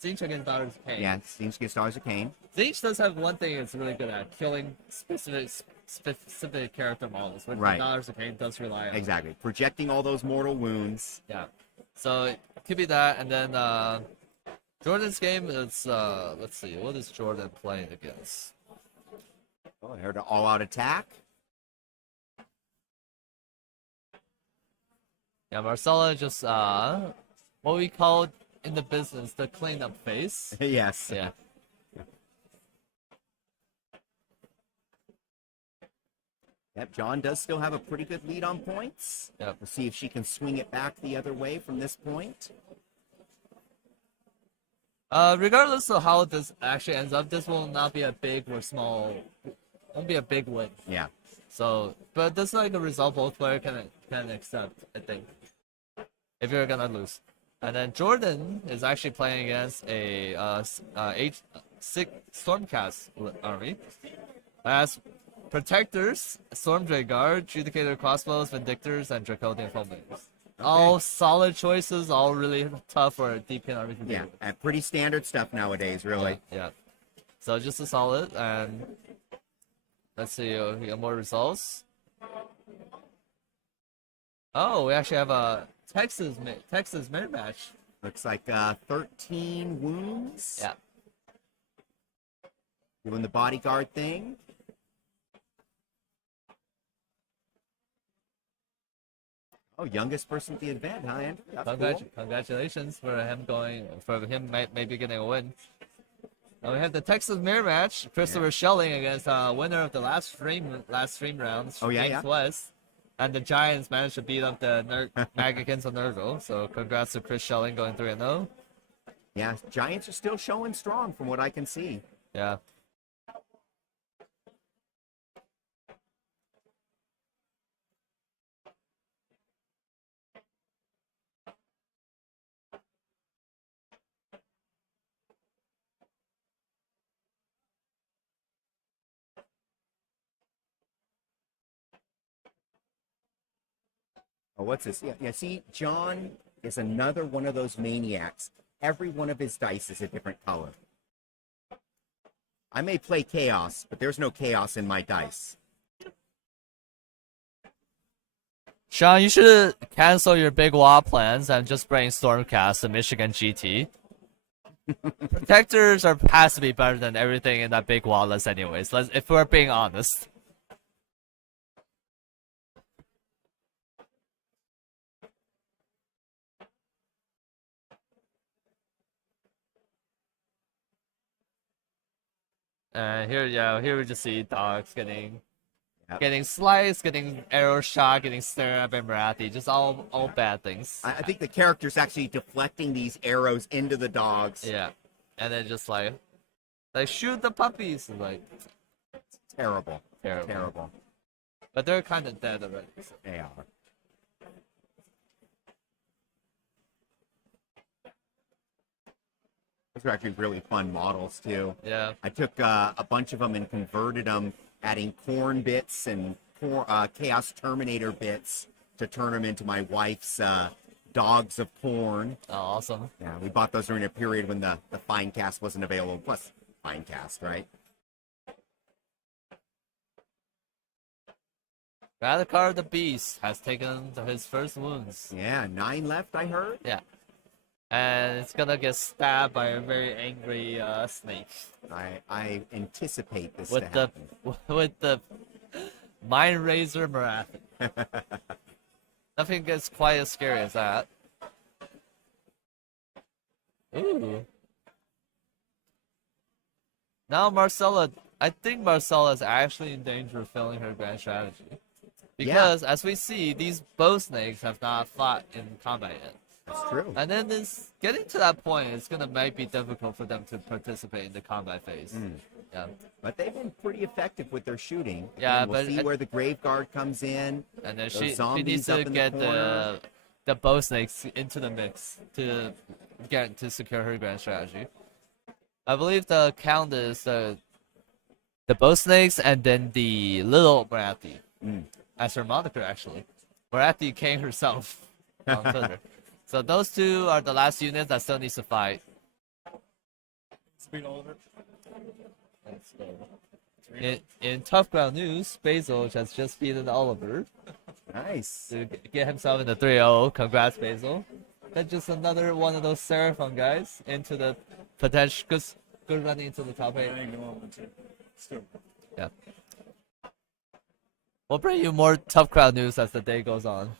Zinch against Daughters of Khaine. Yeah, Zinch against Daughters of Khaine. Zinch does have one thing it's really good at: killing specific character models, which Daughters of Khaine does rely on. Exactly, projecting all those mortal wounds. Yeah, so it could be that, and then Jordan's game is let's see, what is Jordan playing against? Oh, I heard an all-out attack. Yeah, Marcella just what we call in the business the cleanup phase. Yes. Yeah. Yep, John does still have a pretty good lead on points. Yep. We'll see if she can swing it back the other way from this point. Regardless of how this actually ends up, this will not be a big or small. Won't be a big win. Yeah. So, but this is like a result both players can accept, I think, if you're gonna lose. And then Jordan is actually playing against a H6 Stormcast army. As protectors, Stormdrake Guard, Judicator Crossbows, Vindictors, and Draconian Fulminators. Okay. All solid choices, all really tough for a deep army to do. Yeah, and pretty standard stuff nowadays, really. Yeah. So just a solid, and let's see, we got more results. Oh, we actually have a Texas mirror match. Looks like 13 wounds. Yeah. Doing the bodyguard thing. Oh, youngest person at the event, huh, Andrew? That's cool. Congratulations for him maybe getting a win. Now we have the Texas Mirror match. Christopher Schelling against winner of the last stream rounds. Oh, yeah, James yeah. West. And the Giants managed to beat up the Magicans on Nergal. So congrats to Chris Schelling going 3-0. Yeah, Giants are still showing strong from what I can see. Yeah. Oh, what's this? Yeah, see, John is another one of those maniacs. Every one of his dice is a different color. I may play Chaos, but there's no Chaos in my dice. Sean, you should cancel your big WA plans and just bring Stormcast to Michigan GT. Protectors has to be better than everything in that big WA list anyways, if we're being honest. Here we just see dogs getting sliced, getting arrow shot, getting stared at by Marathi, just all bad things. I think the character's actually deflecting these arrows into the dogs. Yeah, and then just like shoot the puppies, like Terrible. terrible. But they're kind of dead already. So. They are. Those are actually really fun models, too. Yeah. I took a bunch of them and converted them, adding corn bits and Chaos Terminator bits to turn them into my wife's Dogs of Corn. Oh, awesome. Yeah, we bought those during a period when the Finecast wasn't available. Plus, Finecast, right? Radikar the Beast has taken his first wounds. Yeah, 9 left, I heard. Yeah. And it's gonna get stabbed by a very angry snake. I anticipate this with to with the Mind Razor Marathon. Nothing gets quite as scary as that. Ooh. Now Marcella, I think Marcella is actually in danger of failing her grand strategy. Because as we see, these bow snakes have not fought in combat yet. That's true. And then this getting to that point, it's gonna might be difficult for them to participate in the combat phase. Yeah. But they've been pretty effective with their shooting. Yeah, Again, we'll but see where the Grave Guard comes in. And then Those she zombies needs up to in get corner. the bow snakes into the mix to secure her grand strategy. I believe the count is the bow snakes and then the little Marathi as her moniker actually. Marathi Khaine herself on Twitter. So those two are the last units that still needs to fight. Speed Oliver. In tough ground news, Basil has just beaten Oliver Nice. to get himself in the 3-0. Congrats, Basil. That's just another one of those Seraphon guys into the potential good running into the top 8. Yeah. We'll bring you more tough crowd news as the day goes on.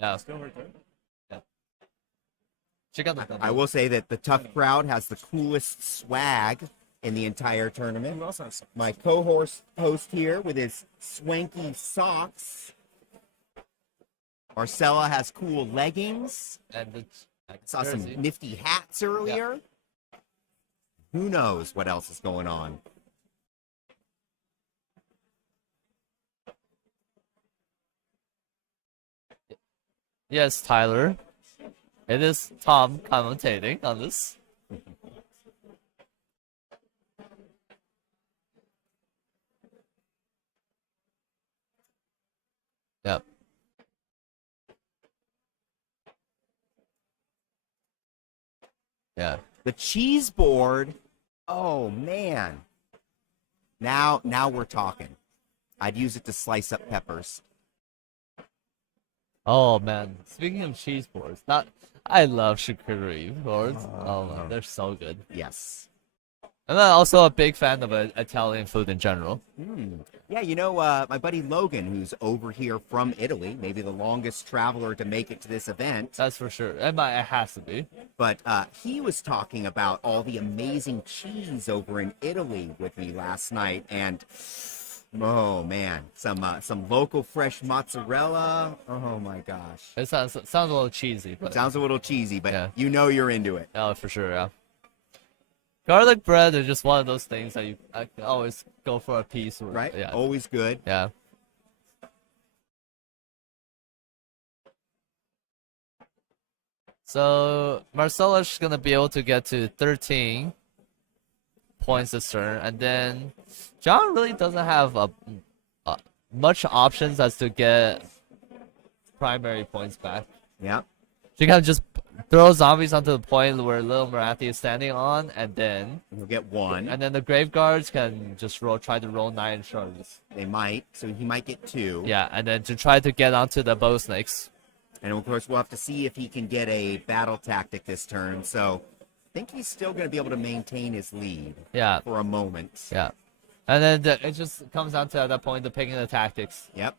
Yeah. Yeah. Check out the thumbnail. I will say that the Tough Crowd has the coolest swag in the entire tournament. Who else has? My co-host here with his swanky socks. Marcella has cool leggings. And the Saw jersey. some nifty hats earlier. Who knows what else is going on? Yes, Tyler. It is Tom commentating on this. Yep. Yeah. The cheese board. Oh man. Now we're talking. I'd use it to slice up peppers. Oh man, speaking of cheese boards, I love charcuterie boards. Oh man, they're so good. Yes. I'm also a big fan of Italian food in general. Yeah, you know, my buddy Logan, who's over here from Italy, maybe the longest traveler to make it to this event. That's for sure. It has to be. But he was talking about all the amazing cheese over in Italy with me last night, and oh man, some local fresh mozzarella. Oh my gosh, It sounds a little cheesy, but sounds a little cheesy, but yeah. you know you're into it. Oh, for sure, yeah. Garlic bread is just one of those things that I can always go for a piece. Right? Yeah. Always good. Yeah. So Marcella's gonna be able to get to 13 points this turn, and then John really doesn't have much options as to get primary points back. Yeah. She can just throw zombies onto the point where Little Marathi is standing on, and then We'll get one. and then the Grave Guards can just try to roll 9 shards. They might, so he might get 2. Yeah, and then to try to get onto the bow snakes. And of course, we'll have to see if he can get a battle tactic this turn. So I think he's still going to be able to maintain his lead Yeah, for a moment. yeah. And then it just comes down to at that point the picking the tactics. Yep.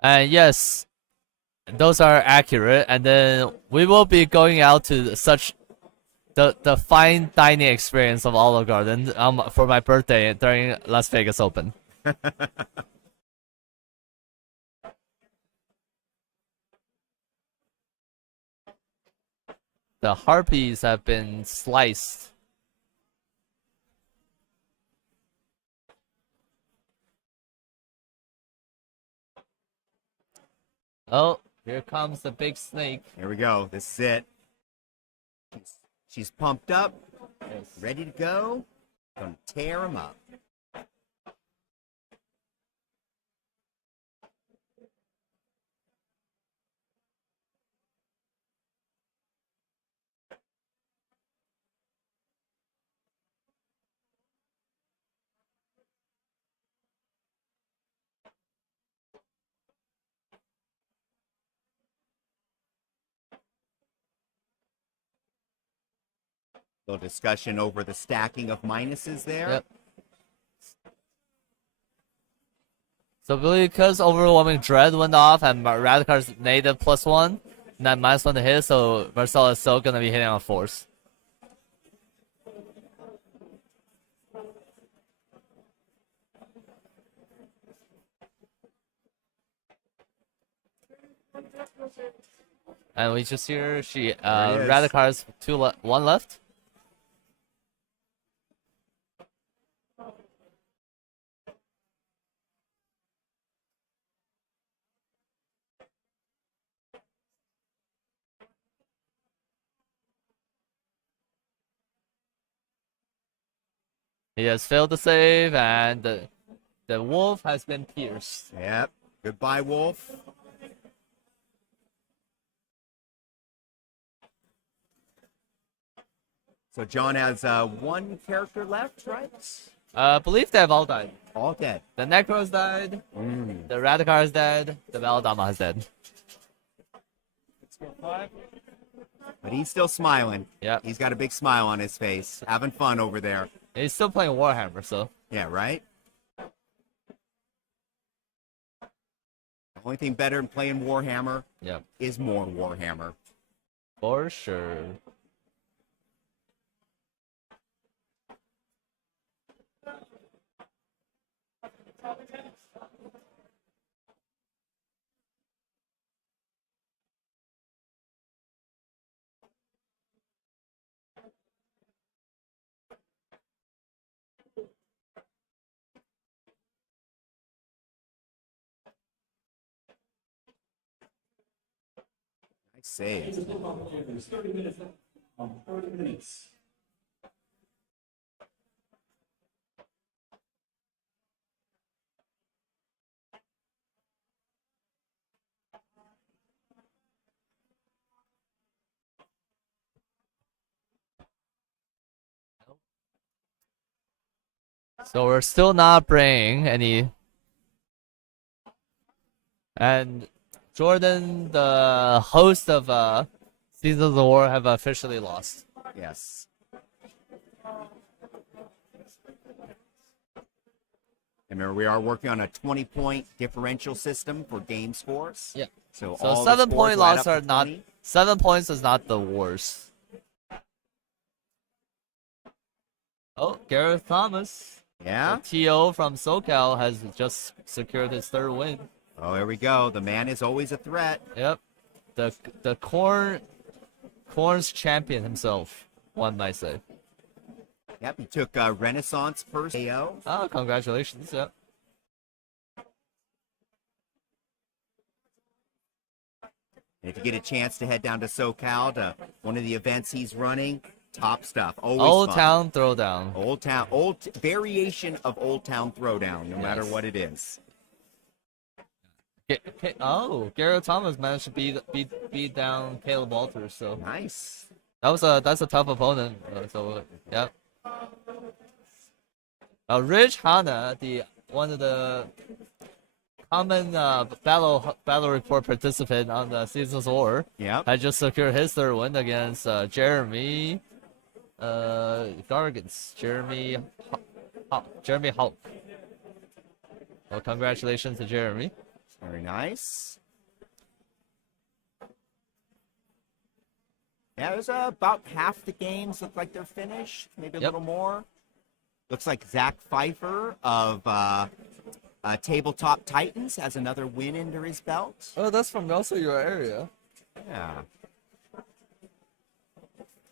And yes, those are accurate. And then we will be going out to the fine dining experience of Olive Garden for my birthday during Las Vegas Open. The harpies have been sliced. Oh, here comes the big snake. Here we go. This is it. She's pumped up, Yes. ready to go. Gonna tear him up. Little discussion over the stacking of minuses there. Yep. So because Overwhelming Dread went off and Radicar's native +1, and that -1 to hit, so Marcella is still gonna be hitting on force. And we just hear Radicar's 1 left. He has failed to save, and the wolf has been pierced. Yep. Goodbye, Wolf. So John has 1 character left, right? I believe they have all died. All dead. The Necro's died, the Radicar is dead, the Valadama is dead. But he's still smiling. Yeah. He's got a big smile on his face. Having fun over there. He's still playing Warhammer, so. Yeah, right? The only thing better than playing Warhammer Yeah. is more Warhammer. For sure. Nice save. So we're still not bringing any And Jordan, the host of Seasons of War, have officially lost. Yes. Remember, we are working on a 20-point differential system for game scores. Yeah. So So all the 7 point scores will add loss up are to not 20. 7 points is not the worst. Oh, Gareth Thomas, Yeah. the TO from SoCal, has just secured his 3rd win. Oh, here we go. The man is always a threat. Yep. The Corn's champion himself, one might say. Yep, he took Renaissance first AO. Oh, congratulations. Yep. And if you get a chance to head down to SoCal to one of the events he's running, top stuff. Always Old fun. Town Throwdown. Old Town, variation of Old Town Throwdown, no matter what it is. Oh, Gareth Thomas managed to beat down Caleb Walters. So Nice. that's a tough opponent. Yeah. Rich Hanna, one of the common battle report participant on the Seasons of War, Yep. had just secured his 3rd win against Jeremy Gargans. Jeremy Hulk. Well, congratulations to Jeremy. Very nice. Yeah, there's about half the games look like they're finished, maybe a Yep. little more. Looks like Zach Pfeiffer of Tabletop Titans has another win under his belt. Oh, that's from also your area. Yeah.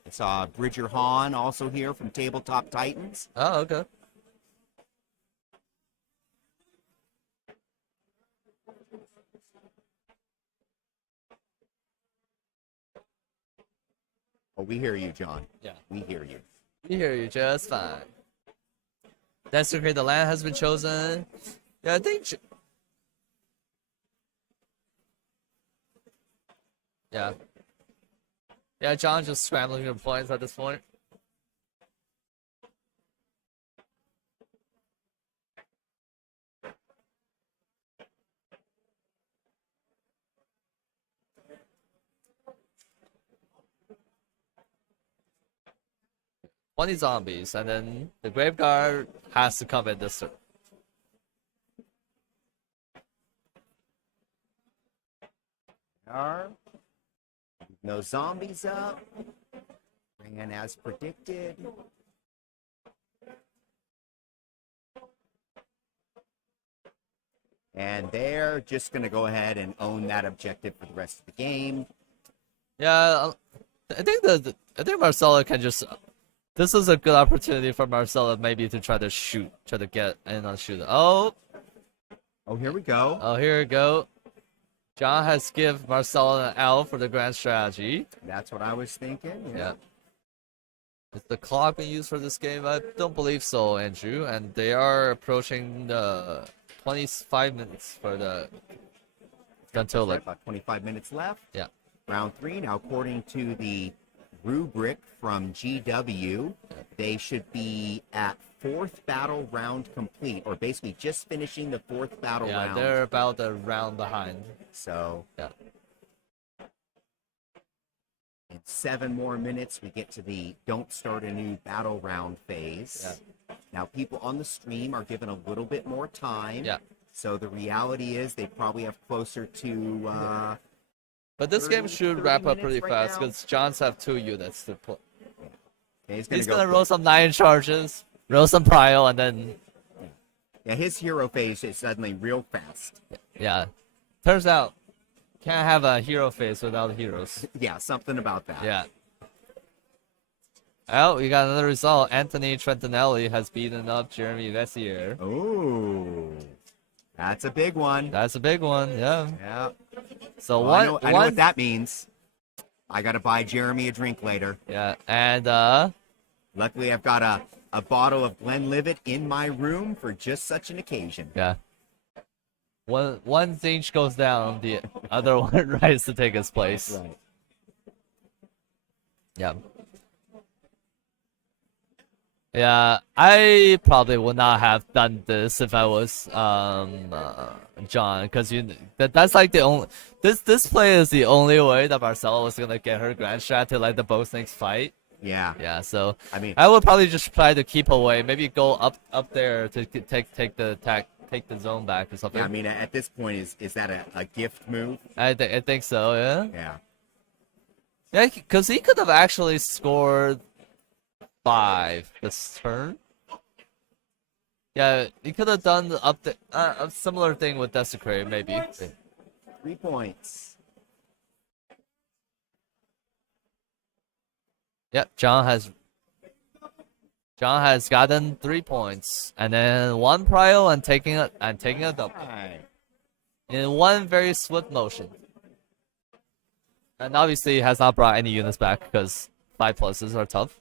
I saw Bridger Hahn also here from Tabletop Titans. Oh, okay. Oh, we hear you, John. Yeah. We hear you. We hear you just fine. Desecrate the land has been chosen. Yeah, I think. Yeah. Yeah, John's just scrambling for points at this point. "20 zombies, and then the Graveguard has to come in this turn." No zombies up. Ran as predicted. And they're just going to go ahead and own that objective for the rest of the game. Yeah, I think Marcella can just. This is a good opportunity for Marcella maybe to try to get in on shoot. Oh, here we go. Oh, here we go. John has give Marcella an L for the grand strategy. That's what I was thinking. Yeah. Is the clock being used for this game? I don't believe so, Andrew. And they are approaching the 25 minutes for the until like about 25 minutes left. Yeah. Round 3 now, according to the rubric from GW, they should be at 4th battle round complete, or basically just finishing the 4th battle round. Yeah, they're about a round behind. So yeah. In 7 more minutes, we get to the don't start a new battle round phase. Yeah. Now, people on the stream are given a little bit more time. Yeah. So the reality is they probably have closer to... but this game should wrap up pretty right fast now. because Johns have 2 units to put. Okay, he's gonna roll some 9 charges, roll some prile, and then. Yeah, his hero phase is suddenly real fast. Yeah. Turns out, can't have a hero phase without heroes. Yeah, something about that. Yeah. Oh, we got another result. Anthony Trentinelli has beaten up Jeremy Vessier. Oh, that's a big one. That's a big one, yeah. Yeah. So well, I know what that means. I gotta buy Jeremy a drink later. Yeah, and luckily I've got a bottle of Glenlivet in my room for just such an occasion. Yeah. One thing goes down, the other one rises to take its place. Right. Yeah. Yeah, I probably would not have done this if I was John, because that's like the only this play is the only way that Marcella was gonna get her grand strat to like the bow snakes fight. Yeah. Yeah, so I mean, I would probably just try to keep away, maybe go up there to take the zone back or something. yeah, I mean, at this point, is that a gift move? I think so. Yeah. Yeah. Yeah, because he could have actually scored 5 this turn. Yeah, he could have done a similar thing with Desecrate, maybe. 3 points. Yep, John has gotten 3 points, and then 1 prio and taking a double in one very swift motion. And obviously has not brought any units back because 5 pluses are tough.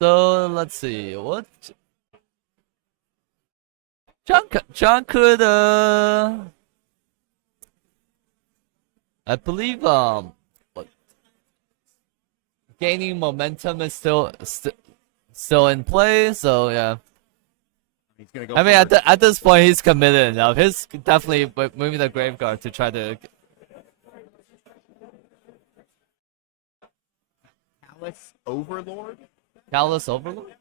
So let's see what John could I believe gaining momentum is still in play. So yeah. He's gonna go. I mean, at this point, he's committed enough. He's definitely moving the Graveguard to try to. Talus Overlord. Callous Overlord?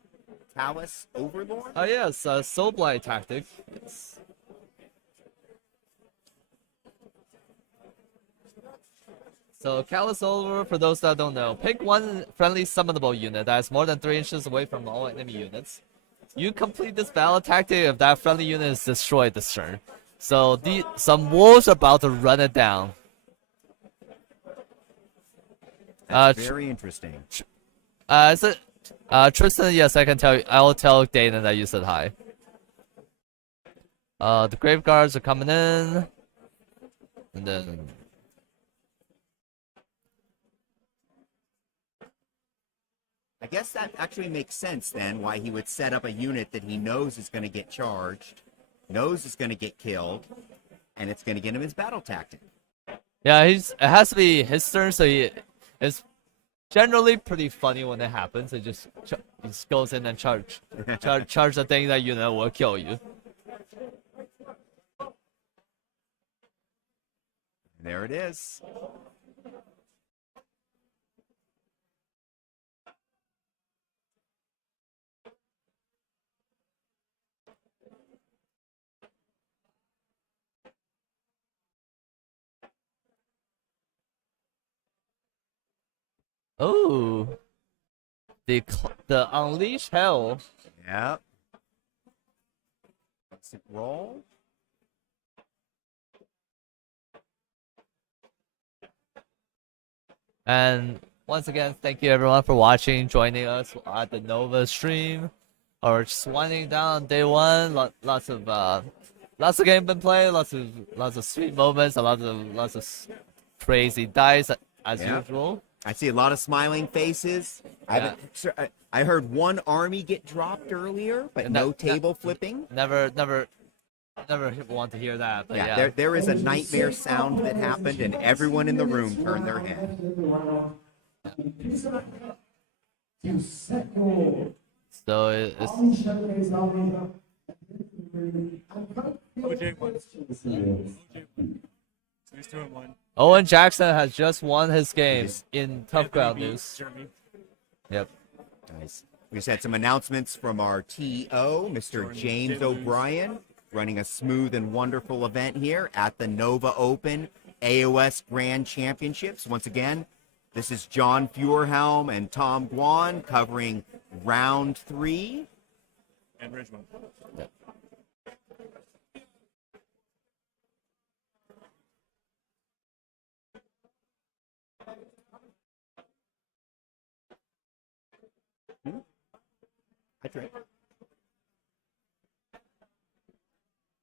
Talus Overlord. Oh yes, Soulblight tactic. Yes. So Callous Overlord, for those that don't know, pick one friendly summonable unit that is more than 3 inches away from all enemy units. You complete this battle tactic if that friendly unit is destroyed this turn. So some wolves are about to run it down. That's very interesting. Is it Tristan? Yes, I can tell you. I will tell Dana that you said hi. The Graveguards are coming in, and then I guess that actually makes sense then, why he would set up a unit that he knows is going to get charged, knows is going to get killed, and it's going to get him his battle tactic. yeah, it has to be his turn, so it's generally pretty funny when it happens. It just goes in and charge the thing that you know will kill you. There it is. Oh, the Unleash Hell. Yep. Let's roll. And once again, thank you everyone for watching, joining us at the Nova stream. Or just winding down day 1. Lots of game been played, lots of sweet moments, lots of crazy dice as usual. I see a lot of smiling faces. Yeah. I heard one army get dropped earlier, but no table flipping. Never want to hear that. But yeah. There is a nightmare sound that happened, and everyone in the room turned their head. So it's OJ won. He's 2-1. Owen Jackson has just won his game in Tough Ground News. Jeremy. Yep. Nice. We just had some announcements from our TO, Mr. James O'Brien, running a smooth and wonderful event here at the Nova Open AOS Grand Championships. Once again, this is John Feuerhelm and Tom Guan covering round 3. And Richmond. Yep. drink.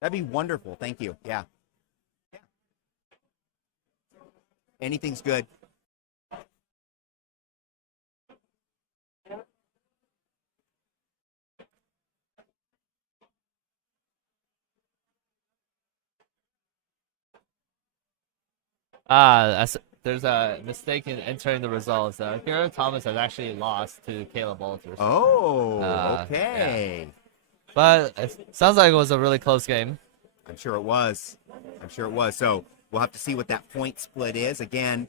That'd be wonderful. Thank you. Yeah. Anything's good. There's a mistake in entering the results. Garrett Thomas has actually lost to Caleb Walters. Oh, Yeah. okay. But it sounds like it was a really close game. I'm sure it was. So we'll have to see what that point split is. Again,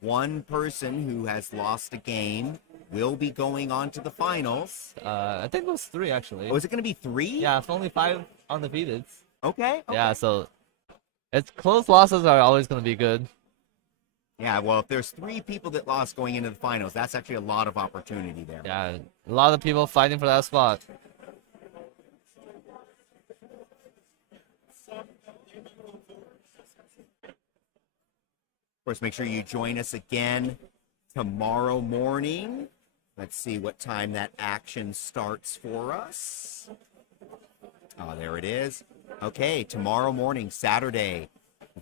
one person who has lost a game will be going on to the finals. I think it was 3 actually. Oh, is it going to be 3? Yeah, it's only 5 undefeated. Okay. Yeah, so it's close losses are always going to be good. Yeah, well, if there's 3 people that lost going into the finals, that's actually a lot of opportunity there. Yeah, a lot of people fighting for that spot. Of course, make sure you join us again tomorrow morning. Let's see what time that action starts for us. Oh, there it is. Okay, tomorrow morning, Saturday,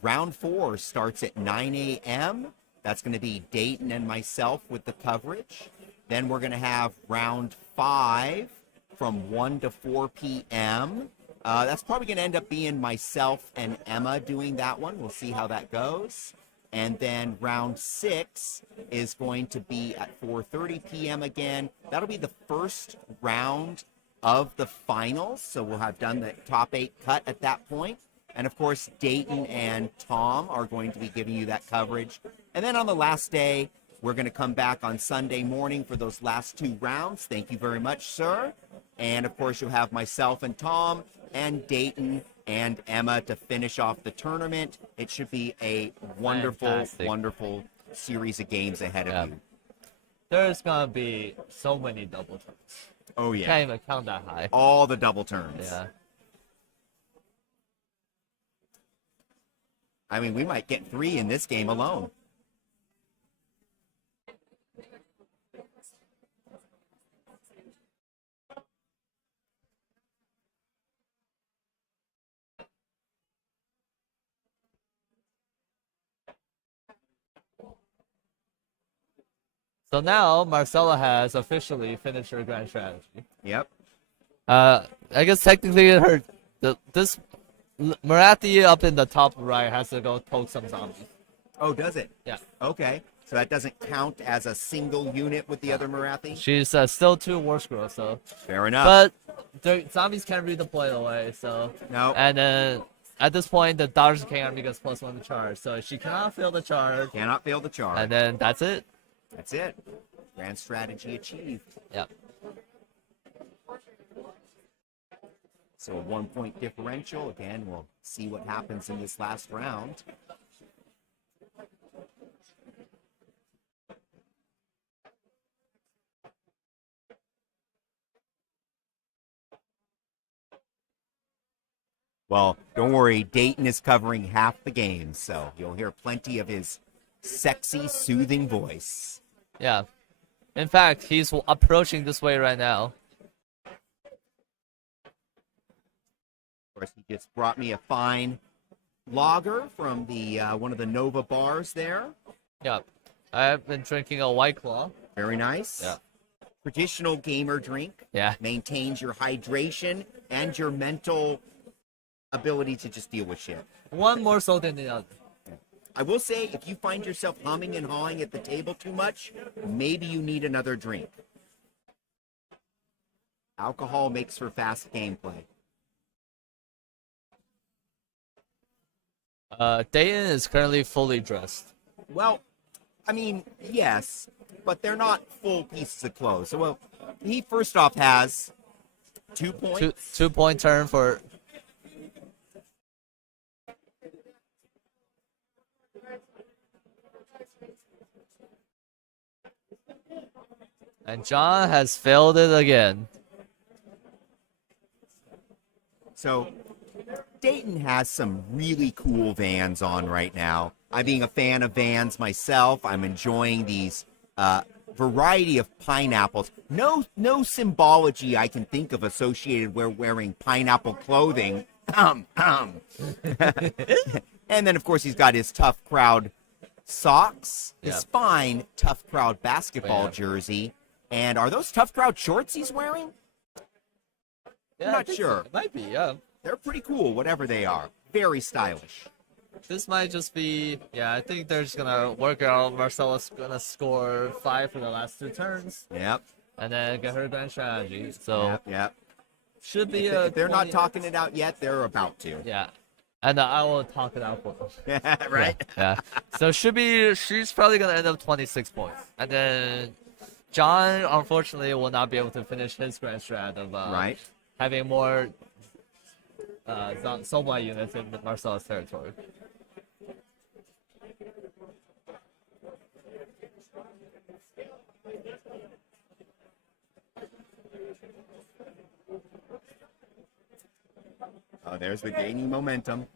round 4 starts at 9 a.m. That's going to be Dayton and myself with the coverage. Then we're going to have round 5 from 1 to 4 p.m. That's probably going to end up being myself and Emma doing that one. We'll see how that goes. And then round 6 is going to be at 4:30 p.m. again. That'll be the first round of the finals. So we'll have done the top 8 cut at that point. And of course, Dayton and Tom are going to be giving you that coverage. And then on the last day, we're going to come back on Sunday morning for those last 2 rounds. Thank you very much, sir. And of course, you'll have myself and Tom and Dayton and Emma to finish off the tournament. It should be a wonderful, Fantastic. wonderful series of games ahead of you. There's going to be so many double turns. Oh, yeah. Can't even count that high. All the double turns. Yeah. I mean, we might get 3 in this game alone. So now Marcella has officially finished her grand strategy. Yep. I guess technically this Marathi up in the top right has to go poke some zombies. Oh, does it? Yeah. Okay. So that doesn't count as a single unit with the other Marathi? She's still 2 war scrolls, so. Fair enough. But the zombies can't redeploy away, so. No. And then at this point, the Dodgers can't because +1 to charge, so she cannot fail the charge. Cannot fail the charge. And then that's it. That's it. Grand strategy achieved. Yeah. So a 1-point differential. Again, we'll see what happens in this last round. Well, don't worry. Dayton is covering half the game, so you'll hear plenty of his sexy, soothing voice. Yeah. In fact, he's approaching this way right now. Of course, he just brought me a fine lager from the one of the Nova bars there. Yeah. I've been drinking a White Claw. Very nice. Yeah. Traditional gamer drink. Yeah. Maintains your hydration and your mental ability to just deal with shit. One more so than the other. I will say, if you find yourself humming and hawing at the table too much, maybe you need another drink. Alcohol makes for fast gameplay. Dayton is currently fully dressed. Well, I mean, yes, but they're not full pieces of clothes. So, well, he first off has 2 points. 2-point turn for. And John has failed it again. So, Dayton has some really cool Vans on right now. I'm being a fan of Vans myself. I'm enjoying these variety of pineapples. No symbology I can think of associated with wearing pineapple clothing. And then, of course, he's got his Tough Crowd socks, his fine Tough Crowd basketball jersey. And are those Tough Crowd shorts he's wearing? Yeah, I'm not sure. It might be, yeah. They're pretty cool, whatever they are. Very stylish. This might just be, I think they're just gonna work out. Marcella's gonna score 5 for the last 2 turns. Yep. And then get her grand strategy. So Yep. should be If they're not talking it out yet, they're about to. Yeah. And I will talk it out for them. Right? Yeah. So she's probably gonna end up 26 points. And then John, unfortunately, will not be able to finish his grand strat of Right. having more Soulblight units in Marcella's territory. Oh, there's the gaining momentum.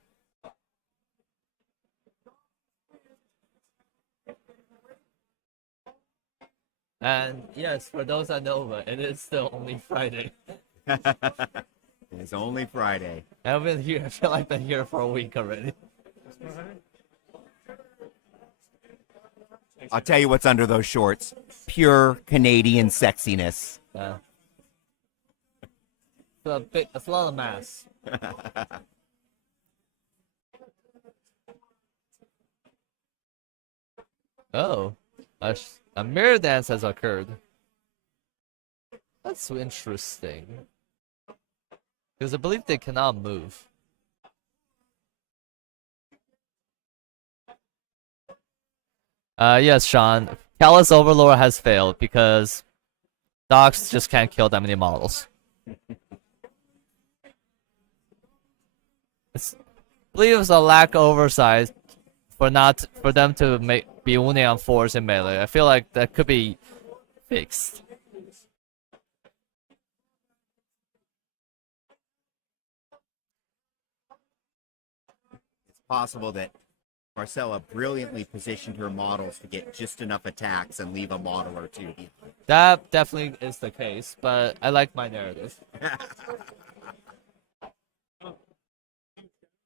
And yes, for those that know, it is still only Friday. It's only Friday. I've been here. I feel like I've been here for a week already. I'll tell you what's under those shorts. Pure Canadian sexiness. Yeah. It's a lot of mass. Oh, a mirror dance has occurred. That's interesting. Because I believe they cannot move. Yes, Sean. Callous Overlord has failed because dogs just can't kill that many models. I believe it's a lack of oversight for them to be winning on 4s in melee. I feel like that could be fixed. It's possible that Marcella brilliantly positioned her models to get just enough attacks and leave a model or two. That definitely is the case, but I like my narrative.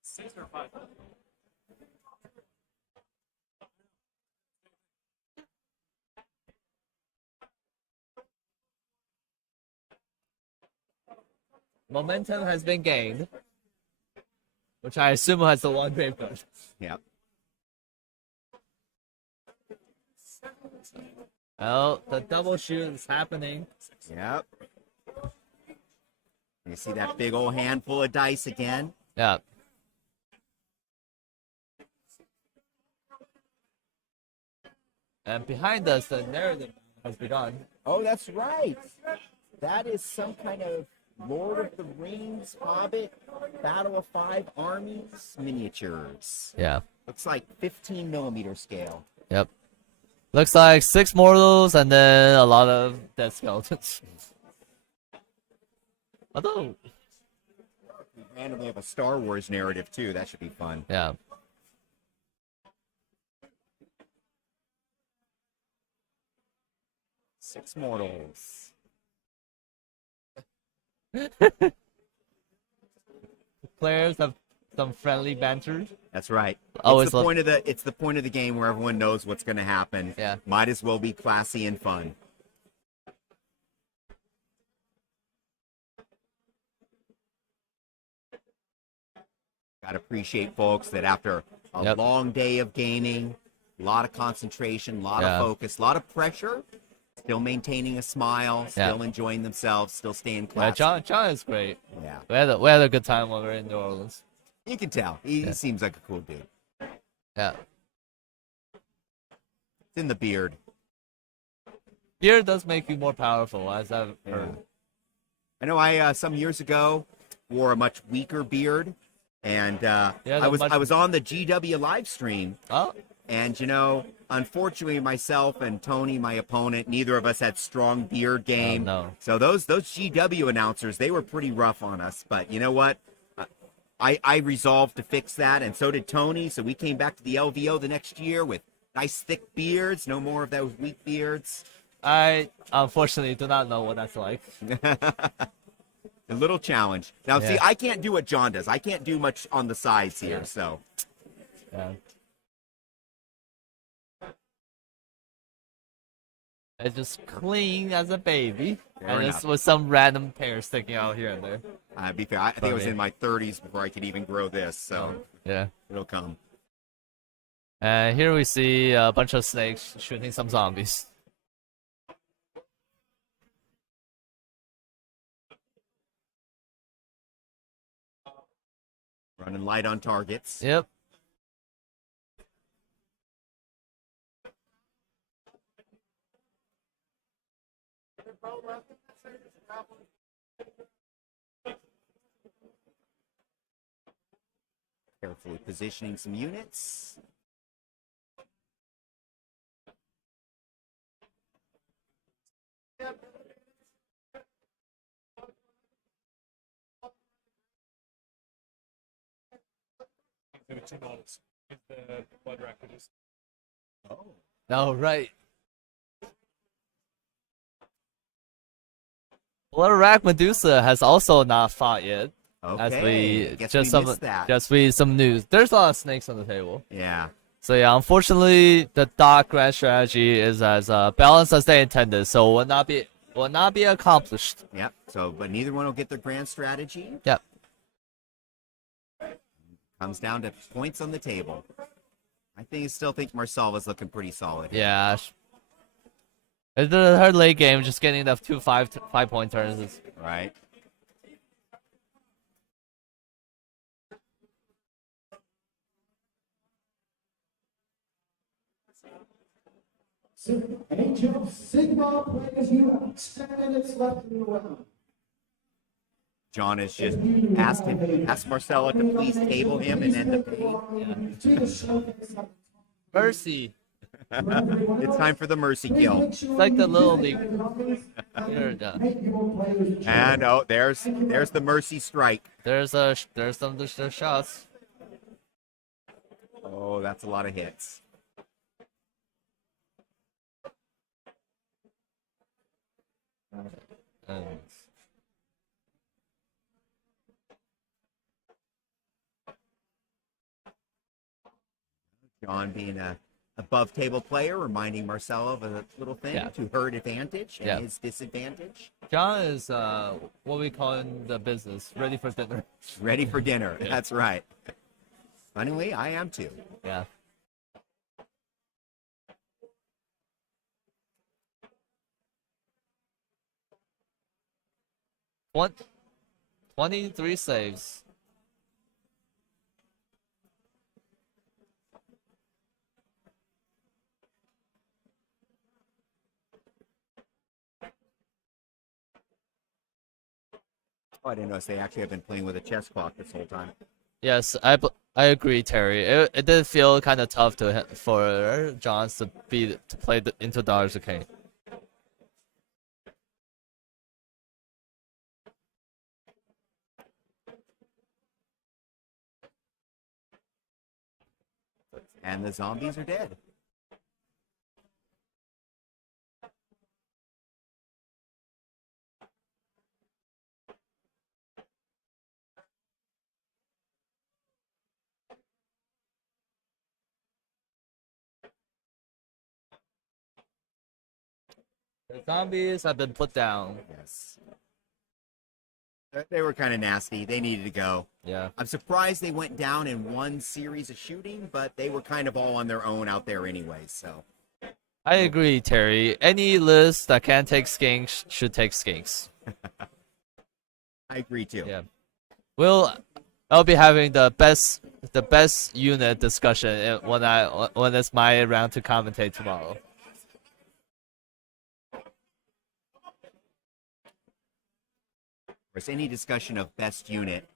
6 or 5. Momentum has been gained, which I assume has the one graveyard. Yep. Oh, the double shoot is happening. Yep. You see that big old handful of dice again? Yeah. And behind us, the narrative has begun. Oh, that's right. That is some kind of Lord of the Rings, Hobbit, Battle of Five Armies miniatures. Yeah. Looks like 15 millimeter scale. Yep. Looks like 6 mortals and then a lot of dead skeletons. Although, We randomly have a Star Wars narrative too. That should be fun. yeah. Six mortals. Players have some friendly banter. That's right. Always It's the point of the game where everyone knows what's going to happen. Yeah. Might as well be classy and fun. Gotta appreciate, folks, that after a long day of gaming, a lot of concentration, a lot of focus, a lot of pressure, still maintaining a smile, still enjoying themselves, still staying classy. Yeah, John is great. Yeah. We had a good time when we were in New Orleans. You can tell. He seems like a cool dude. Yeah. It's in the beard. Beard does make you more powerful, as I've heard. I know I some years ago wore a much weaker beard, and I was on the GW live stream. Oh. And unfortunately, myself and Tony, my opponent, neither of us had strong beard game. Oh, no. So those GW announcers, they were pretty rough on us. But you know what? I resolved to fix that, and so did Tony. So we came back to the LVO the next year with nice thick beards, no more of those weak beards. I unfortunately do not know what that's like. A little challenge. Now, see, Yeah. I can't do what John does. I can't do much on the sides here, Yeah. so. Yeah. It's just clean as a baby, Fair and enough. just with some random hair sticking out here and there. Be fair, I think I was Funny. in my 30s before I could even grow this, so Yeah. it'll come. And here we see a bunch of snakes shooting some zombies. Running light on targets. Yep. Carefully positioning some units. There were two models. The blood records. Oh. Oh, right. Blood Rack Medusa has also not fought yet. As Okay. we Guess just we missed that. just read some news. There's a lot of snakes on the table. Yeah. So yeah, unfortunately, the dark grand strategy is as balanced as they intended, so will not be accomplished. Yep. So, but neither one will get their grand strategy. Yep. Comes down to points on the table. Still think Marcel looking pretty solid. Yeah. Her late game just getting enough 2 5-point turns. Is, Right. Age of Sigma plays you have 10 minutes left in the round. John has just asked Marcella to please table him and end the pain. To the showcase of Mercy. It's time for the mercy kill. It's like the little league. You're done. make your players And oh, there's the mercy strike. There's some shots. Oh, that's a lot of hits. And John being a above table player, reminding Marcelo of a little thing Yeah. to her advantage and Yeah. his disadvantage. John is what we call in the business ready for dinner. Ready for dinner. That's right. Funnily, I am too. Yeah. What? 23 saves. Oh, I didn't notice they actually have been playing with a chess clock this whole time. Yes, I agree, Terry. It did feel kind of tough for Johns to play into Daughters of Khaine. And the zombies are dead. The zombies have been put down. Yes. They were kind of nasty. They needed to go. Yeah. I'm surprised they went down in one series of shooting, but they were kind of all on their own out there anyway, so. I agree, Terry. Any list that can take skinks should take skinks. I agree too. Yeah. I'll be having the best unit discussion when it's my round to commentate tomorrow. There's any discussion of best unit,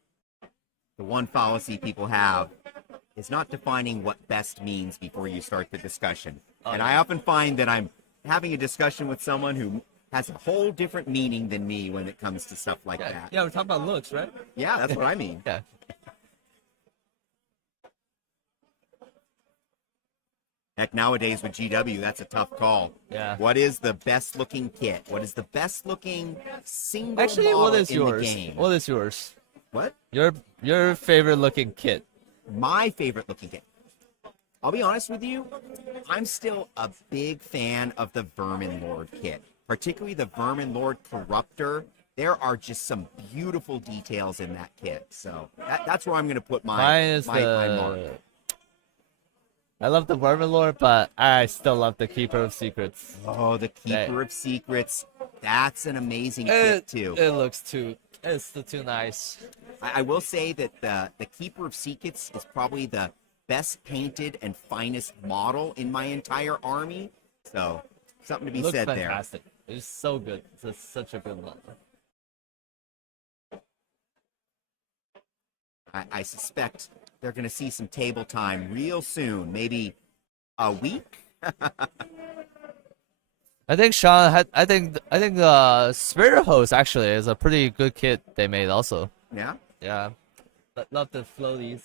the one fallacy people have is not defining what best means before you start the discussion. And I often find that I'm having a discussion with someone who has a whole different meaning than me when it comes to stuff like that. Yeah, we're talking about looks, right? Yeah, that's what I mean. Yeah. Heck, nowadays with GW, that's a tough call. Yeah. What is the best looking kit? What is the best looking single Actually, model what is in yours? the game? What is yours? What? Your favorite looking kit? My favorite looking kit. I'll be honest with you, I'm still a big fan of the Vermin Lord kit, particularly the Vermin Lord Corruptor. There are just some beautiful details in that kit, so that's where I'm going to put Mine my is my the. mark. I love the Vermin Lord, but I still love the Keeper of Secrets. Oh, the Keeper of Secrets. That's an amazing kit, too. It looks it's too nice. I will say that the Keeper of Secrets is probably the best painted and finest model in my entire army. So, something to be It looks said fantastic. It's so good. It's such a good one. there. I suspect they're going to see some table time real soon. Maybe a week? I think Sean had. I think Spirit Host actually is a pretty good kit they made also. Yeah? Yeah, love the floaties.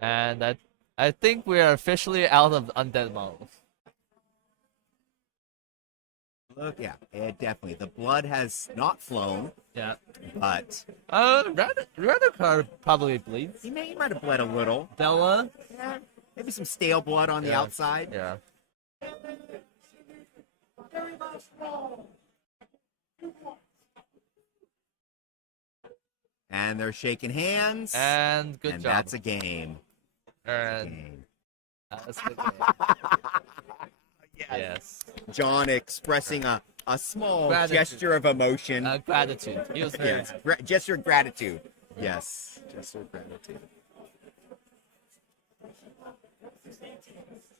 And I think we are officially out of undead models. Look, yeah, definitely. The blood has not flown, Yeah. but Radikar probably bleeds. he might have bled a little. Bella. Yeah, maybe some stale blood on the Yeah. outside. Yeah. And they're shaking hands. And good and job. that's a game. And that's a good game. Yes. John expressing a small Gratitude. gesture of emotion. Gratitude. He was very. Yes, gesture of gratitude. Yes, gesture of gratitude.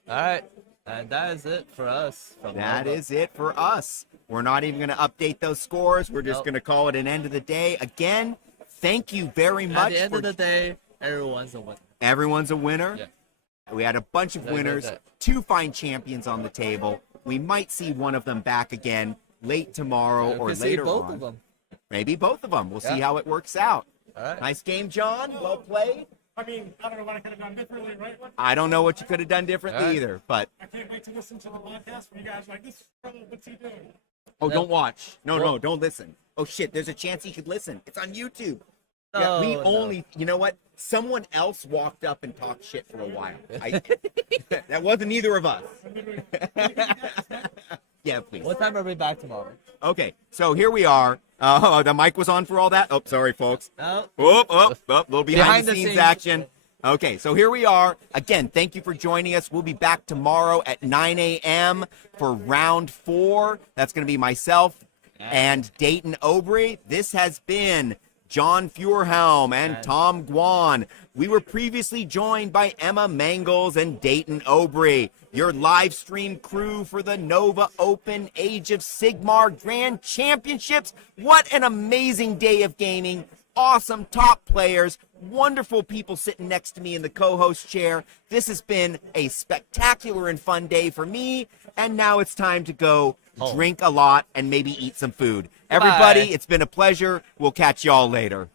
All right. And that is it for us. That is it for us. We're not even going to update those scores. We're just Nope. going to call it an end of the day. Again, thank you very much. At the end of the day, everyone's a winner. Everyone's a winner. Yeah. We had a bunch of Like winners, that. 2 fine champions on the table. We might see one of them back again late tomorrow We or could see later both on. of them. Maybe both of them. We'll see Yeah. how it works out. All right. Nice game, John. Well played. I mean, I don't know what I could have done differently, right? I don't know what you could have done differently All right. either, but I can't wait to listen to the podcast where you guys are like, this fellow, what's he doing? oh, No. don't watch. No, Well- don't listen. Oh shit, there's a chance you could listen. It's on YouTube. No, we no. only, you know what? Someone else walked up and talked shit for a while. That wasn't either of us. Yeah, please. What time are we back tomorrow? Okay, so here we are. The mic was on for all that. Oh, sorry, folks. No. Oh, little behind the Behind the scenes scenes. action. Okay, so here we are. Again, thank you for joining us. We'll be back tomorrow at 9 a.m. for round 4. That's going to be myself and Dayton Aubrey. This has been John Feuerhelm and Tom Guan. We were previously joined by Emma Mangles and Dayton Aubrey, your live stream crew for the Nova Open Age of Sigmar Grand Championships. What an amazing day of gaming. Awesome top players, wonderful people sitting next to me in the co-host chair. This has been a spectacular and fun day for me, and now it's time to go drink a lot and maybe eat some food. Everybody, it's been a pleasure. We'll catch y'all later.